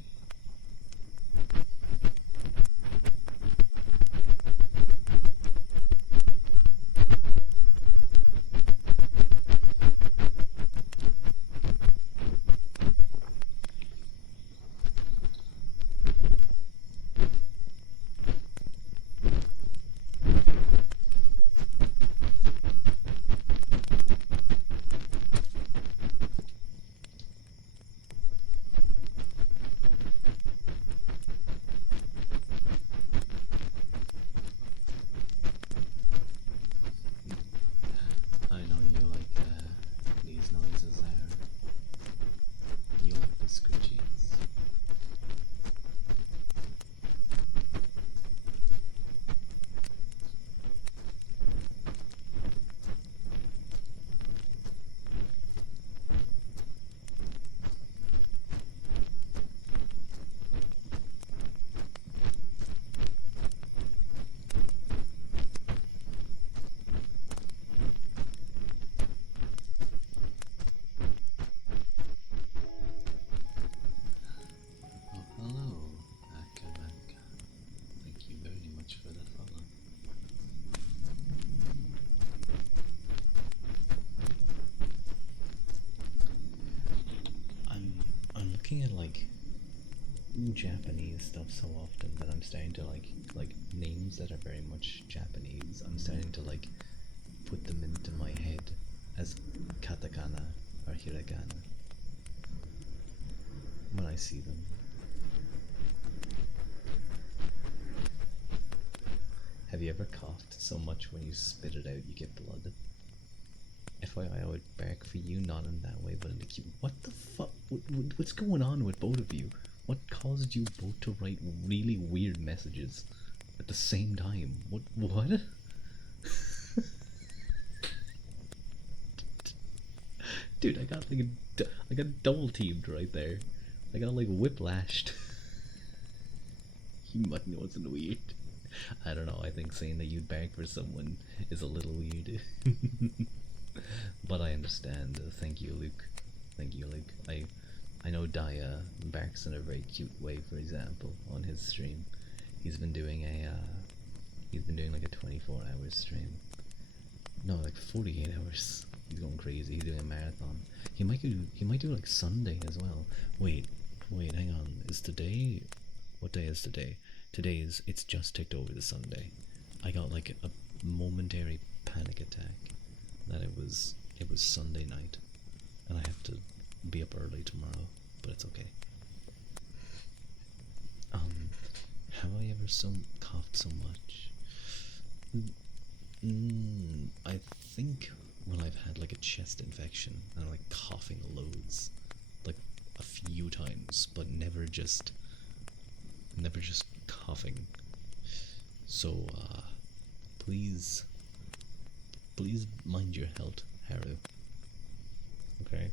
Japanese stuff so often that I'm starting to like names that are very much Japanese. I'm starting to like put them into my head as katakana or hiragana when I see them. Have you ever coughed so much when you spit it out you get blood? FYI, I would bark for you, not in that way, but in the cute. What the fuck? What's going on with both of you? What caused you both to write really weird messages at the same time? What? Dude, I got double teamed right there. I got like whiplashed. You might know it's weird. I don't know. I think saying that you'd bark for someone is a little weird. But I understand. Thank you, Luke. Thank you, Luke. I know Daya barks in a very cute way. For example, on his stream, he's been doing like a 24-hour stream. No, like 48 hours. He's going crazy. He's doing a marathon. He might do like Sunday as well. Wait, hang on. Is today? What day is today? It's just ticked over to Sunday. I got like a momentary panic attack that it was Sunday night, and I have to be up early tomorrow, but it's okay. Have I ever coughed so much? I think when I've had like a chest infection and I'm like coughing loads, like a few times, but never just coughing. So please mind your health, Haru. Okay?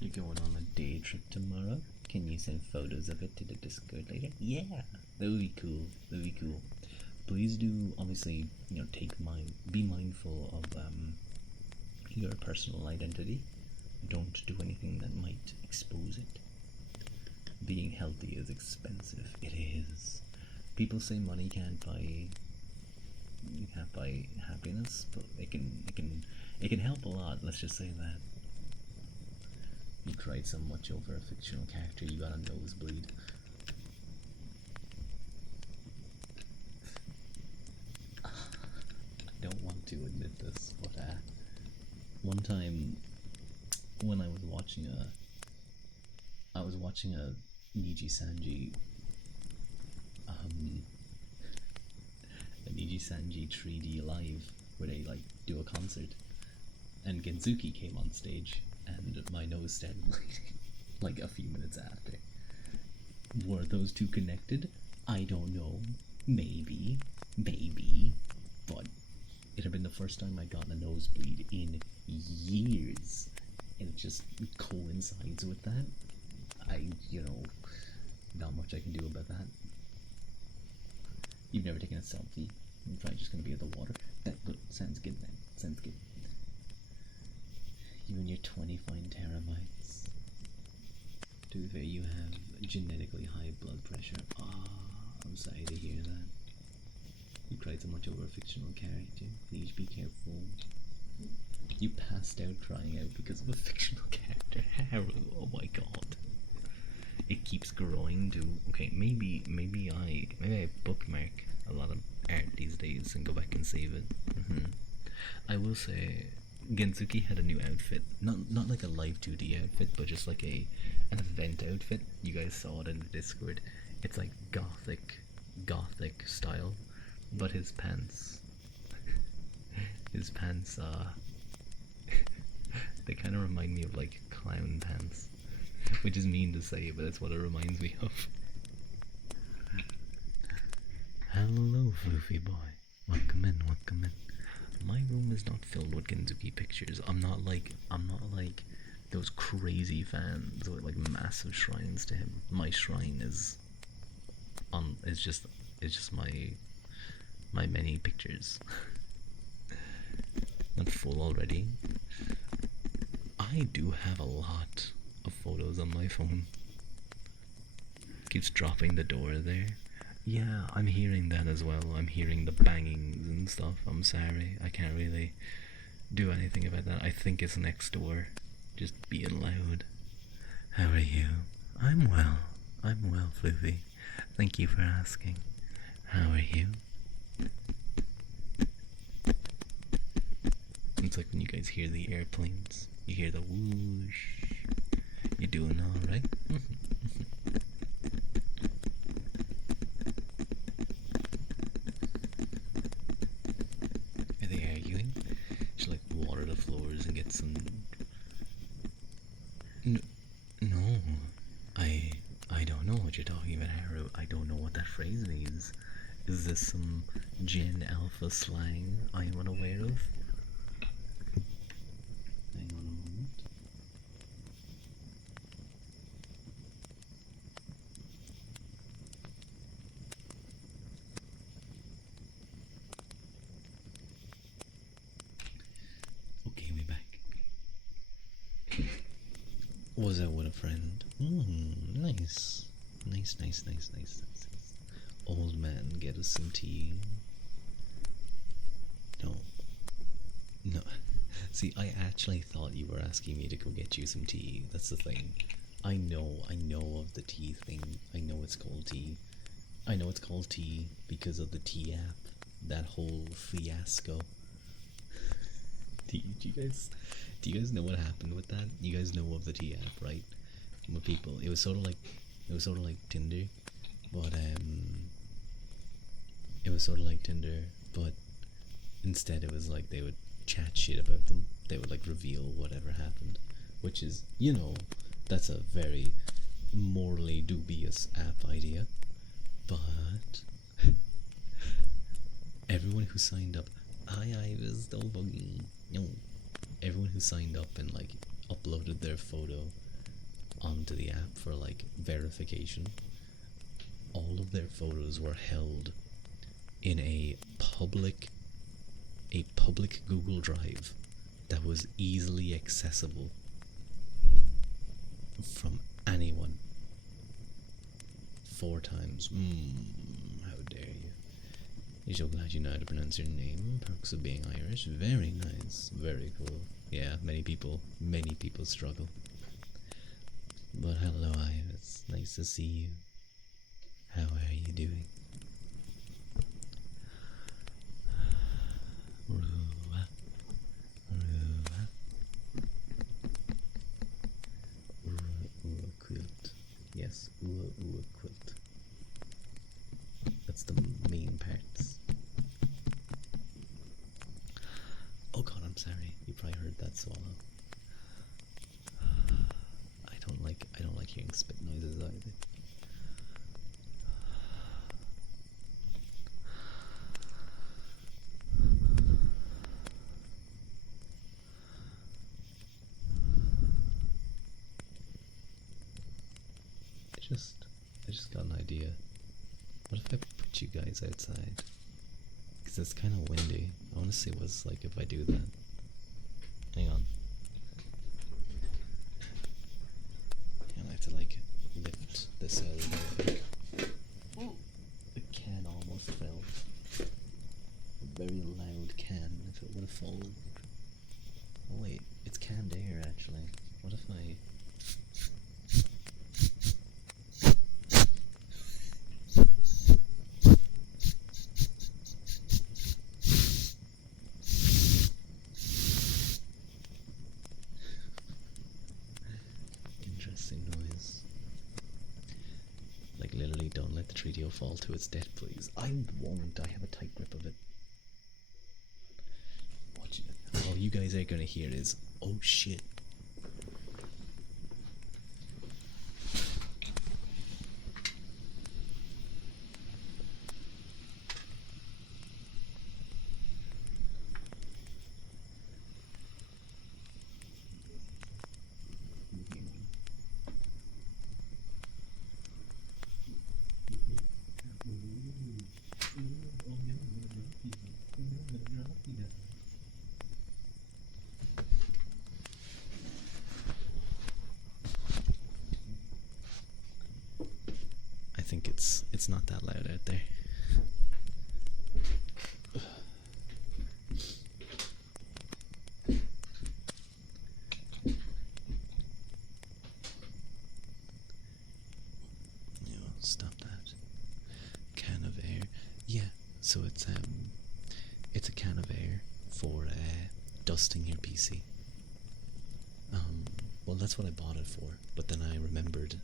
You're going on a day trip tomorrow? Can you send photos of it to the Discord later? Yeah, that would be cool. Please do, obviously, be mindful of your personal identity. Don't do anything that might expose it. Being healthy is expensive. It is. People say money can't buy happiness, but it can help a lot. Let's just say that. You cried so much over a fictional character, you got a nosebleed. I don't want to admit this, but one time when I was watching a Niji Sanji 3D live where they like do a concert, and Genzuki came on stage, and my nose started bleeding like a few minutes after. Were those two connected? I don't know. Maybe, but it had been the first time I got a nosebleed in years, and it just coincides with that. Not much I can do about that. You've never taken a selfie. You're probably just gonna be at the water. That sounds good then. Sounds good. You and your 20 fine terabytes. To be fair, you have genetically high blood pressure. I'm sorry to hear that. You cried so much over a fictional character. Please be careful. You passed out crying out because of a fictional character. Haru, oh my god. It keeps growing to maybe I bookmark a lot of art these days and go back and save it. I will say Genzuki had a new outfit. Not like a live 2D outfit, but just like an event outfit. You guys saw it in the Discord. It's like gothic style, but his pants they kind of remind me of like clown pants, which is mean to say, but that's what it reminds me of. Hello, floofy boy. Welcome in. My room is not filled with Genzuki pictures. I'm not like those crazy fans with like massive shrines to him. My shrine is just my many pictures. Not full already. I do have a lot of photos on my phone. Keeps dropping the door there. Yeah, I'm hearing that as well. I'm hearing the bangings and stuff. I'm sorry. I can't really do anything about that. I think it's next door. Just being loud. How are you? I'm well. I'm well, Floofy. Thank you for asking. How are you? It's like when you guys hear the airplanes. You hear the whoosh. You doing alright? Are they arguing? Should like water the floors and get some. No, I don't know what you're talking about, Haru. I don't know what that phrase means. Is this some Gen Alpha slang I am unaware of? Hang on a moment. Okay, we back. Was out with a friend. Nice. Nice. Old man, get us some tea. No. See, I actually thought you were asking me to go get you some tea. That's the thing. I know of the tea thing. I know it's called tea. I know it's called tea because of the tea app. That whole fiasco. Do you guys know what happened with that? You guys know of the tea app, right? With people, it was sort of like Tinder, but instead it was like they would chat shit about them. They would like reveal whatever happened, which is, that's a very morally dubious app idea. But everyone who signed up, I was so buggy. No, everyone who signed up and like uploaded their photo onto the app for like verification, all of their photos were held in a public Google Drive that was easily accessible from anyone. 4 times. How dare you. You're so glad you know how to pronounce your name. Perks of being Irish. Very nice. Very cool. Yeah, many people struggle. But hello, Ive. It's nice to see you. How are you doing? Rua. Ua quilt. Yes, ua quilt. That's the main parts. Oh god, I'm sorry. You probably heard that swallow. I don't like hearing spit noises either. I just got an idea. What if I put you guys outside? Because it's kind of windy. I want to see what it's like if I do that. Hang on. I like to like lift this out of the way. The can almost fell. A very loud can if it would have fallen. Oh wait, it's canned air actually. What if I... Literally, don't let the Treaty fall to its death, please. I won't. I have a tight grip of it. All you guys are gonna hear is, oh shit. think it's not that loud out there. No, stop that. Can of air. Yeah, so it's a can of air for dusting your PC. Well, that's what I bought it for, but then I remembered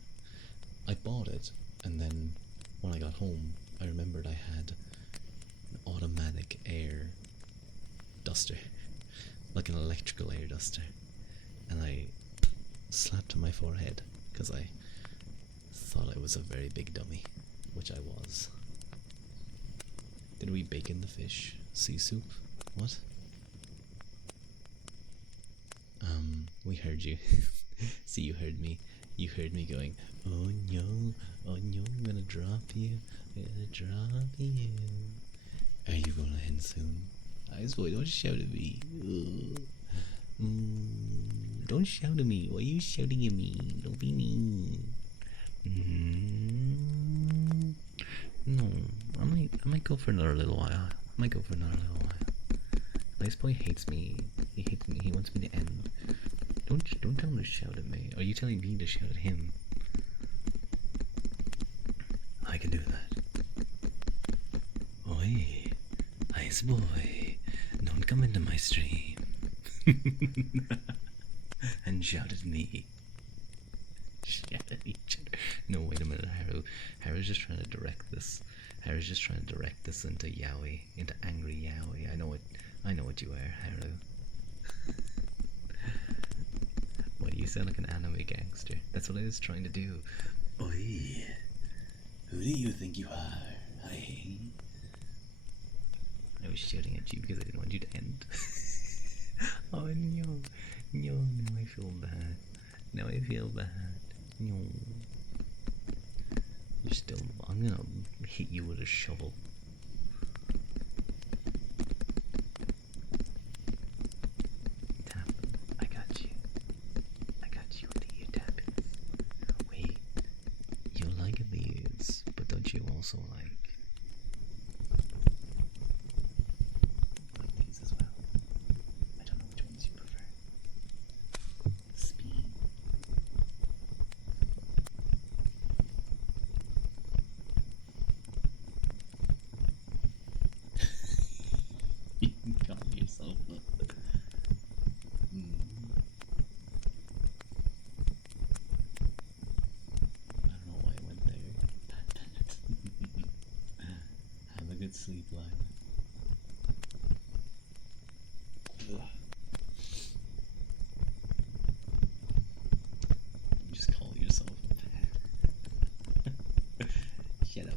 I bought it, and then when I got home, I remembered I had an automatic air duster, like an electrical air duster, and I slapped on my forehead because I thought I was a very big dummy, which I was. Did we bacon the fish? Sea soup? What? We heard you. See, you heard me. You heard me going, oh no, I'm gonna drop you. I'm gonna drop you. Are you gonna end soon? Ice boy, don't shout at me. Don't shout at me. Why are you shouting at me? Don't be mean. No, I might go for another little while. Ice boy hates me. He hates me. He wants me to end. Don't tell him to shout at me. Are you telling me to shout at him? I can do that. Oi, Ice boy, don't come into my stream and shout at me. Shout at each other. No, wait a minute, Haru. Haru's just trying to direct this. Haru's just trying to direct this into Yaoi, into angry Yaoi. I know what you are, Haru. Why do you sound like an anime gangster? That's what I was trying to do. Oi, who do you think you are? I was shouting at you because I didn't want you to end. Oh no, now I feel bad. No. You're still. I'm gonna hit you with a shovel. Tap. I got you with the ear tapping. Wait, you like these, but don't you also like these as well? I don't know which ones you prefer. Speed. You can calm yourself up. I don't know why I went there. Have a good sleep, Lila. You just call yourself a Shut up.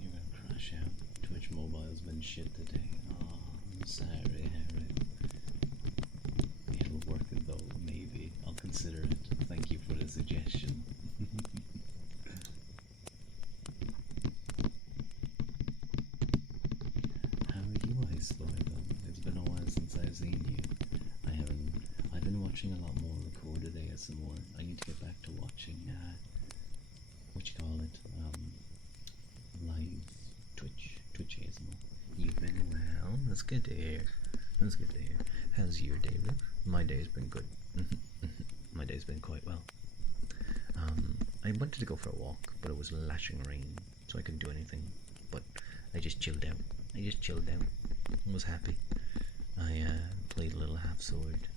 You're gonna crash out. Twitch Mobile's been shit today. Oh, I'm sorry, Harry. It'll work though, maybe. I'll consider it. Thank you for the suggestion. How are you, Ice Boy, though? It's been a while since I've seen you. I've been watching a lot more recorded ASMR. I need to get back to watching, live Twitch ASMR. You've been well. That's good to hear. How's your day been? My day's been good. My day's been quite well. I wanted to go for a walk, but it was lashing rain, so I couldn't do anything. But I just chilled out. I was happy. I played a little half sword.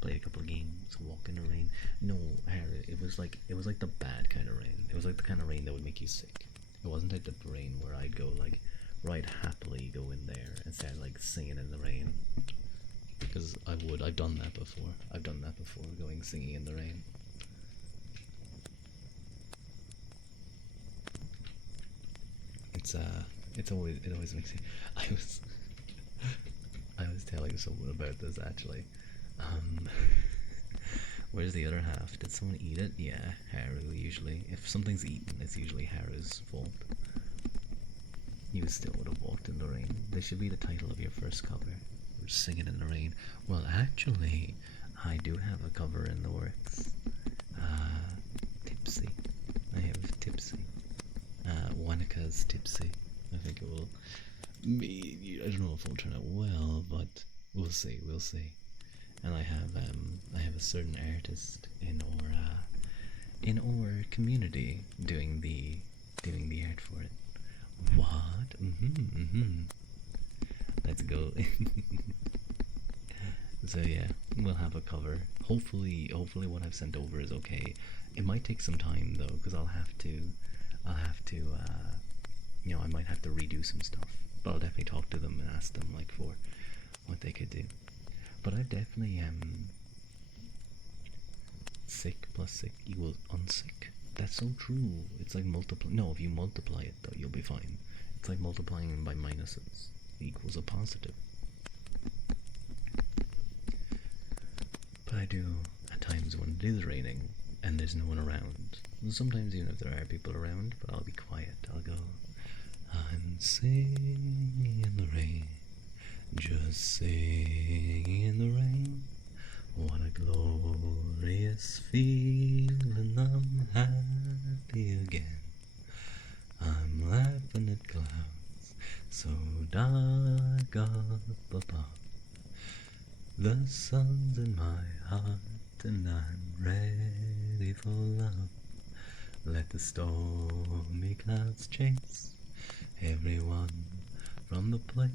Played a couple of games, walk in the rain. No, Harry, it was like the bad kind of rain. It was like the kind of rain that would make you sick. It wasn't like the rain where I'd go like, right, happily go in there and start like singing in the rain. Because I would. I've done that before. Going singing in the rain. It always makes me. I was telling someone about this actually. Where's the other half? Did someone eat it? Yeah, Haru usually. If something's eaten, it's usually Haru's fault. You still would have walked in the rain. This should be the title of your first cover. We're singing in the rain. Well, actually, I do have a cover in the works. Tipsy. I have Tipsy. Wanaka's Tipsy. I think it will. I don't know if it'll turn out well, but we'll see. And I have a certain artist in our community doing the art for it. What? Let's go. So yeah, we'll have a cover. Hopefully what I've sent over is okay. It might take some time though, because I'll have to I might have to redo some stuff. But I'll definitely talk to them and ask them like for what they could do. But I definitely am sick plus sick equals unsick. That's so true. It's like multiply. No, if you multiply it though, you'll be fine. It's like multiplying by minuses equals a positive. But I do at times when it is raining and there's no one around. Sometimes even if there are people around, but I'll be quiet. I'll go, I'm singing in the rain, just singing in the rain. What a glorious feeling, I'm happy again. I'm laughing at clouds so dark up above. The sun's in my heart and I'm ready for love. Let the stormy clouds chase everyone from the place.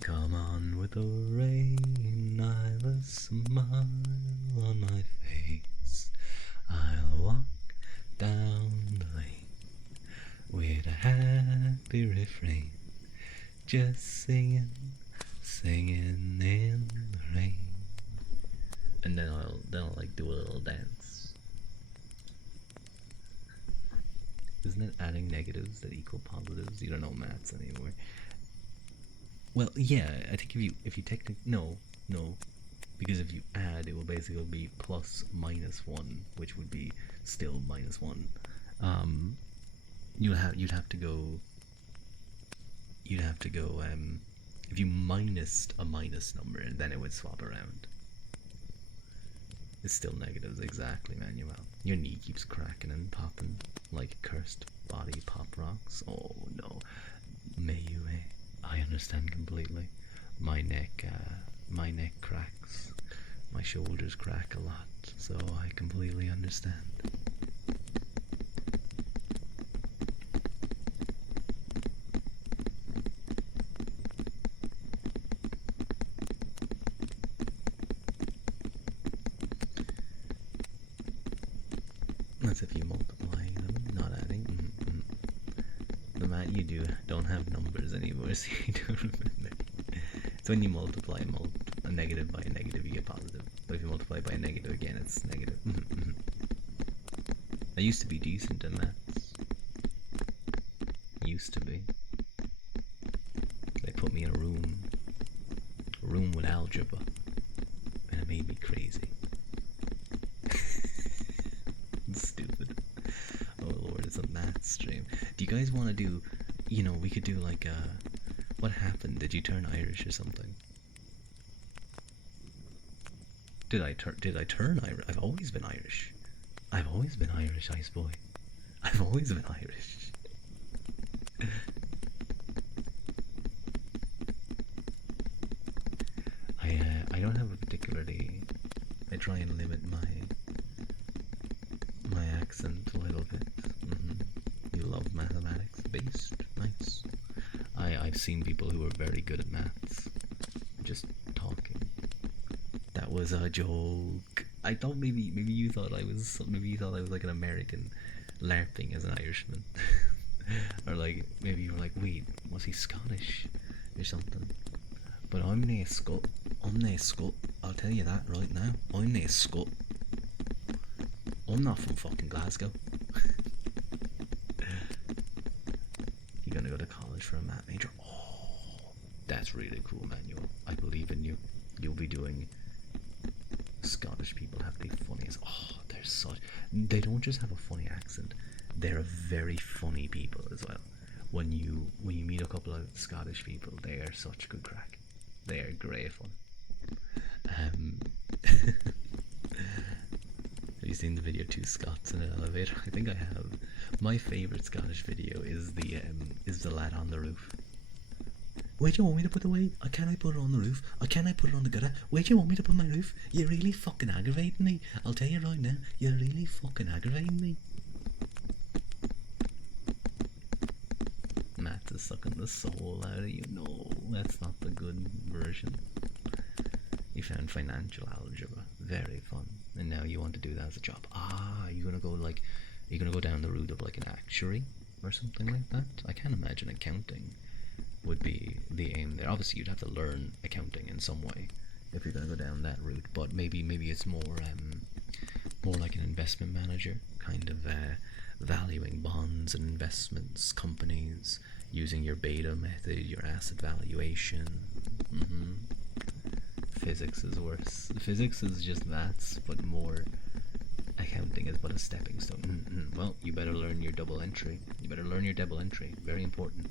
Come on with the rain, I've a smile on my face. I'll walk down the lane with a happy refrain, just singing in the rain. And then I'll like do a little dance. Isn't it adding negatives that equal positives? You don't know maths anymore. Well, yeah, I think if you technically no, because if you add, it will basically be plus minus 1, which would be still minus 1. You'd have to go. If you minused a minus number, then it would swap around. It's still negatives, exactly, Manuel. Your knee keeps cracking and popping like cursed body pop rocks. Oh no, Mayu, I understand completely. My neck cracks. My shoulders crack a lot, so I completely understand. That's if you multiply them, not adding. The math you do don't have numbers anymore, so you don't remember. It's when you multiply a negative by a negative, you get positive. But if you multiply by a negative again, it's negative. I used to be decent in maths. Used to be. They put me in a room with algebra, and it made me crazy. Stupid. Oh lord, it's a math stream. Do you guys want to do, we could do like what happened? Did you turn Irish or something? Did I turn Irish? I've always been Irish. I've always been Irish, Ice Boy. I've always been Irish. I don't have a particularly. I try and limit my accent a little bit. You love mathematics based, nice. I've seen people who are very good at maths just talking. That was a joke. I thought maybe you thought I was like an American LARPing as an Irishman. Or like maybe you were like, wait, was he Scottish or something? But I'm I'm nae scut. I'll tell you that right now. I'm nae scut. I'm not from fucking Glasgow. You're gonna go to college for a math major? Oh, that's really cool, Manuel. I believe in you. You'll be doing. Scottish people have the funniest. Oh, they're such. They don't just have a funny accent. They're very funny people as well. When you meet a couple of Scottish people, they are such good crack. They are great fun. Have you seen the video Two Scots in an elevator? I think I have. My favourite Scottish video is the lad on the roof. Where do you want me to put the weight? Can I put it on the roof? Can I put it on the gutter? Where do you want me to put my roof? You're really fucking aggravating me. I'll tell you right now, you're really fucking aggravating me. Matt is sucking the soul out of you. No, that's not the good version. You found financial algebra. Very fun. And now you want to do that as a job. You're gonna go down the route of like an actuary or something like that? I can't imagine accounting would be the aim there. Obviously you'd have to learn accounting in some way if you're gonna go down that route, but maybe it's more like an investment manager, kind of valuing bonds and investments, companies, using your beta method, your asset valuation. Physics is worse. Physics is just maths, but more accounting is but a stepping stone. Well, you better learn your double entry. Very important.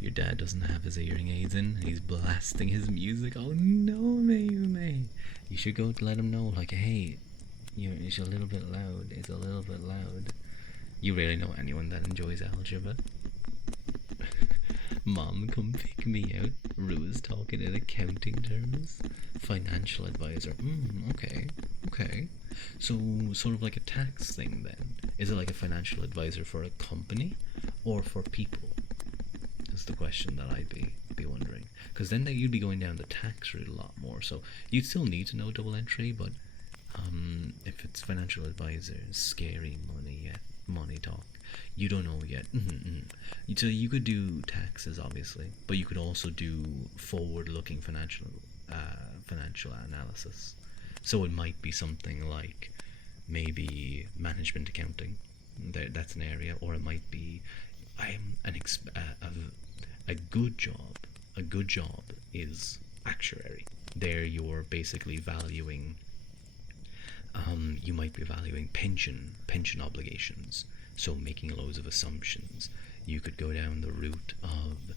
Your dad doesn't have his hearing aids in. He's blasting his music. Oh no, May. You should go to let him know, like, hey, it's a little bit loud. It's a little bit loud. You really know anyone that enjoys algebra? Mom, come pick me out. Rue's talking in accounting terms. Financial advisor. Okay. So, sort of like a tax thing then. Is it like a financial advisor for a company or for people? Is the question that I'd be wondering. Because then you'd be going down the tax route a lot more. So you'd still need to know double entry, but if it's financial advisor, scary money talk, you don't know yet. So you could do taxes, obviously, but you could also do forward-looking financial analysis. So it might be something like maybe management accounting. That's an area, or it might be a good job. A good job is actuary. There you're basically valuing. You might be valuing pension obligations, so making loads of assumptions. You could go down the route of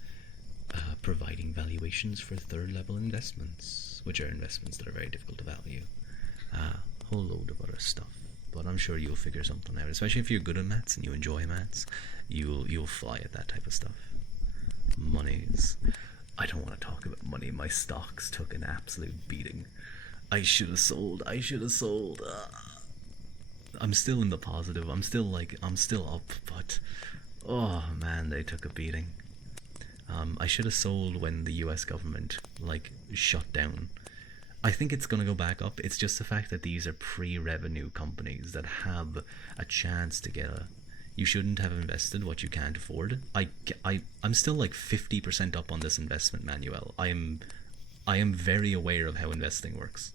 providing valuations for third-level investments, which are investments that are very difficult to value. A whole load of other stuff, but I'm sure you'll figure something out. Especially if you're good at maths and you enjoy maths, you'll fly at that type of stuff. Monies. I don't want to talk about money. My stocks took an absolute beating. I should have sold. I'm still in the positive. I'm still up, but oh man, they took a beating. I should have sold when the US government shut down. I think it's gonna go back up. It's just the fact that these are pre-revenue companies that have a chance to get a. You shouldn't have invested what you can't afford. I'm still 50% up on this investment, Manuel. I am very aware of how investing works.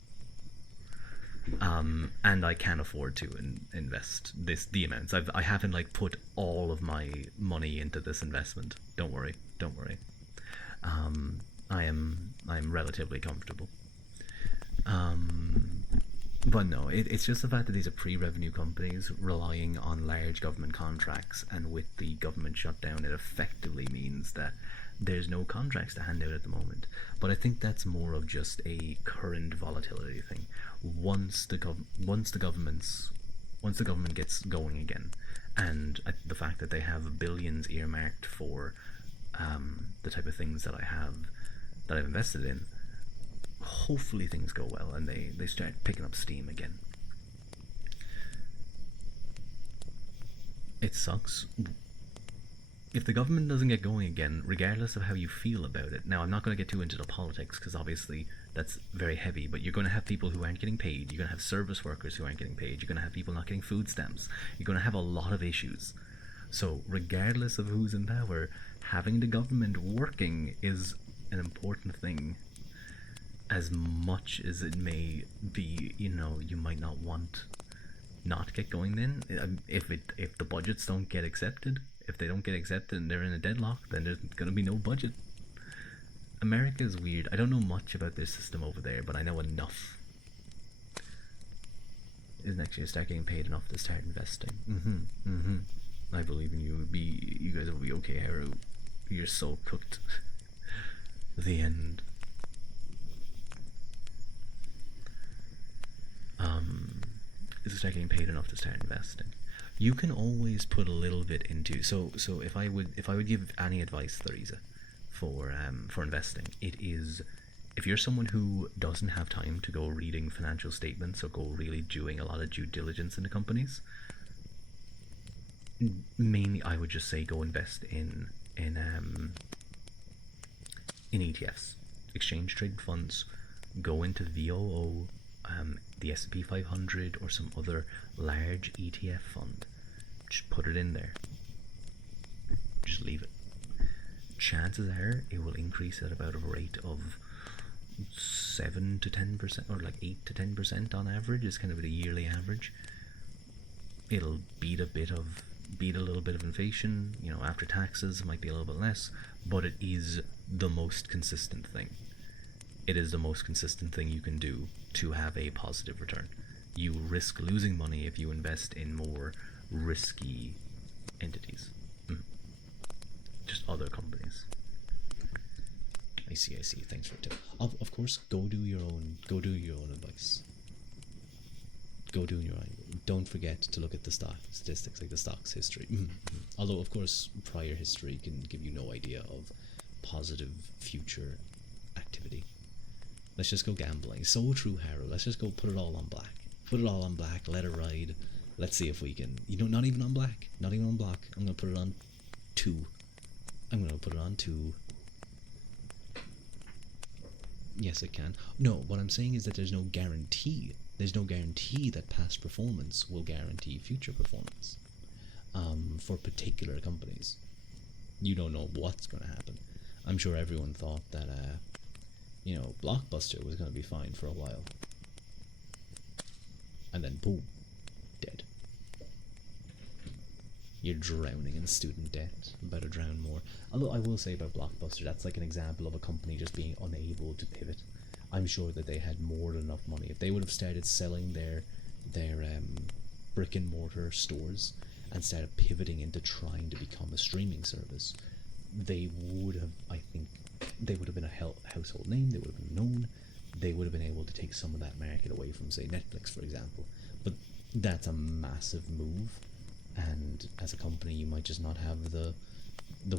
And I can afford to invest the amounts. I haven't put all of my money into this investment. Don't worry. I'm relatively comfortable. But no, it's just the fact that these are pre-revenue companies relying on large government contracts, and with the government shutdown, it effectively means that there's no contracts to hand out at the moment. But I think that's more of just a current volatility thing. Once the government gets going again, and the fact that they have billions earmarked for the type of things that I've invested in, hopefully things go well and they start picking up steam again. It sucks. if the government doesn't get going again, regardless of how you feel about it, now I'm not going to get too into the politics because obviously that's very heavy, but you're going to have people who aren't getting paid, you're going to have service workers who aren't getting paid, you're going to have people not getting food stamps, you're going to have a lot of issues. So, regardless of who's in power, having the government working is an important thing. As much as it may be, you might not want not get going then. If the budgets don't get accepted, if they don't get accepted and they're in a deadlock, then there's gonna be no budget. America is weird. I don't know much about their system over there, but I know enough. Is next year start getting paid enough to start investing? I believe in you. You guys will be okay, Haru. You're so cooked. The end. Is start getting paid enough to start investing? You can always put a little bit into. So if I would give any advice, Theresa, for investing, it is, if you're someone who doesn't have time to go reading financial statements or go really doing a lot of due diligence into companies, mainly I would just say go invest in ETFs, exchange traded funds. Go into VOO, the S&P 500 or some other large ETF fund. Just put it in there. Just leave it. Chances are it will increase at about a rate of 7 to 10%, or like 8 to 10% on average is kind of the yearly average. It'll beat a little bit of inflation, after taxes it might be a little bit less, but it is the most consistent thing. It is the most consistent thing you can do to have a positive return. You risk losing money if you invest in more risky entities. Just other companies. I see. Thanks for the tip. Of course, go do your own advice. Go do your own. Don't forget to look at the statistics, like the stocks history. Although, of course, prior history can give you no idea of positive future activity. Let's just go gambling. So true, Haru. Let's just go put it all on black. Put it all on black. Let it ride. Let's see if we can. Not even on black. Not even on black. I'm gonna put it on 2. I'm gonna put it on 2. Yes, it can. No, what I'm saying is that there's no guarantee. There's no guarantee that past performance will guarantee future performance. For particular companies, you don't know what's going to happen. I'm sure everyone thought that, Blockbuster was going to be fine for a while, and then boom, dead. You're drowning in student debt. About to drown more. Although I will say about Blockbuster, that's like an example of a company just being unable to pivot. I'm sure that they had more than enough money. If they would have started selling their brick and mortar stores and started pivoting into trying to become a streaming service, they would have, I think, they would have been a household name. They would have been known. They would have been able to take some of that market away from, say, Netflix, for example. But that's a massive move, and as a company, you might just not have the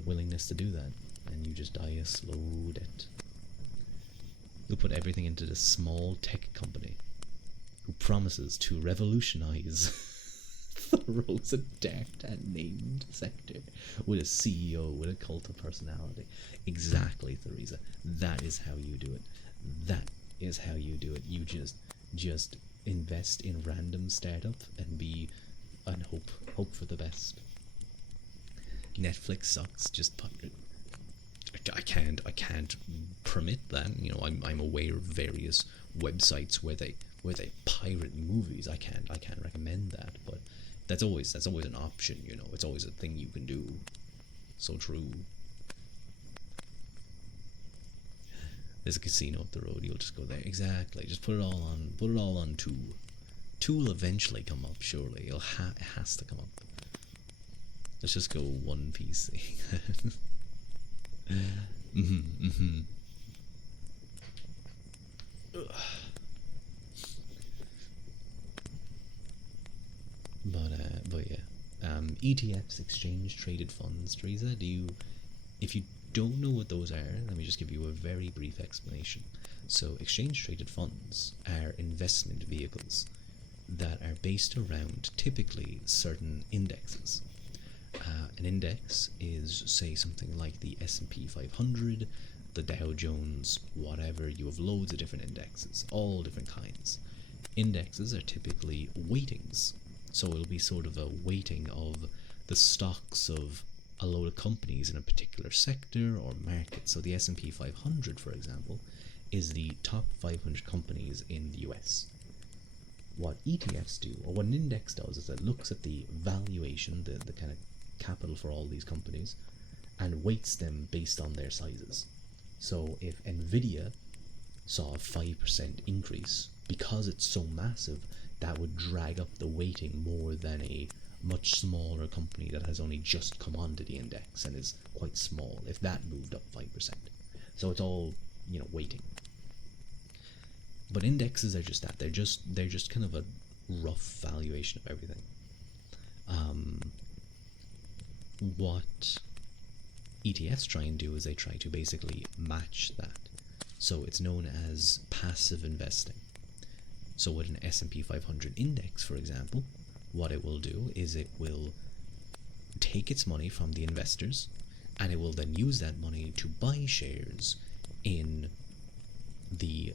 willingness to do that, and you just die a slow death. You'll put everything into this small tech company who promises to revolutionize the Rosa Dart named sector with a CEO with a cult of personality. Exactly, Theresa. That is how you do it. That is how you do it. You just invest in random startup and hope for the best. Netflix sucks. Just put it. I can't permit that. I'm aware of various websites where they pirate movies. I can't recommend that, but that's always an option. It's always a thing you can do. So true. There's a casino up the road. You'll just go there. Exactly. Just put it all on 2. 2 will eventually come up. Surely it has to come up. Let's just go One PC. But yeah, ETFs, exchange traded funds. Teresa, if you don't know what those are, let me just give you a very brief explanation. So exchange traded funds are investment vehicles that are based around typically certain indexes. An index is, say, something like the S&P 500, the Dow Jones, whatever. You have loads of different indexes, all different kinds. Indexes are typically weightings, so it'll be sort of a weighting of the stocks of a load of companies in a particular sector or market. So the S&P 500, for example, is the top 500 companies in the US. What ETFs do, or what an index does, is it looks at the valuation, the kind of capital for all these companies, and weights them based on their sizes. So if Nvidia saw a 5% increase, because it's so massive, that would drag up the weighting more than a much smaller company that has only just come onto the index and is quite small, if that moved up 5%. So it's all, weighting. But indexes are just that. They're just kind of a rough valuation of everything. What ETFs try and do is they try to basically match that. So it's known as passive investing. So with an S&P 500 index, for example, what it will do is it will take its money from the investors, and it will then use that money to buy shares in the.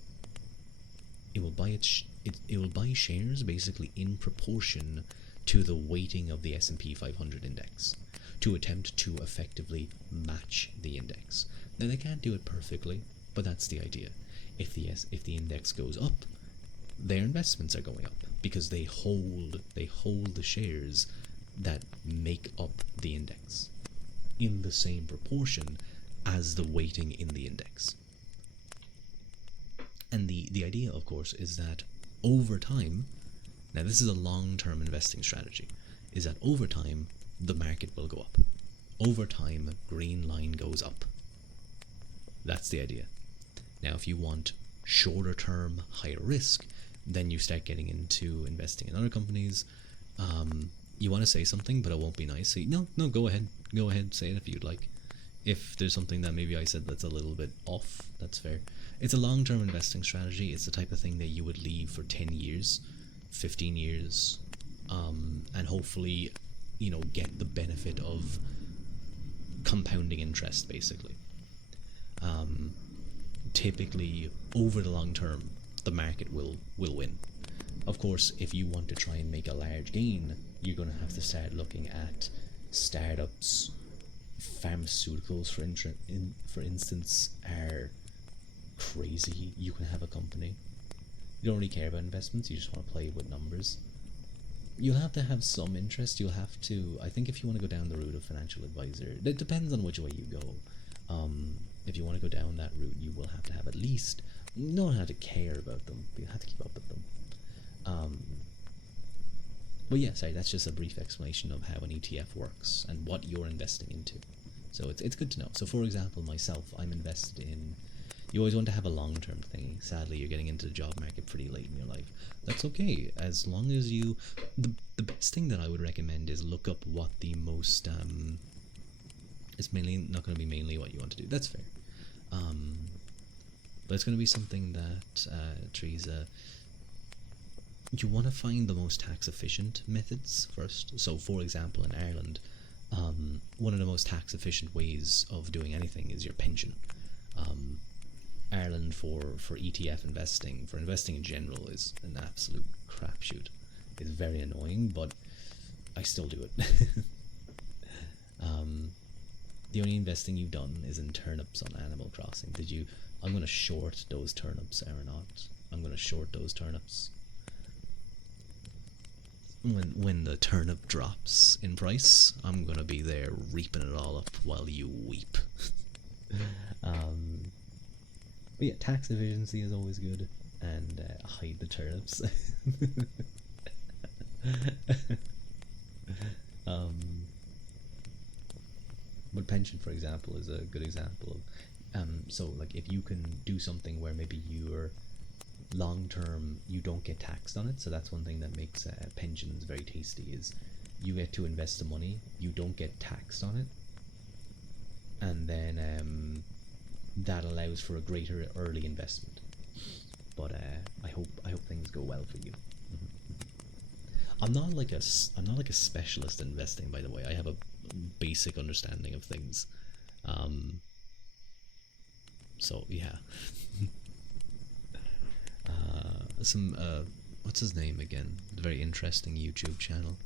It will buy shares basically in proportion to the weighting of the S&P 500 index, to attempt to effectively match the index. Now they can't do it perfectly, but that's the idea. If the index goes up, their investments are going up because they hold the shares that make up the index in the same proportion as the weighting in the index. And the idea, of course, is that over time, now this is a long-term investing strategy, is that over time the market will go up. Over time, green line goes up. That's the idea. Now, if you want shorter term, higher risk, then you start getting into investing in other companies. You want to say something, but it won't be nice. So no, go ahead, say it if you'd like. If there's something that maybe I said that's a little bit off, that's fair. It's a long-term investing strategy. It's the type of thing that you would leave for 10 years, 15 years, and hopefully, get the benefit of compounding interest, basically. Typically, over the long term, the market will win. Of course, if you want to try and make a large gain, you're going to have to start looking at startups. Pharmaceuticals, for instance, are crazy. You can have a company. You don't really care about investments. You just want to play with numbers. You'll have to have some interest. You'll have to. I think if you want to go down the route of financial advisor, it depends on which way you go. If you want to go down that route, you will have to have at least know how to care about them. You have to keep up with them. But yeah, sorry, that's just a brief explanation of how an ETF works and what you're investing into. So it's good to know. So for example, myself, I'm invested in. You always want to have a long-term thing. Sadly, you're getting into the job market pretty late in your life. That's okay, as long as you. The best thing that I would recommend is look up what the most. It's mainly not going to be mainly what you want to do. That's fair. But it's going to be something that Teresa. You want to find the most tax efficient methods first. So, for example, in Ireland, one of the most tax efficient ways of doing anything is your pension. Ireland for ETF investing, for investing in general, is an absolute crapshoot. It's very annoying, but I still do it. The only investing you've done is in turnips on Animal Crossing. I'm going to short those turnips, or not. I'm going to short those turnips. When the turnip drops in price, I'm going to be there reaping it all up while you weep. But yeah, tax efficiency is always good, and hide the turnips. But pension, for example, is a good example of. So, like, if you can do something where maybe you're long term, you don't get taxed on it. So that's one thing that makes pensions very tasty. Is you get to invest the money, you don't get taxed on it, and then that allows for a greater early investment. But I hope things go well for you. I'm not like I'm not like a specialist in investing, by the way. I have a basic understanding of things. Um, so yeah. Some what's his name again? Very interesting YouTube channel.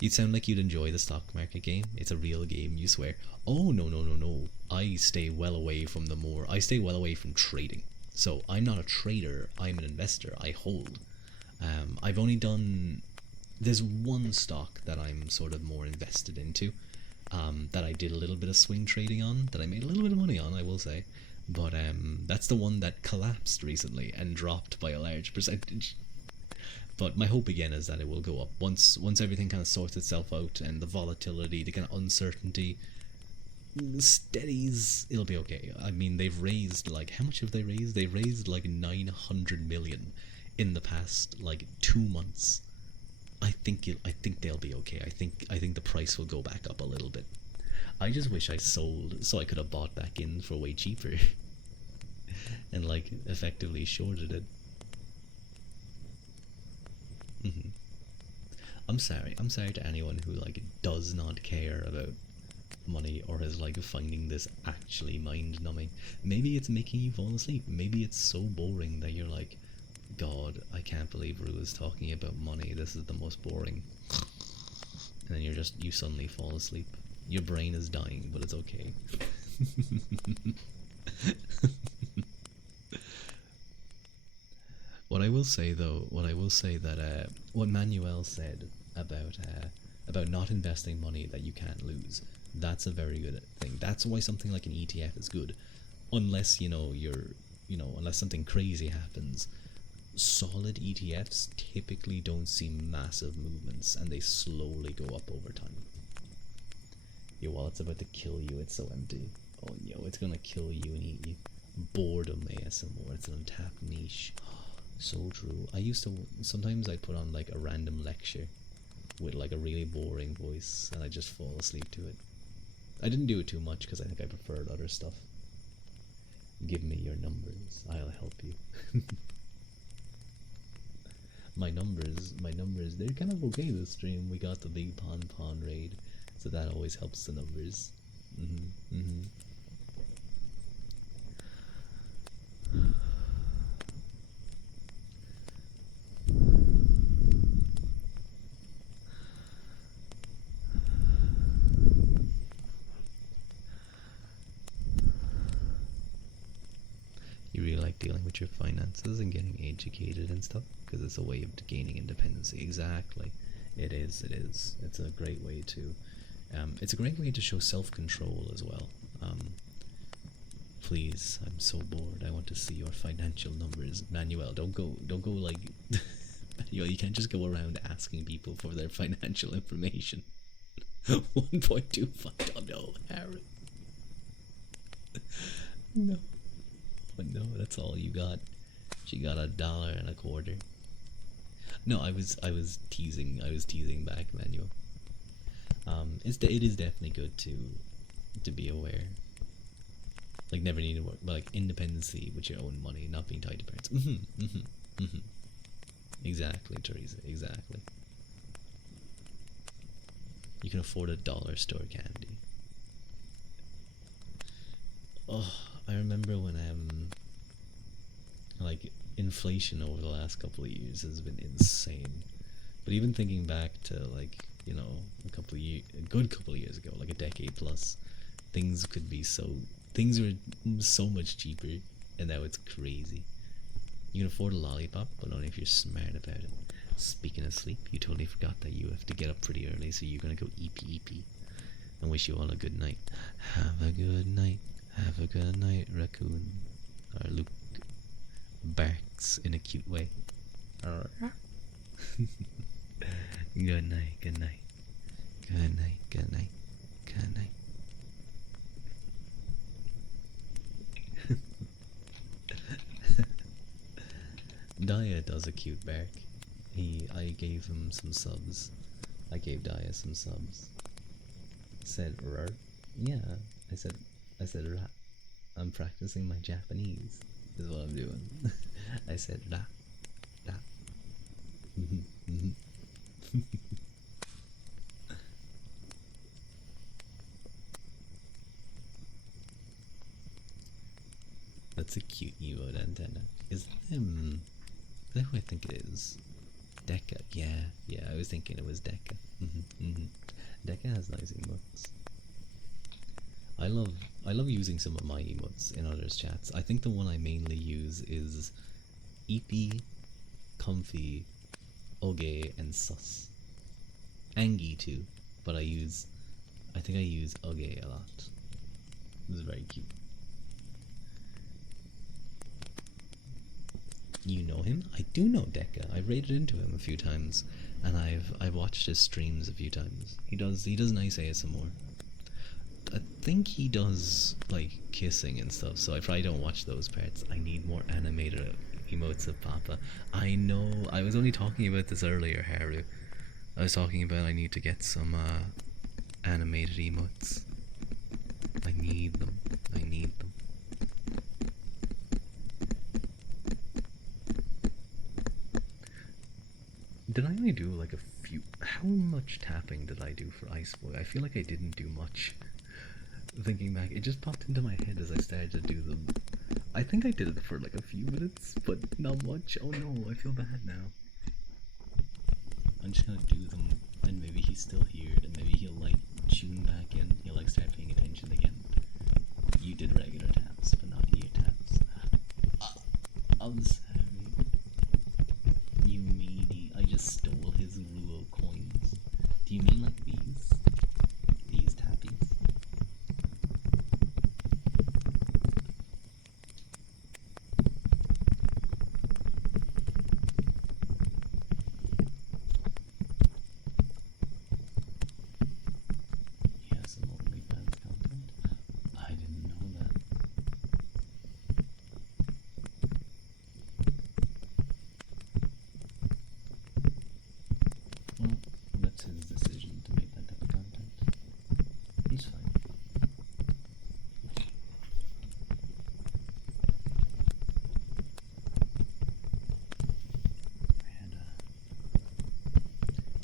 You'd sound like you'd enjoy the stock market game. It's a real game, you swear. Oh no no no no! I stay well away from the more. I stay well away from trading. So I'm not a trader. I'm an investor. I hold. I've only done. There's one stock that I'm sort of more invested into. That I did a little bit of swing trading on. That I made a little bit of money on, I will say. But that's the one that collapsed recently and dropped by a large percentage. But my hope again is that it will go up once everything kind of sorts itself out and the volatility, the kind of uncertainty steadies. It'll be okay. I mean, they've raised like how much have they raised? They raised like 900 million in the past like 2 months. I think they'll be okay. I think the price will go back up a little bit. I just wish I sold so I could have bought back in for way cheaper and like effectively shorted it. I'm sorry to anyone who like does not care about money or is like finding this actually mind numbing. Maybe it's making you fall asleep. Maybe it's so boring that you're like, God, I can't believe Rue is talking about money. This is the most boring. And then you suddenly fall asleep. Your brain is dying, but it's okay. What I will say that what Manuel said about not investing money that you can't lose, that's a very good thing. That's why something like an ETF is good, unless unless something crazy happens. Solid ETFs typically don't see massive movements, and they slowly go up over time. Your wallet's about to kill you. It's so empty. Oh, it's gonna kill you and eat you. Boredom ASMR. It's an untapped niche. So true. Sometimes I put on like a random lecture with like a really boring voice and I just fall asleep to it. I didn't do it too much because I think I preferred other stuff. Give me your numbers. I'll help you. my numbers, they're kind of okay this stream. We got the big Pon raid, so that always helps the numbers. You really like dealing with your finances and getting educated and stuff because it's a way of gaining independence. Exactly, it is. It's a great way to. It's a great way to show self-control as well. Please, I'm so bored. I want to see your financial numbers, Manuel. Don't go like. You can't just go around asking people for their financial information. 1.25. Oh no, Harry. No. But no, that's all you got. She got $1.25. No, I was teasing. I was teasing back, Manuel. It is definitely good to be aware. Like never need to work, but like independency with your own money, not being tied to parents. Exactly, Teresa. Exactly. You can afford a dollar store candy. Oh, I remember when like inflation over the last couple of years has been insane. But even thinking back to like a good couple of years ago, like a decade plus, things were so much cheaper, and now it's crazy. You can afford a lollipop, but only if you're smart about it. Speaking of sleep, you totally forgot that you have to get up pretty early, so you're gonna go eepy. And wish you all a good night. Have a good night. Have a good night, raccoon. Or Luke barks in a cute way. Good night, good night. Good night, good night, good night. Daya does a cute bark. I gave him some subs. I gave Daya some subs. Said rar. Yeah, I said ra. I'm practicing my Japanese. Is what I'm doing. I said ra. That's a cute emote antenna. Is that who I think it is? Deca. Yeah, I was thinking it was Deca. Deca has nice emotes. I love using some of my emotes in others' chats. I think the one I mainly use is Eepy, Comfy, Oge, and Sus. Angie too, but I think I use Oge a lot. It's very cute. You know him? I do know Deca. I've raided into him a few times, and I've watched his streams a few times. He does nice ASMR. I think he does like kissing and stuff, so I probably don't watch those parts. I need more animated emotes of Papa. I know. I was only talking about this earlier, Haru. I was talking about I need to get some animated emotes. I need them. Did I only do like a few? How much tapping did I do for Ice Boy? I feel like I didn't do much. Thinking back, it just popped into my head as I started to do them. I think I did it for like a few minutes, but not much. Oh no, I feel bad now. I'm just gonna do them, and maybe he's still here, and maybe he'll like tune back in. He'll like start paying attention again. You did regular taps, but not ear taps. I'm sorry. You meanie. I just stole his Ruo coins. Do you mean like these? These tappies? He has some OnlyFans content? I didn't know that. Well, that's his decision to make that type of content. He's fine. I had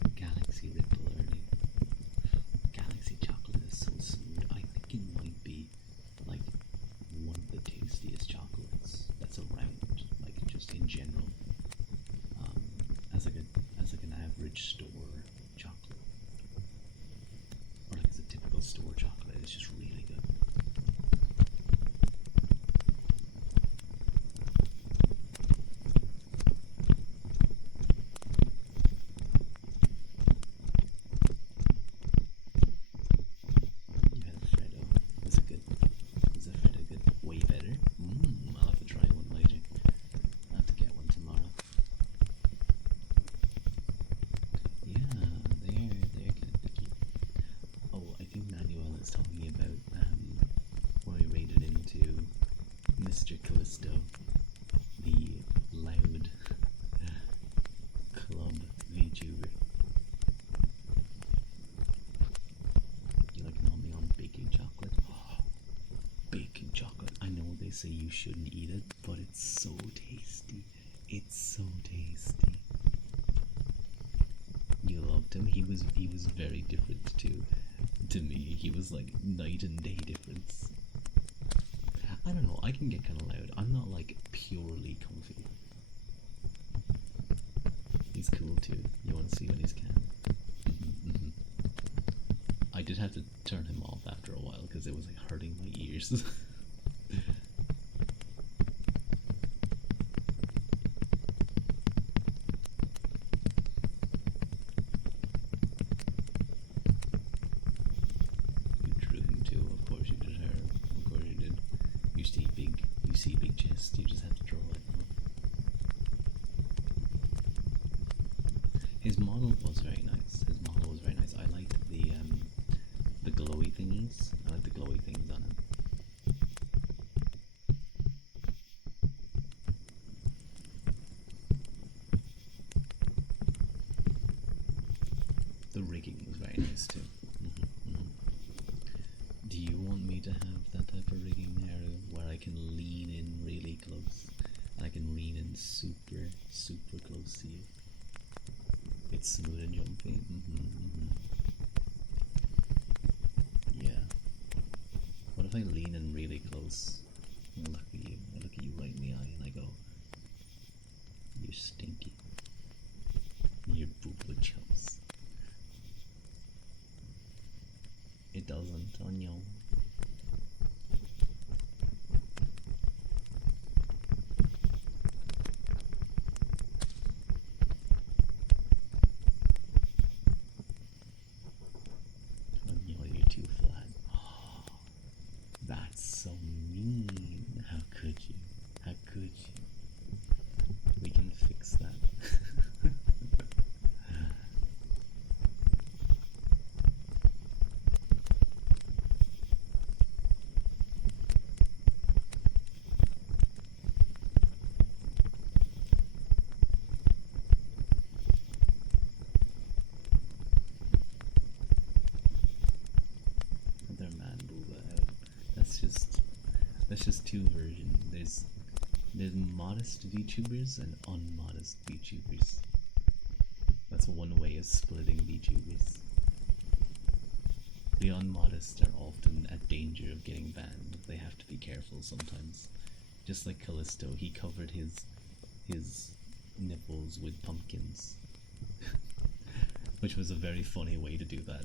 a Galaxy Ripple earlier. Galaxy chocolate is so smooth. I think it might be like one of the tastiest chocolates that's around, like just in general. As like an average store chocolate, or like as a typical store chocolate, it's just really good. You had Freddo. Was it good? Was that Freddo good? Way better? I'll have to try one later. I'll have to get one tomorrow. Yeah, they're kind of picky. Oh, I think Manuel is talking about when I raided into Mr. Callisto, the loud club VTuber. You like know me on baking chocolate? Baking chocolate. I know they say you shouldn't eat it, but it's so tasty. It's so tasty. You loved him. He was very different to me. He was like night and day difference. I don't know. I can get kind of loud. I'm not like purely comfy. He's cool too. You want to see when he's can? I did have to turn him off after a while because it was like hurting my ears. You drew him too, of course you did her. Of course you did. You see big chest, you just have to draw it. His model was very nice. I liked the glowy thingies. I like the glowy things on him. The rigging was very nice too. Do you want me to have that type of rigging there where I can lean in really close? I can lean in super close to you. It's smooth and jumpy. Yeah. What if I lean in really close? I look at you. I look at you right in the eye, and I go, "You're stinky. You're boo-boo chumps." It doesn't on you. You're too flat. That's so mean. How could you? How could you? We can fix that. Another man booba out. That's just two versions. There's modest VTubers and unmodest VTubers. That's one way of splitting VTubers. The unmodest are often at danger of getting banned. They have to be careful sometimes. Just like Callisto, he covered his nipples with pumpkins. Which was a very funny way to do that.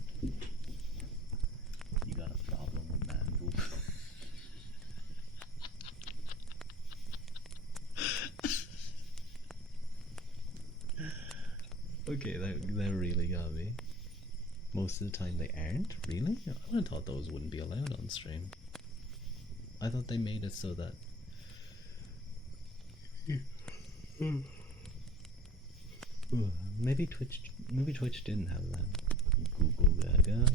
You got a problem with man boob. Okay, that really got me. Most of the time they aren't? Really? I would have thought those wouldn't be allowed on stream. I thought they made it so that... Maybe Twitch didn't have that. Google Gaga.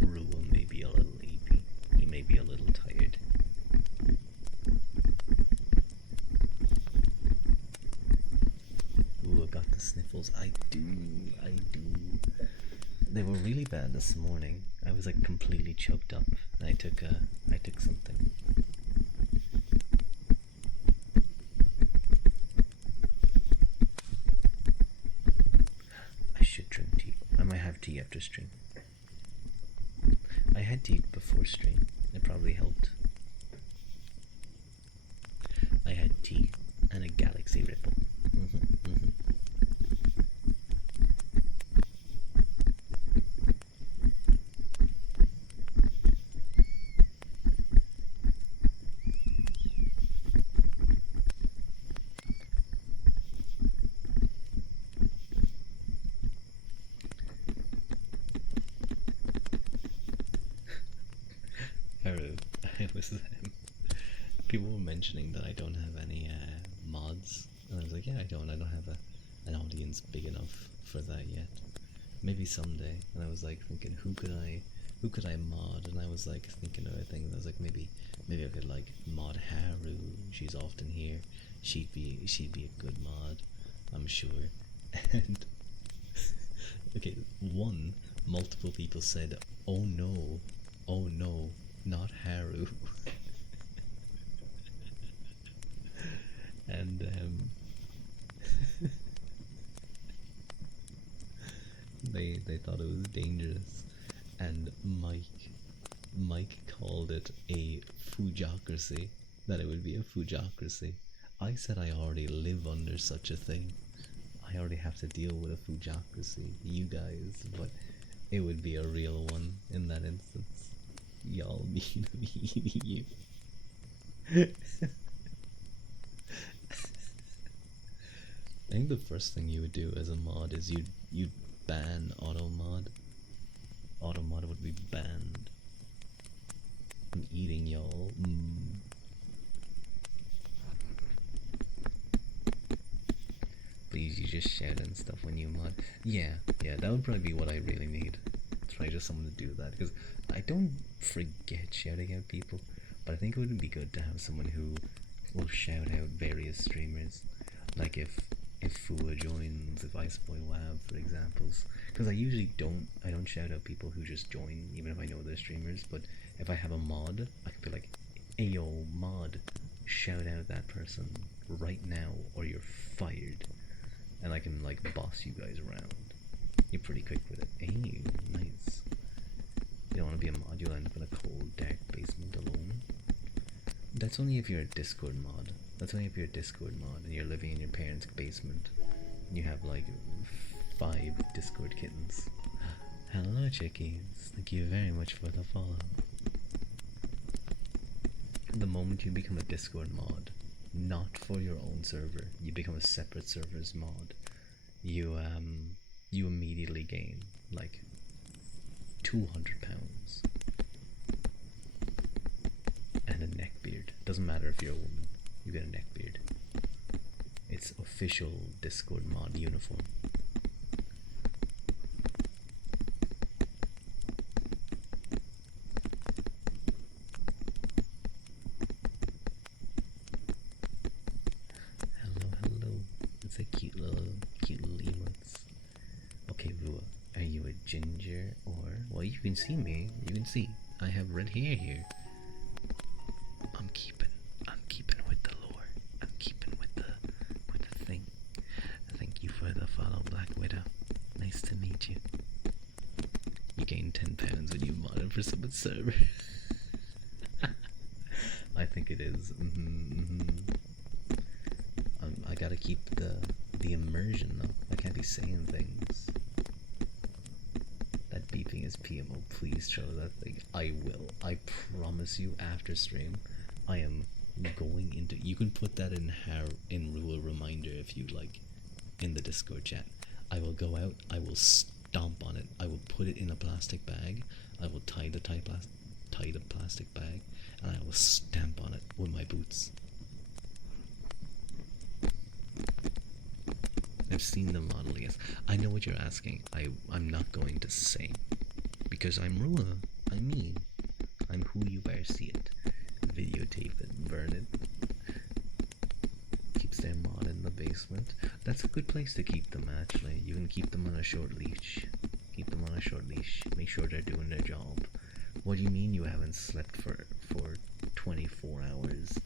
Rua may be a little sleepy. He may be a little tired. Ooh, I got the sniffles. I do. They were really bad this morning. I was like completely choked up. I took something. I should drink tea. I might have tea after stream. I had tea before stream. It probably helped. I had tea and a Galaxy Ripple. People were mentioning that I don't have any mods, and I was like, yeah, I don't have an audience big enough for that yet. Maybe someday. And I was like thinking, who could I mod? And I was like thinking of other things. I was like, maybe I could like mod Haru. She's often here. She'd be a good mod, I'm sure. And okay, multiple people said, oh no, not Haru. And they thought it was dangerous, and Mike called it a fujocracy, that it would be a fujocracy. I said I already live under such a thing. I already have to deal with a fujocracy, you guys, but it would be a real one in that instance. Y'all mean you. I think the first thing you would do as a mod is you'd ban auto mod. Auto mod would be banned. I'm eating y'all. Please use just shout and stuff when you mod. Yeah, that would probably be what I really need. Try just someone to do that, because I don't forget shouting out people, but I think it would be good to have someone who will shout out various streamers. Like if Fua joins, if IceBoyWab, for examples. Because I usually don't shout out people who just join, even if I know they're streamers. But if I have a mod, I can be like, "Ayo, mod, shout out that person right now, or you're fired," and I can like boss you guys around. You're pretty quick with it. Hey, nice. You don't want to be a mod, you'll end up in a cold, dark basement alone. That's only if you're a Discord mod. That's only if you're a Discord mod and you're living in your parents' basement. You have like 5 Discord kittens. Hello, chickies. Thank you very much for the follow. The moment you become a Discord mod, not for your own server, you become a separate server's mod, you immediately gain like 200 pounds and a neck beard. Doesn't matter if you're a woman, you get a neck beard. It's official Discord mod uniform. Hello. It's a cute little emotes. Okay, Rua, are you a ginger or... Well, you can see me. You can see. I have red hair here. I'm keeping with the lore. I'm keeping with the thing. Thank you for the follow, Black Widow. Nice to meet you. You gain 10 pounds when you modded for someone's server. I think it is. I gotta keep the immersion though. I can't be saying things. That beeping is PMO. Please show that thing. I will. I promise you. After stream, I am going into. You can put that in Rua reminder if you like, in the Discord chat. I will go out. I will stomp on it. I will put it in a plastic bag. I will tie the plastic bag, and I will stamp on it with my boots. I've seen the model, yes. I know what you're asking. I'm not going to say. Because I'm Rua. I'm who you better see it. Videotape it, burn it. Keeps their mod in the basement. That's a good place to keep them, actually. You can keep them on a short leash. Keep them on a short leash. Make sure they're doing their job. What do you mean you haven't slept for 24 hours?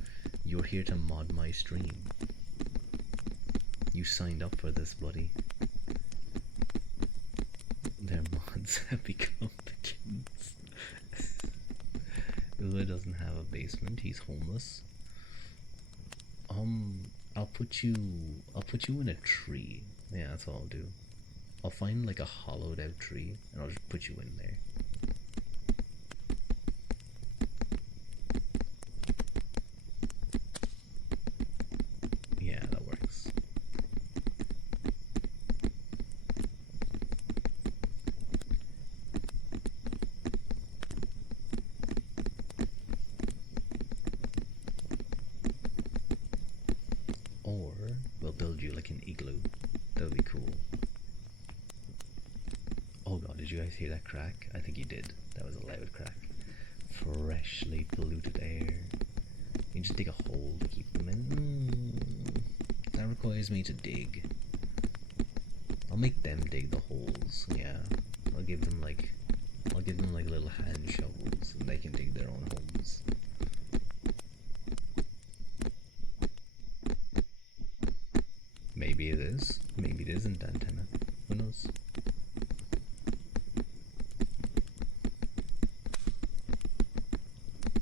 You're here to mod my stream. You signed up for this, buddy. Their mods have become the kittens. Ula doesn't have a basement, he's homeless. I'll put you in a tree. Yeah, that's all I'll do. I'll find like a hollowed out tree and I'll just put you in there. Yeah, that works. Or we'll build you like an igloo. That would be cool. Oh god, did you guys hear that crack? I think you did. That was a loud crack. Freshly polluted air. You just dig a hole to keep them in. That requires me to dig. I'll make them dig the holes. Yeah, I'll give them like little hand shovels, and they can dig their own holes. Maybe it is. Maybe it isn't antenna. Who knows?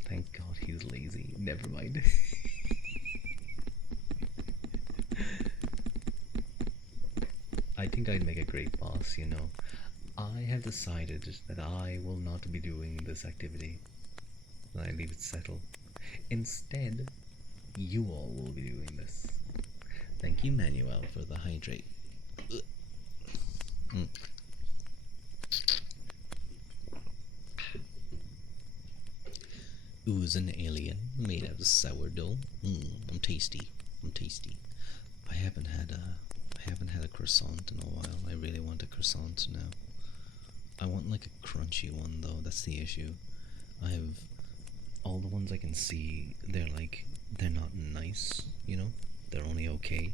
Thank God he's lazy. Never mind. I think I'd make a great boss, you know. I have decided that I will not be doing this activity. I leave it settled. Instead, you all will be doing this. Thank you, Manuel, for the hydrate. Ooze an alien made out of sourdough. I'm tasty. I haven't had I haven't had a croissant in a while. I really want a croissant now. I want like a crunchy one though, that's the issue. I have all the ones I can see, they're not nice, you know? They're only okay.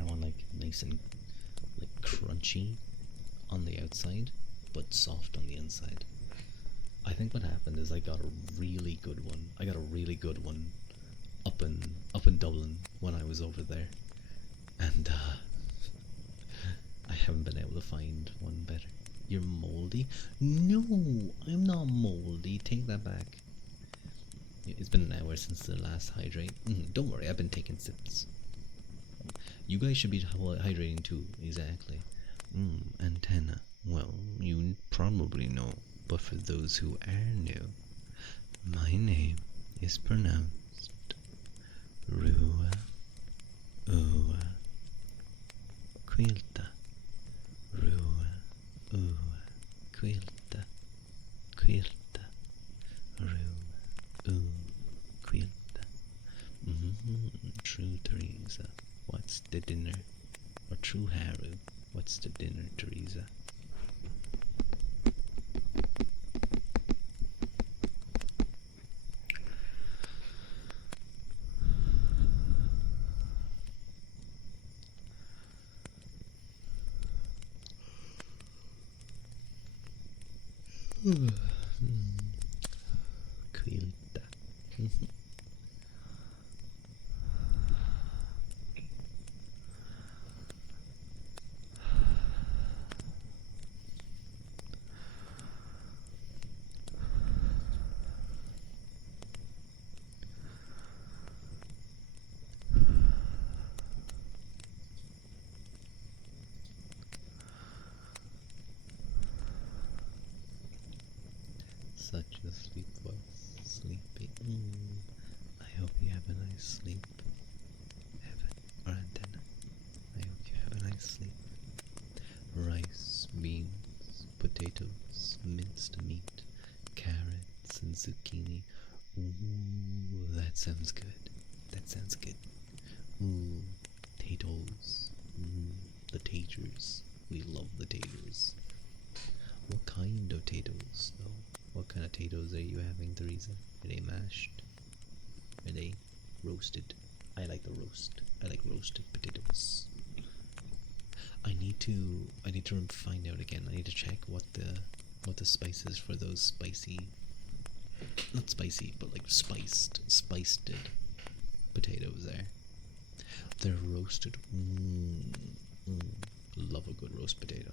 I want like nice and like crunchy on the outside, but soft on the inside. I think what happened is I got a really good one. I got a really good one up in Dublin when I was over there. And I haven't been able to find one better. You're moldy? No, I'm not moldy. Take that back. It's been an hour since the last hydrate. Don't worry, I've been taking sips. You guys should be hydrating too, exactly. Antenna. Well, you probably know, but for those who are new, my name is pronounced Rua Ua Quilta. Rua Ua Quilta. Quilta. Rua Ua Quilta. True Teresa. What's the dinner? Or true Haru. What's the dinner, Teresa? Quilta. Such a sweet voice, sleepy. I hope you have a nice sleep, Evan or Antenna. I hope you have a nice sleep. Rice, beans, potatoes, minced meat, carrots, and zucchini. Ooh, that sounds good. That sounds good. Ooh, potatoes. The taters. We love the taters. What kind of potatoes, though? What kind of potatoes are you having, Teresa? Are they mashed? Are they roasted? I like the roast. I like roasted potatoes. I need to find out again. I need to check what the spices for those spicy, not spicy, but like spiced potatoes are. They're roasted. Love a good roast potato.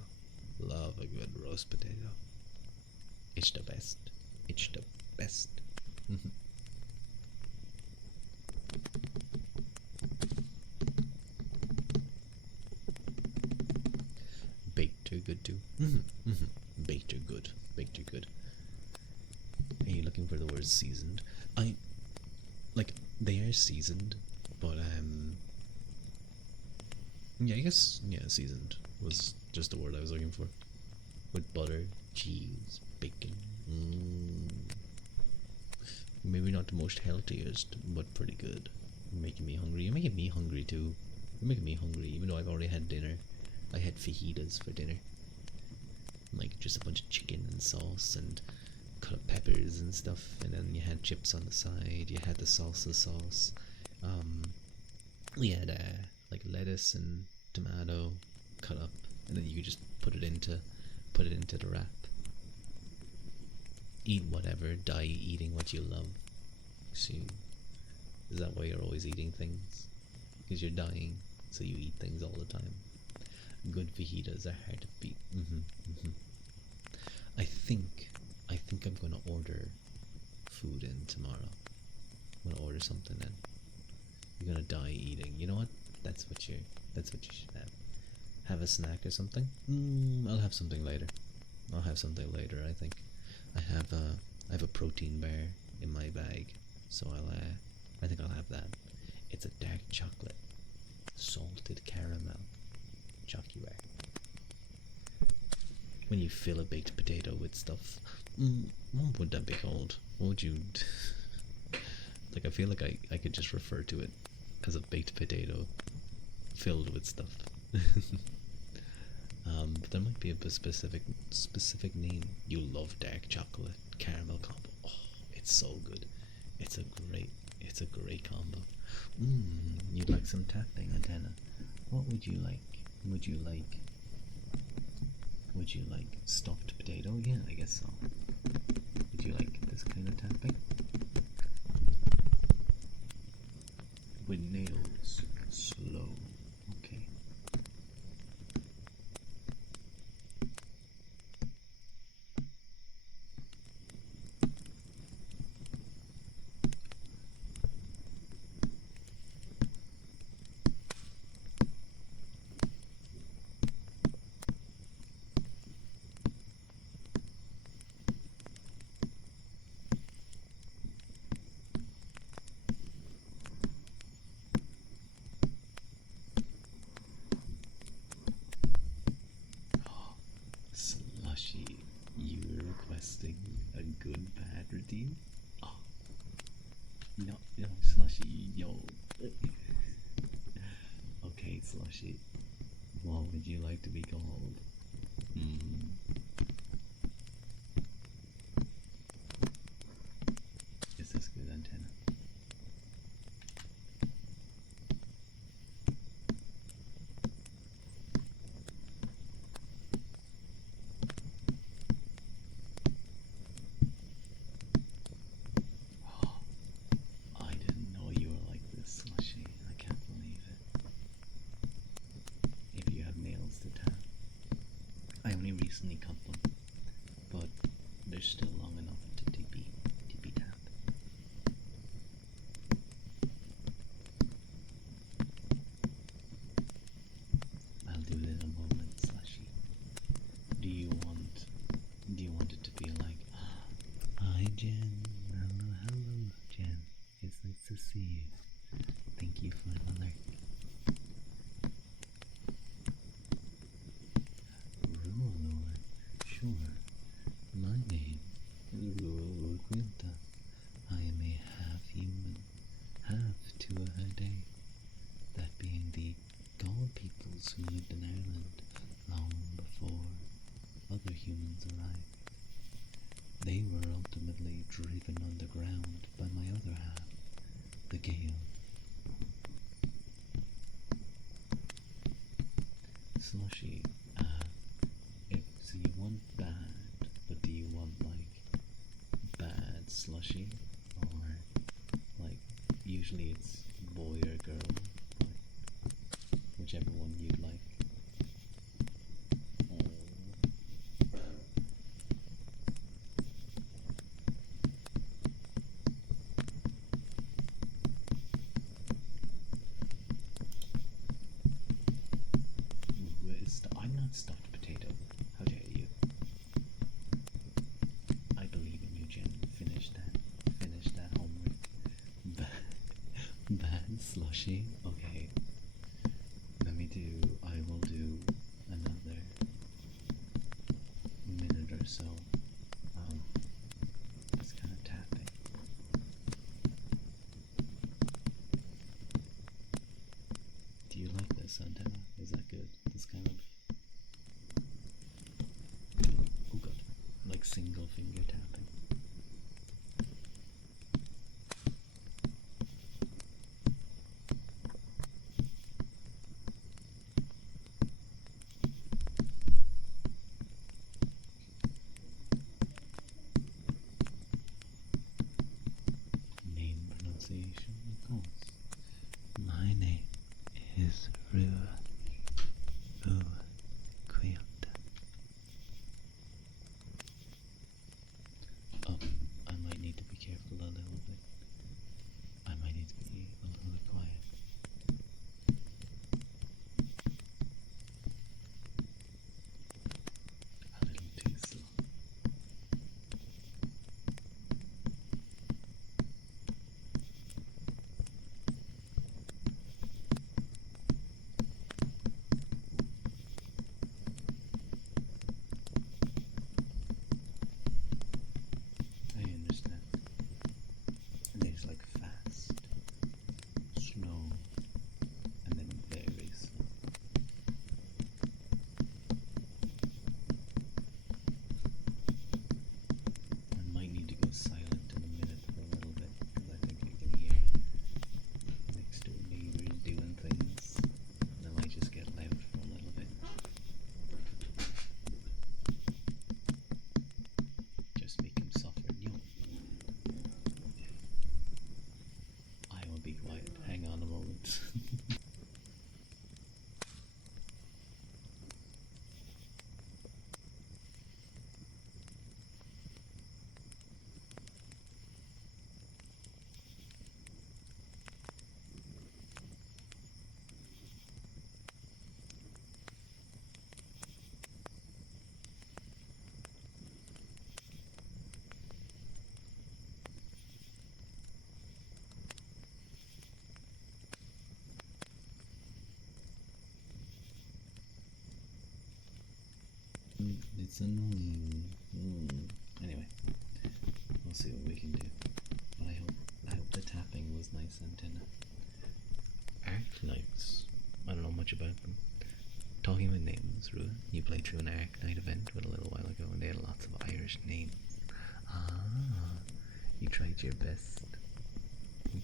Love a good roast potato. It's the best. It's the best. Baked are good too. Baked are good. Baked are good. Are you looking for the word seasoned? They are seasoned, but yeah, I guess seasoned was just the word I was looking for. With butter, cheese, bacon. Maybe not the most healthiest, but pretty good. You're making me hungry. You're making me hungry too. You're making me hungry, even though I've already had dinner. I had fajitas for dinner. Like just a bunch of chicken and sauce and cut up peppers and stuff, and then you had chips on the side. You had the salsa sauce. We had like lettuce and tomato cut up, and then you could just put it into the wrap. Eat whatever, die eating what you love. See, is that why you're always eating things? Because you're dying, so you eat things all the time. Good fajitas are hard to beat. I think I'm gonna order food in tomorrow. I'm gonna order something in. You're gonna die eating. You know what? That's what you should have. Have a snack or something? I'll have something later. I think. I have a protein bar in my bag, so I think I'll have that. It's a dark chocolate, salted caramel chocolate bar. When you fill a baked potato with stuff, what would that be called? What would you... Like, I feel like I could just refer to it as a baked potato filled with stuff. But there might be a specific name. You love dark chocolate caramel combo. Oh, it's so good. It's a great combo. You'd like some tapping, Antenna? What would you like? Would you like stuffed potato? Yeah, I guess so. Would you like this kind of tapping? With nails, slow. Okay. Slushy, you're requesting a good bad routine? Oh, no, Slushy, yo. Okay, Slushy, what would you like to be called? Is this good, Antenna? I didn't know you were like this, Slushy. I can't believe it. If you have nails to tap. I only recently cut them, but they're still long enough to tippy tap. I'll do it in a moment, Slushy. Do you want it to be like, hi Jen, hello Jen, it's nice to see you. Thank you for the alert. Ruolor, sure. My name is Ruolor Quilta. I am a half-human, half-Tuatha-Dé, that being the god peoples who lived in Ireland long before other humans arrived. They were ultimately driven underground by my other half, the Gale. Slushy, so you want bad, but do you want like bad Slushy? Or like, usually it's boy or girl, but whichever one you'd like. I'm not stuffed potato. How dare you? I believe in you, Jen. Finish that homework. Bad Slushy. Okay. I will do another minute or so. This kind of tapping. Do you like this, Antenna? Is that good? This kind of, oh god, like single finger tapping. Name pronunciation, of course. My name is Ruolor Quilta. Oh, I might need to be careful a little bit. I might need to be a little quiet. A little too slow. It's annoying. Anyway, we'll see what we can do. But I hope the tapping was nice, Antenna. Arknights. I don't know much about them. Talking about names, Ruin, you played through an Arknight event a little while ago and they had lots of Irish names. Ah, you tried your best.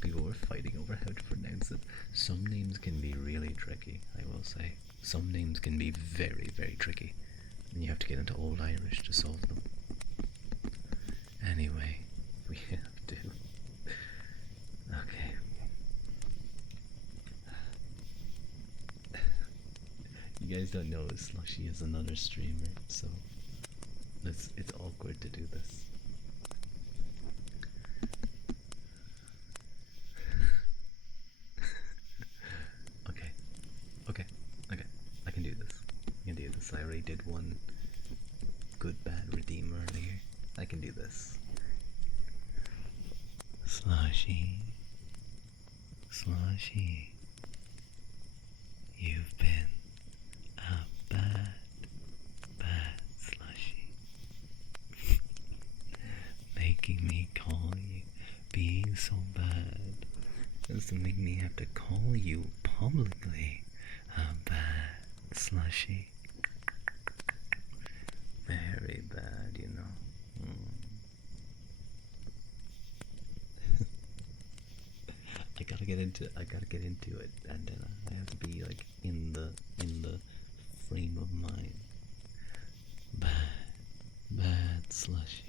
People were fighting over how to pronounce it. Some names can be really tricky, I will say. Some names can be very, very tricky. And you have to get into Old Irish to solve them. Anyway, we have to. Okay. You guys don't know Slushy is another streamer, so it's awkward to do this. Okay. I can do this. I already did one good bad redeem earlier. I can do this. Slushy. You've been a bad Slushy. Making me call you, being so bad as to make me have to call you publicly a bad Slushy. Very bad, you know. I gotta get into it, and then I have to be like in the frame of mind. Bad Slushy.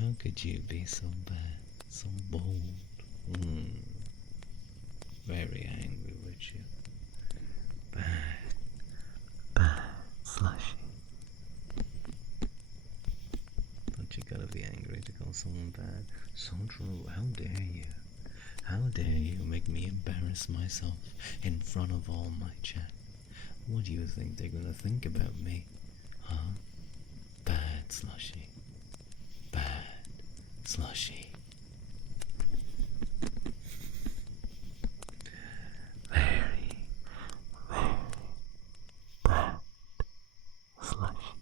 How could you be so bad, so bold? Very angry with you. Bad Slushy. Don't you gotta be angry to call someone bad? So true. How dare you? How dare you make me embarrass myself in front of all my chat? What do you think they're gonna think about me? Huh? Bad Slushy. Bad Slushy. Very bad Slushy.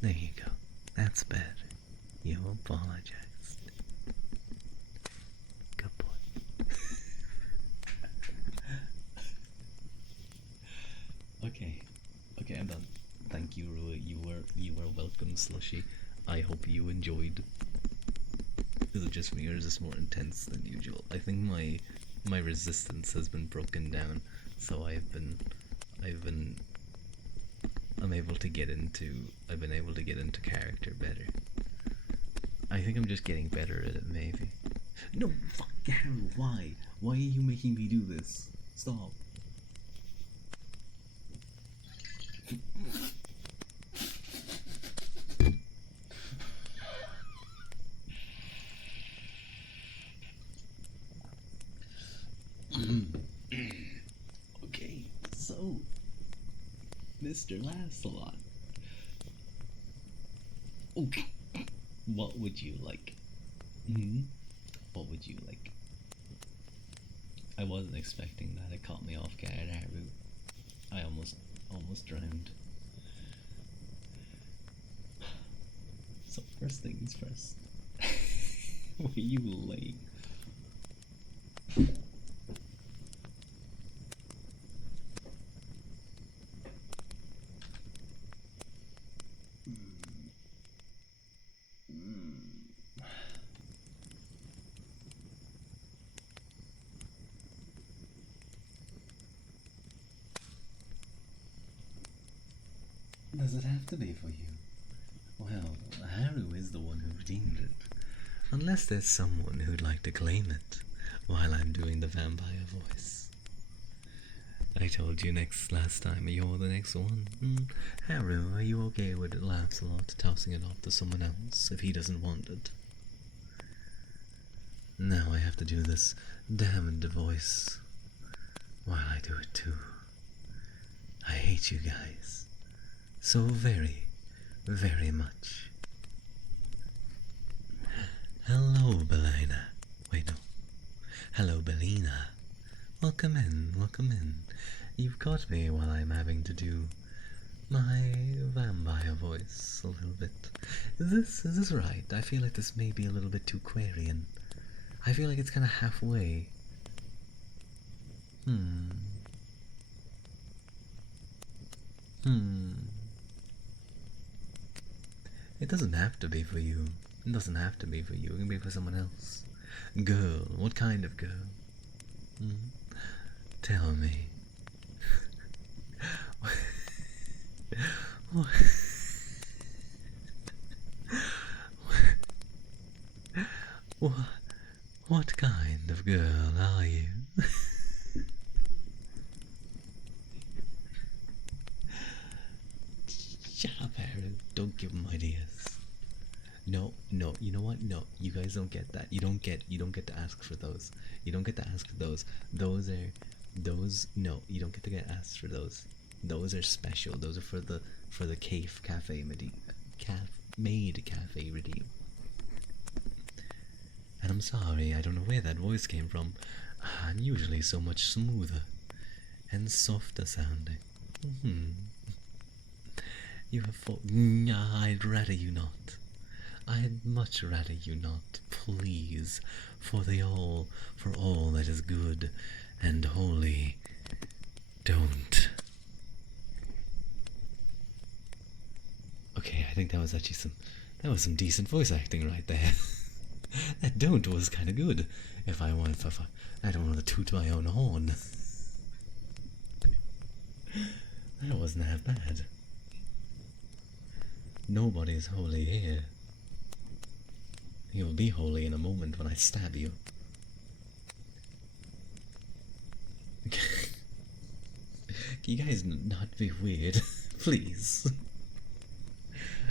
There you go. That's better. You apologized. Good boy. Okay, I'm done. Thank you, Rua. You were welcome, Slushy. I hope you enjoyed. Is it just me, or is this more intense than usual? I think my resistance has been broken down, so I've been able to get into character better. I think I'm just getting better at it, maybe. No, fuck, Harold, why? Why are you making me do this? Stop. Okay, so, Mr. Lancelot. Okay. What would you like? What would you like? I wasn't expecting that. It caught me off guard, Haru. I almost drowned. So first things first. What are you laying? Does it have to be for you? Well, Haru is the one who redeemed it. Unless there's someone who'd like to claim it while I'm doing the vampire voice. I told you last time, you're the next one. Haru, are you okay with Lancelot tossing it off to someone else if he doesn't want it? Now I have to do this damned voice while I do it too. I hate you guys so very, very much. Hello, Belina. Wait, no. Hello, Belina. Welcome in, welcome in. You've caught me while I'm having to do my vampire voice a little bit. Is this right? I feel like this may be a little bit too Quarian. I feel like it's kind of halfway. Hmm. It doesn't have to be for you. It doesn't have to be for you. It can be for someone else. Girl. What kind of girl? Hmm? Tell me. what, what, what kind of girl are you? Shut up, Aaron. Don't give him ideas. No, no, you know what? No, you guys don't get that. You don't get to ask for those. You don't get to ask for those. No, you don't get to get asked for those. Those are special. Those are for the Cave Cafe made Cafe Redeem. And I'm sorry, I don't know where that voice came from. I'm usually so much smoother and softer sounding. You have fought. I'd rather you not. I'd much rather you not. Please, for all that is good and holy, don't. Okay, I think that was actually some decent voice acting right there. That don't was kind of good. If I don't want to toot my own horn. That wasn't half bad. Nobody's holy here. You'll be holy in a moment when I stab you. Can you guys not be weird? Please.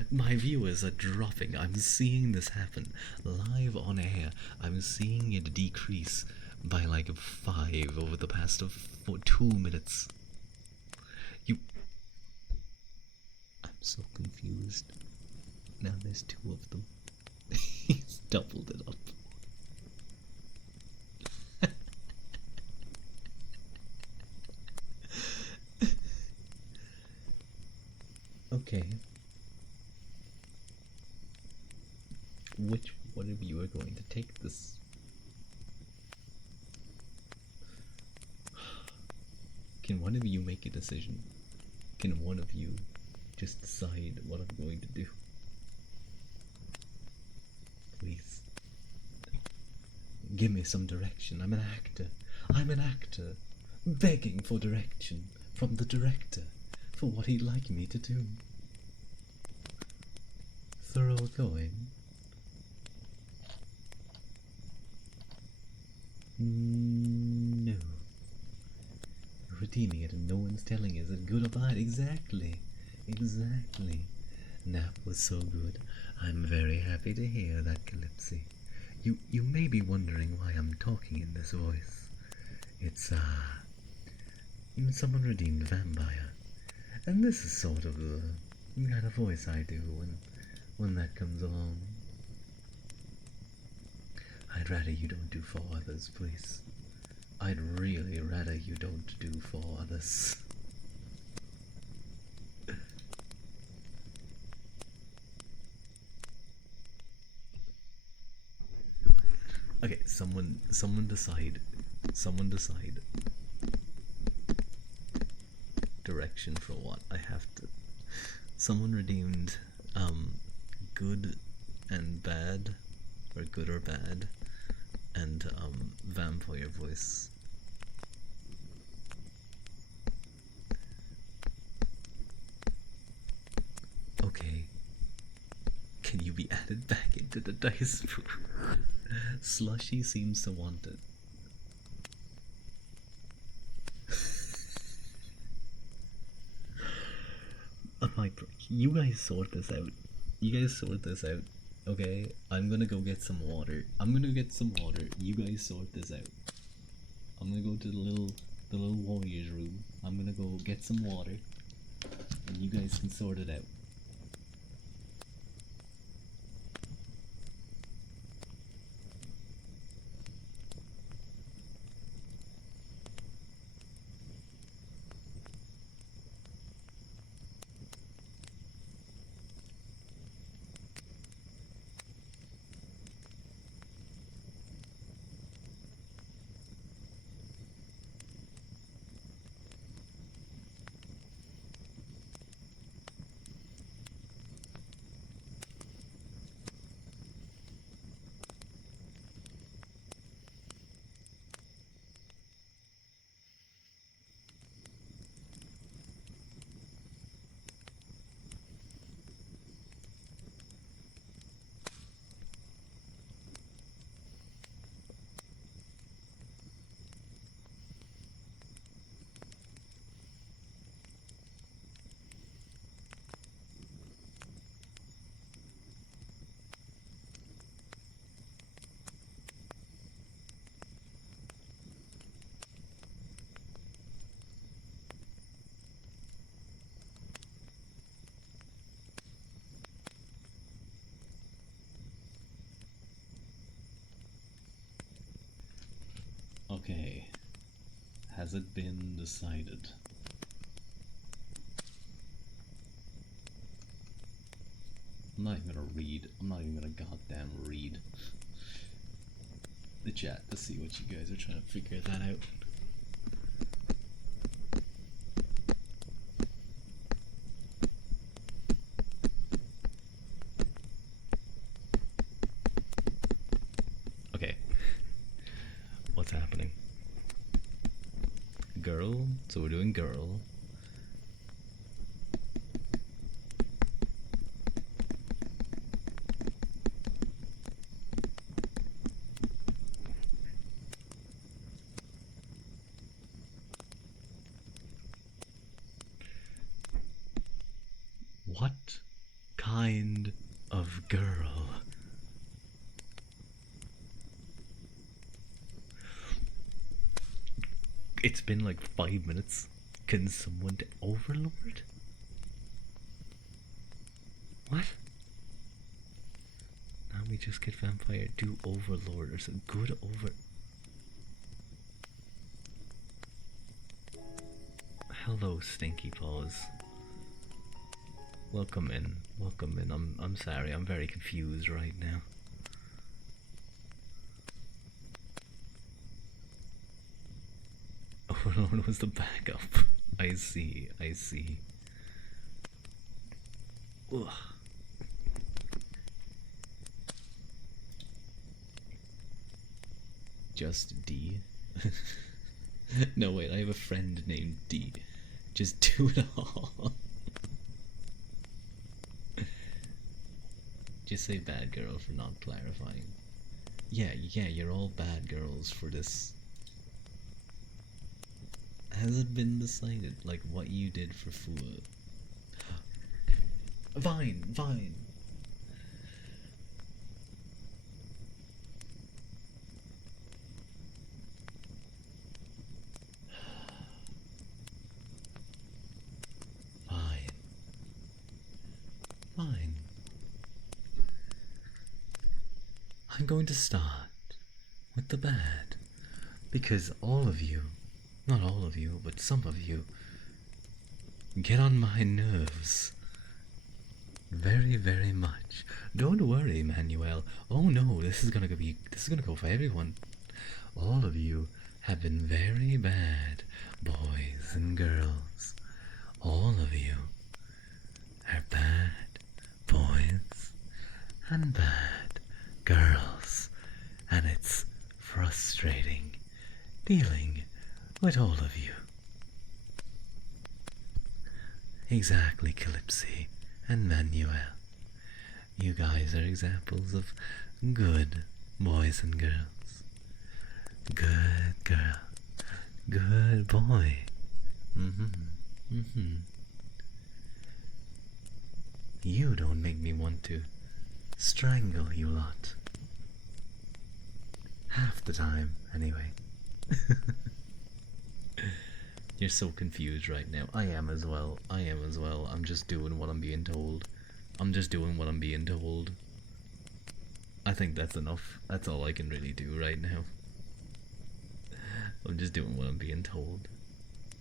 My viewers are dropping. I'm seeing this happen live on air. I'm seeing it decrease by like 5 over the past 2 minutes. I'm so confused. Now there's 2 of them. He's doubled it up. Okay. Which one of you are going to take this? Can one of you make a decision? Can one of you just decide what I'm going to do? Please. Give me some direction. I'm an actor. I'm an actor. Begging for direction from the director for what he'd like me to do. Throw a coin. No. Redeeming it and no one's telling is it good or bad? Exactly. Exactly. That was so good. I'm very happy to hear that, Calypsy. You may be wondering why I'm talking in this voice. It's someone redeemed vampire. And this is sort of the kind of voice I do when that comes along. I'd rather you don't do for others, please. I'd really rather you don't do for others. Okay, someone decide. Someone decide. Direction for what? I have to. Someone redeemed good and bad, or good or bad, and vampire voice. Okay. Can you be added back into the dice pool? Slushy seems to want it. You guys sort this out. You guys sort this out. Okay? I'm gonna go get some water. You guys sort this out. I'm gonna go to the little warrior's room. I'm gonna go get some water. And you guys can sort it out. Okay. Has it been decided? I'm not even gonna read. I'm not even gonna goddamn read the chat to see what you guys are trying to figure that out. Okay. What's happening? Girl. So we're doing girl. What kind of girl? It's been like 5 minutes. Can someone Overlord? What? Now we just get vampire. Do Overlord or some good over. Hello, Stinky Paws. Welcome in. Welcome in. I'm sorry. I'm very confused right now. Overlord was the backup. I see. I see. Ugh. Just D? No, wait, I have a friend named D. Just do it all. Just say bad girl for not clarifying. Yeah, you're all bad girls for this. Has it been decided, like, what you did for Fua? Vine! Vine! Fine. Fine. I'm going to start with the bad. Because all of you, not all of you, but some of you, get on my nerves. Very, very much. Don't worry, Manuel. Oh no, this is gonna go for everyone. All of you have been very bad, boys and girls. All of you are bad boys and bad girls. And it's frustrating dealing with all of you. Exactly, Calypsy and Manuel. You guys are examples of good boys and girls. Good girl. Good boy. You don't make me want to strangle you lot. Half the time, anyway. You're so confused right now. I am as well. I'm just doing what I'm being told. I think that's enough. That's all I can really do right now. I'm just doing what I'm being told.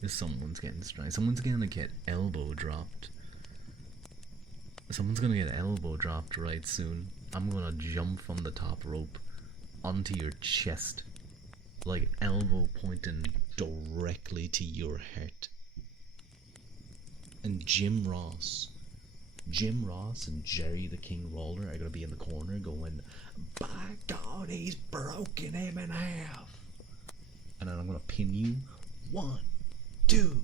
If someone's getting strung. Someone's gonna get elbow dropped. Someone's gonna get elbow dropped right soon. I'm gonna jump from the top rope onto your chest. Like elbow pointing directly to your heart. And Jim Ross and Jerry the King Roller are gonna be in the corner going, by God, he's broken him in half. And then I'm gonna pin you. 1, 2,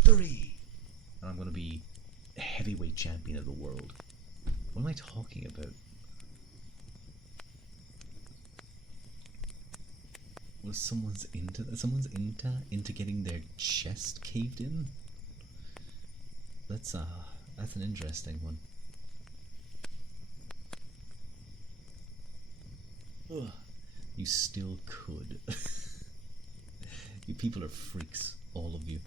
3. And I'm gonna be heavyweight champion of the world. What am I talking about? Was someone's into that? Someone's into getting their chest caved in? That's an interesting one. Ugh. You still could. You people are freaks, all of you.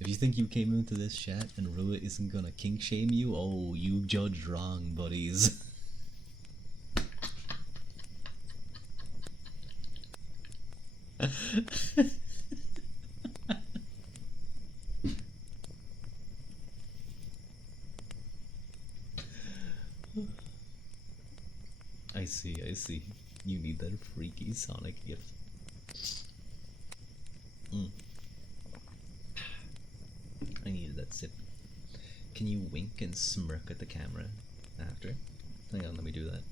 If you think you came into this chat and Rua isn't gonna kink shame you, oh, you judged wrong, buddies. I see, I see. You need that freaky Sonic gift. I needed that sip. Can you wink and smirk at the camera after? Hang on, let me do that.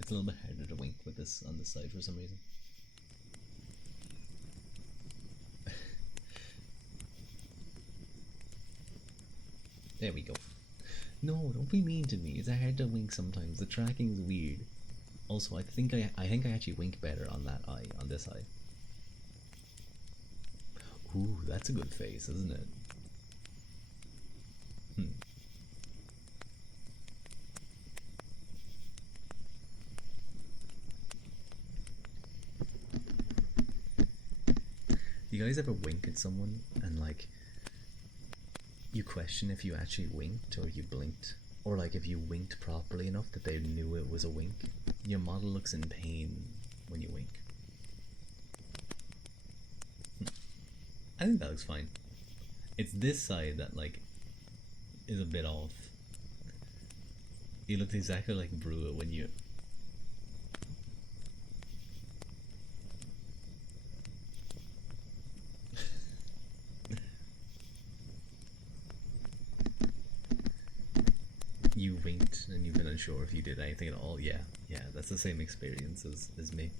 It's a little bit harder to wink with this on the side for some reason. There we go. No, don't be mean to me. It's hard to wink sometimes. The tracking's weird. Also, I think I actually wink better on that eye, on this eye. Ooh, that's a good face, isn't it? You guys ever wink at someone and like you question if you actually winked or you blinked, or like if you winked properly enough that they knew it was a wink? Your model looks in pain when you wink. I think that looks fine. It's this side that like is a bit off. You looked exactly like Brewer when you you winked and you've been unsure if you did anything at all. Yeah, that's the same experience as me.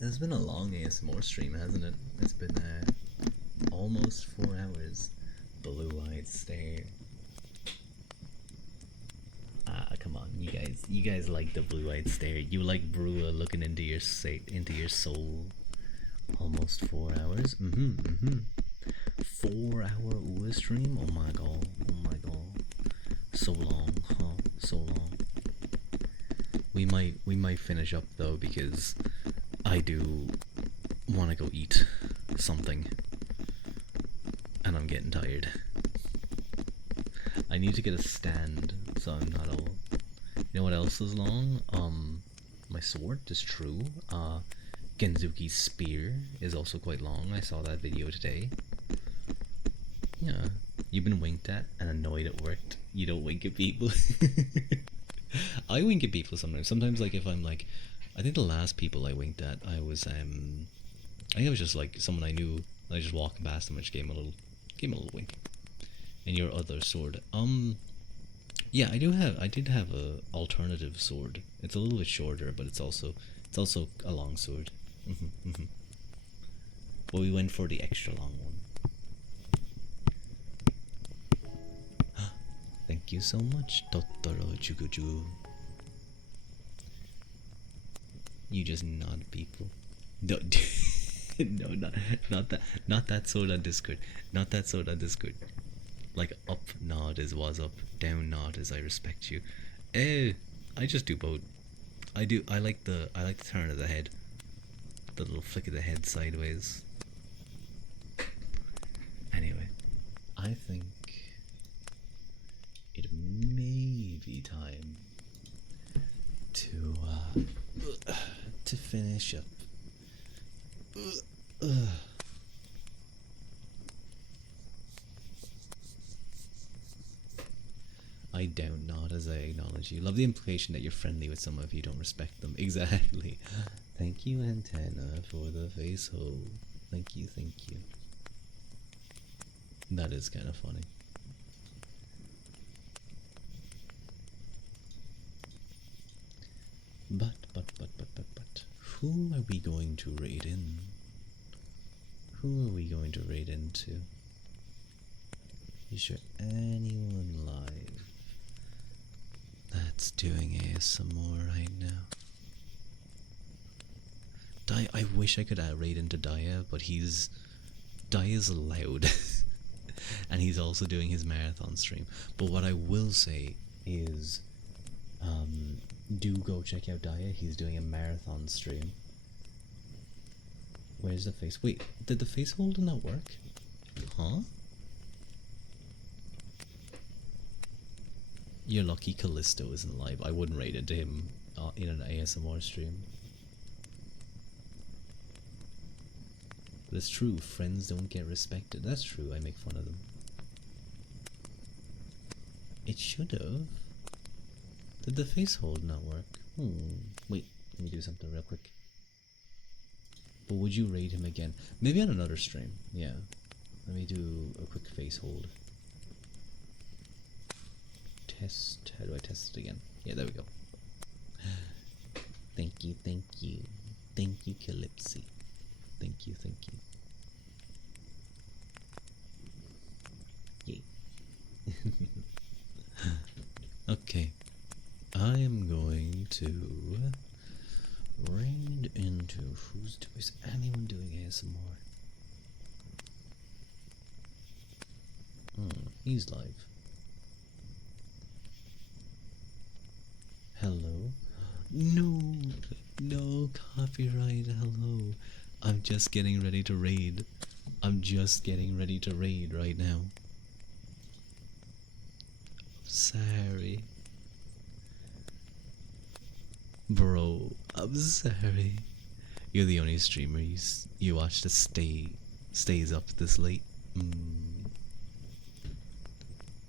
It's been a long ASMR stream, hasn't it? It's been almost 4 hours. Blue-eyed stare. Ah, come on, you guys like the blue-eyed stare. You like Brewer looking into your soul. Almost 4 hours. 4-hour UA stream. Oh my god. So long, huh? So long. We might finish up though, because I do want to go eat something, and I'm getting tired. I need to get a stand so I'm not all. You know what else is long? My sword is true. Genzuki's spear is also quite long. I saw that video today. Yeah, you've been winked at and annoyed it worked. You don't wink at people. I wink at people sometimes. Sometimes, like if I'm like, I think the last people I winked at, I think it was just like someone I knew. I just walked past them and just gave him a little wink. And your other sword, yeah, I did have a alternative sword. It's a little bit shorter, but it's also a long sword. But we went for the extra long one. Thank you so much, Totoro Chukuchu. You just nod people. No, not that sword on Discord. Not that sword on Discord. Like up nod is was up, down nod is I respect you. I just do both. I like the turn of the head. The little flick of the head sideways. Anyway, I think it may be time to finish up. I doubt not, as I acknowledge you. Love the implication that you're friendly with someone if you don't respect them. Exactly. Thank you, Antenna, for the face hole. Thank you. That is kind of funny. But, who are we going to raid in? Who are we going to raid into? Is there anyone live that's doing ASMR right now? I wish I could raid into Daya, but Daya's loud. And he's also doing his marathon stream. But what I will say is, do go check out Daya. He's doing a marathon stream. Where's the face? Wait, did the face hold not work? Huh? You're lucky Callisto isn't live. I wouldn't rate into him in an ASMR stream. But it's true, friends don't get respected. That's true, I make fun of them. It should have. Did the face hold not work? Wait, let me do something real quick. But would you rate him again? Maybe on another stream, yeah. Let me do a quick face hold. Test, how do I test it again? Yeah, there we go. Thank you, thank you. Thank you, Calypsy. Thank you, thank you. Yay. Okay. I am going to raid into is anyone doing ASMR? He's live. Hello? No copyright, hello. I'm just getting ready to raid. I'm just getting ready to raid right now. Sorry. Bro, I'm sorry. You're the only streamer you watch that stays up this late.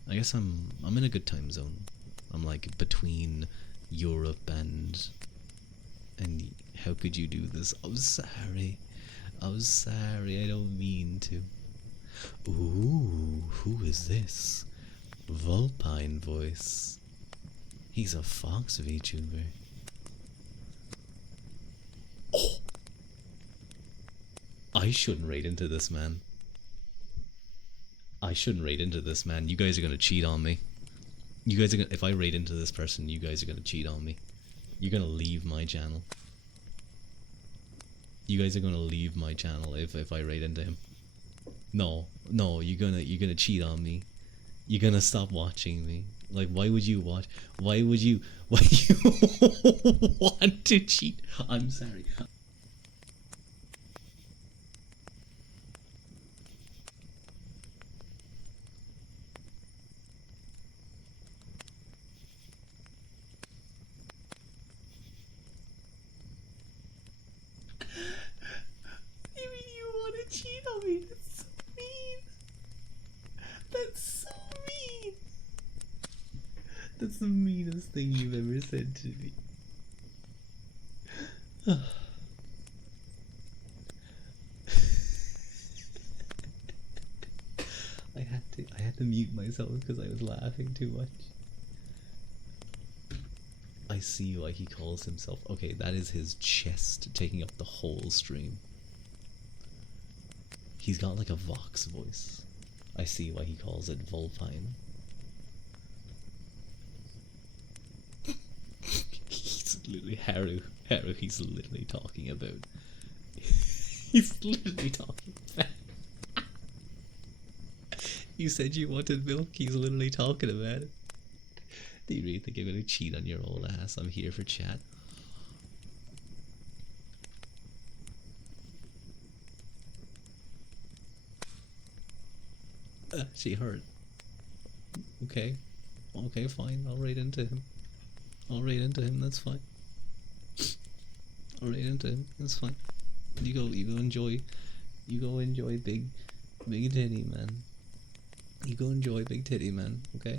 I guess I'm in a good time zone. I'm like between Europe and how could you do this? I'm sorry. I'm sorry, I don't mean to. Ooh, who is this? Vulpine voice. He's a Fox VTuber. Oh! I shouldn't raid into this, man. I shouldn't raid into this, man. You guys are gonna cheat on me. You guys are gonna, if I raid into this person, you guys are gonna cheat on me. You're gonna leave my channel. You guys are gonna leave my channel if I raid into him. No, you're gonna cheat on me. You're gonna stop watching me. Like, why would you want to cheat? I'm sorry. You mean you want to cheat on me? That's so mean. That's so mean. That's the meanest thing you've ever said to me. I had to mute myself because I was laughing too much. I see why he calls himself. Okay, that is his chest taking up the whole stream. He's got like a Vox voice. I see why he calls it Vulpine. He's literally Haru, he's literally talking about. He's literally talking about. You said you wanted milk, he's literally talking about it. Do you really think I'm gonna cheat on your old ass? I'm here for chat. She hurt. Okay. Okay, fine. I'll raid into him. That's fine. I'll raid into him, that's fine. You go enjoy big titty man. You go enjoy big titty man, okay?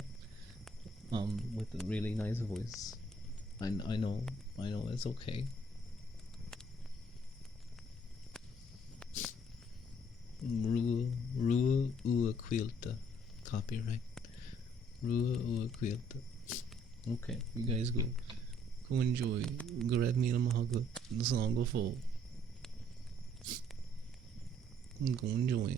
With a really nice voice. I know, it's okay. Rua ua quilta. Copyright. Rua ua quilta. Okay, you guys go enjoy. Grab me in mahaga. The song go full. Go enjoy.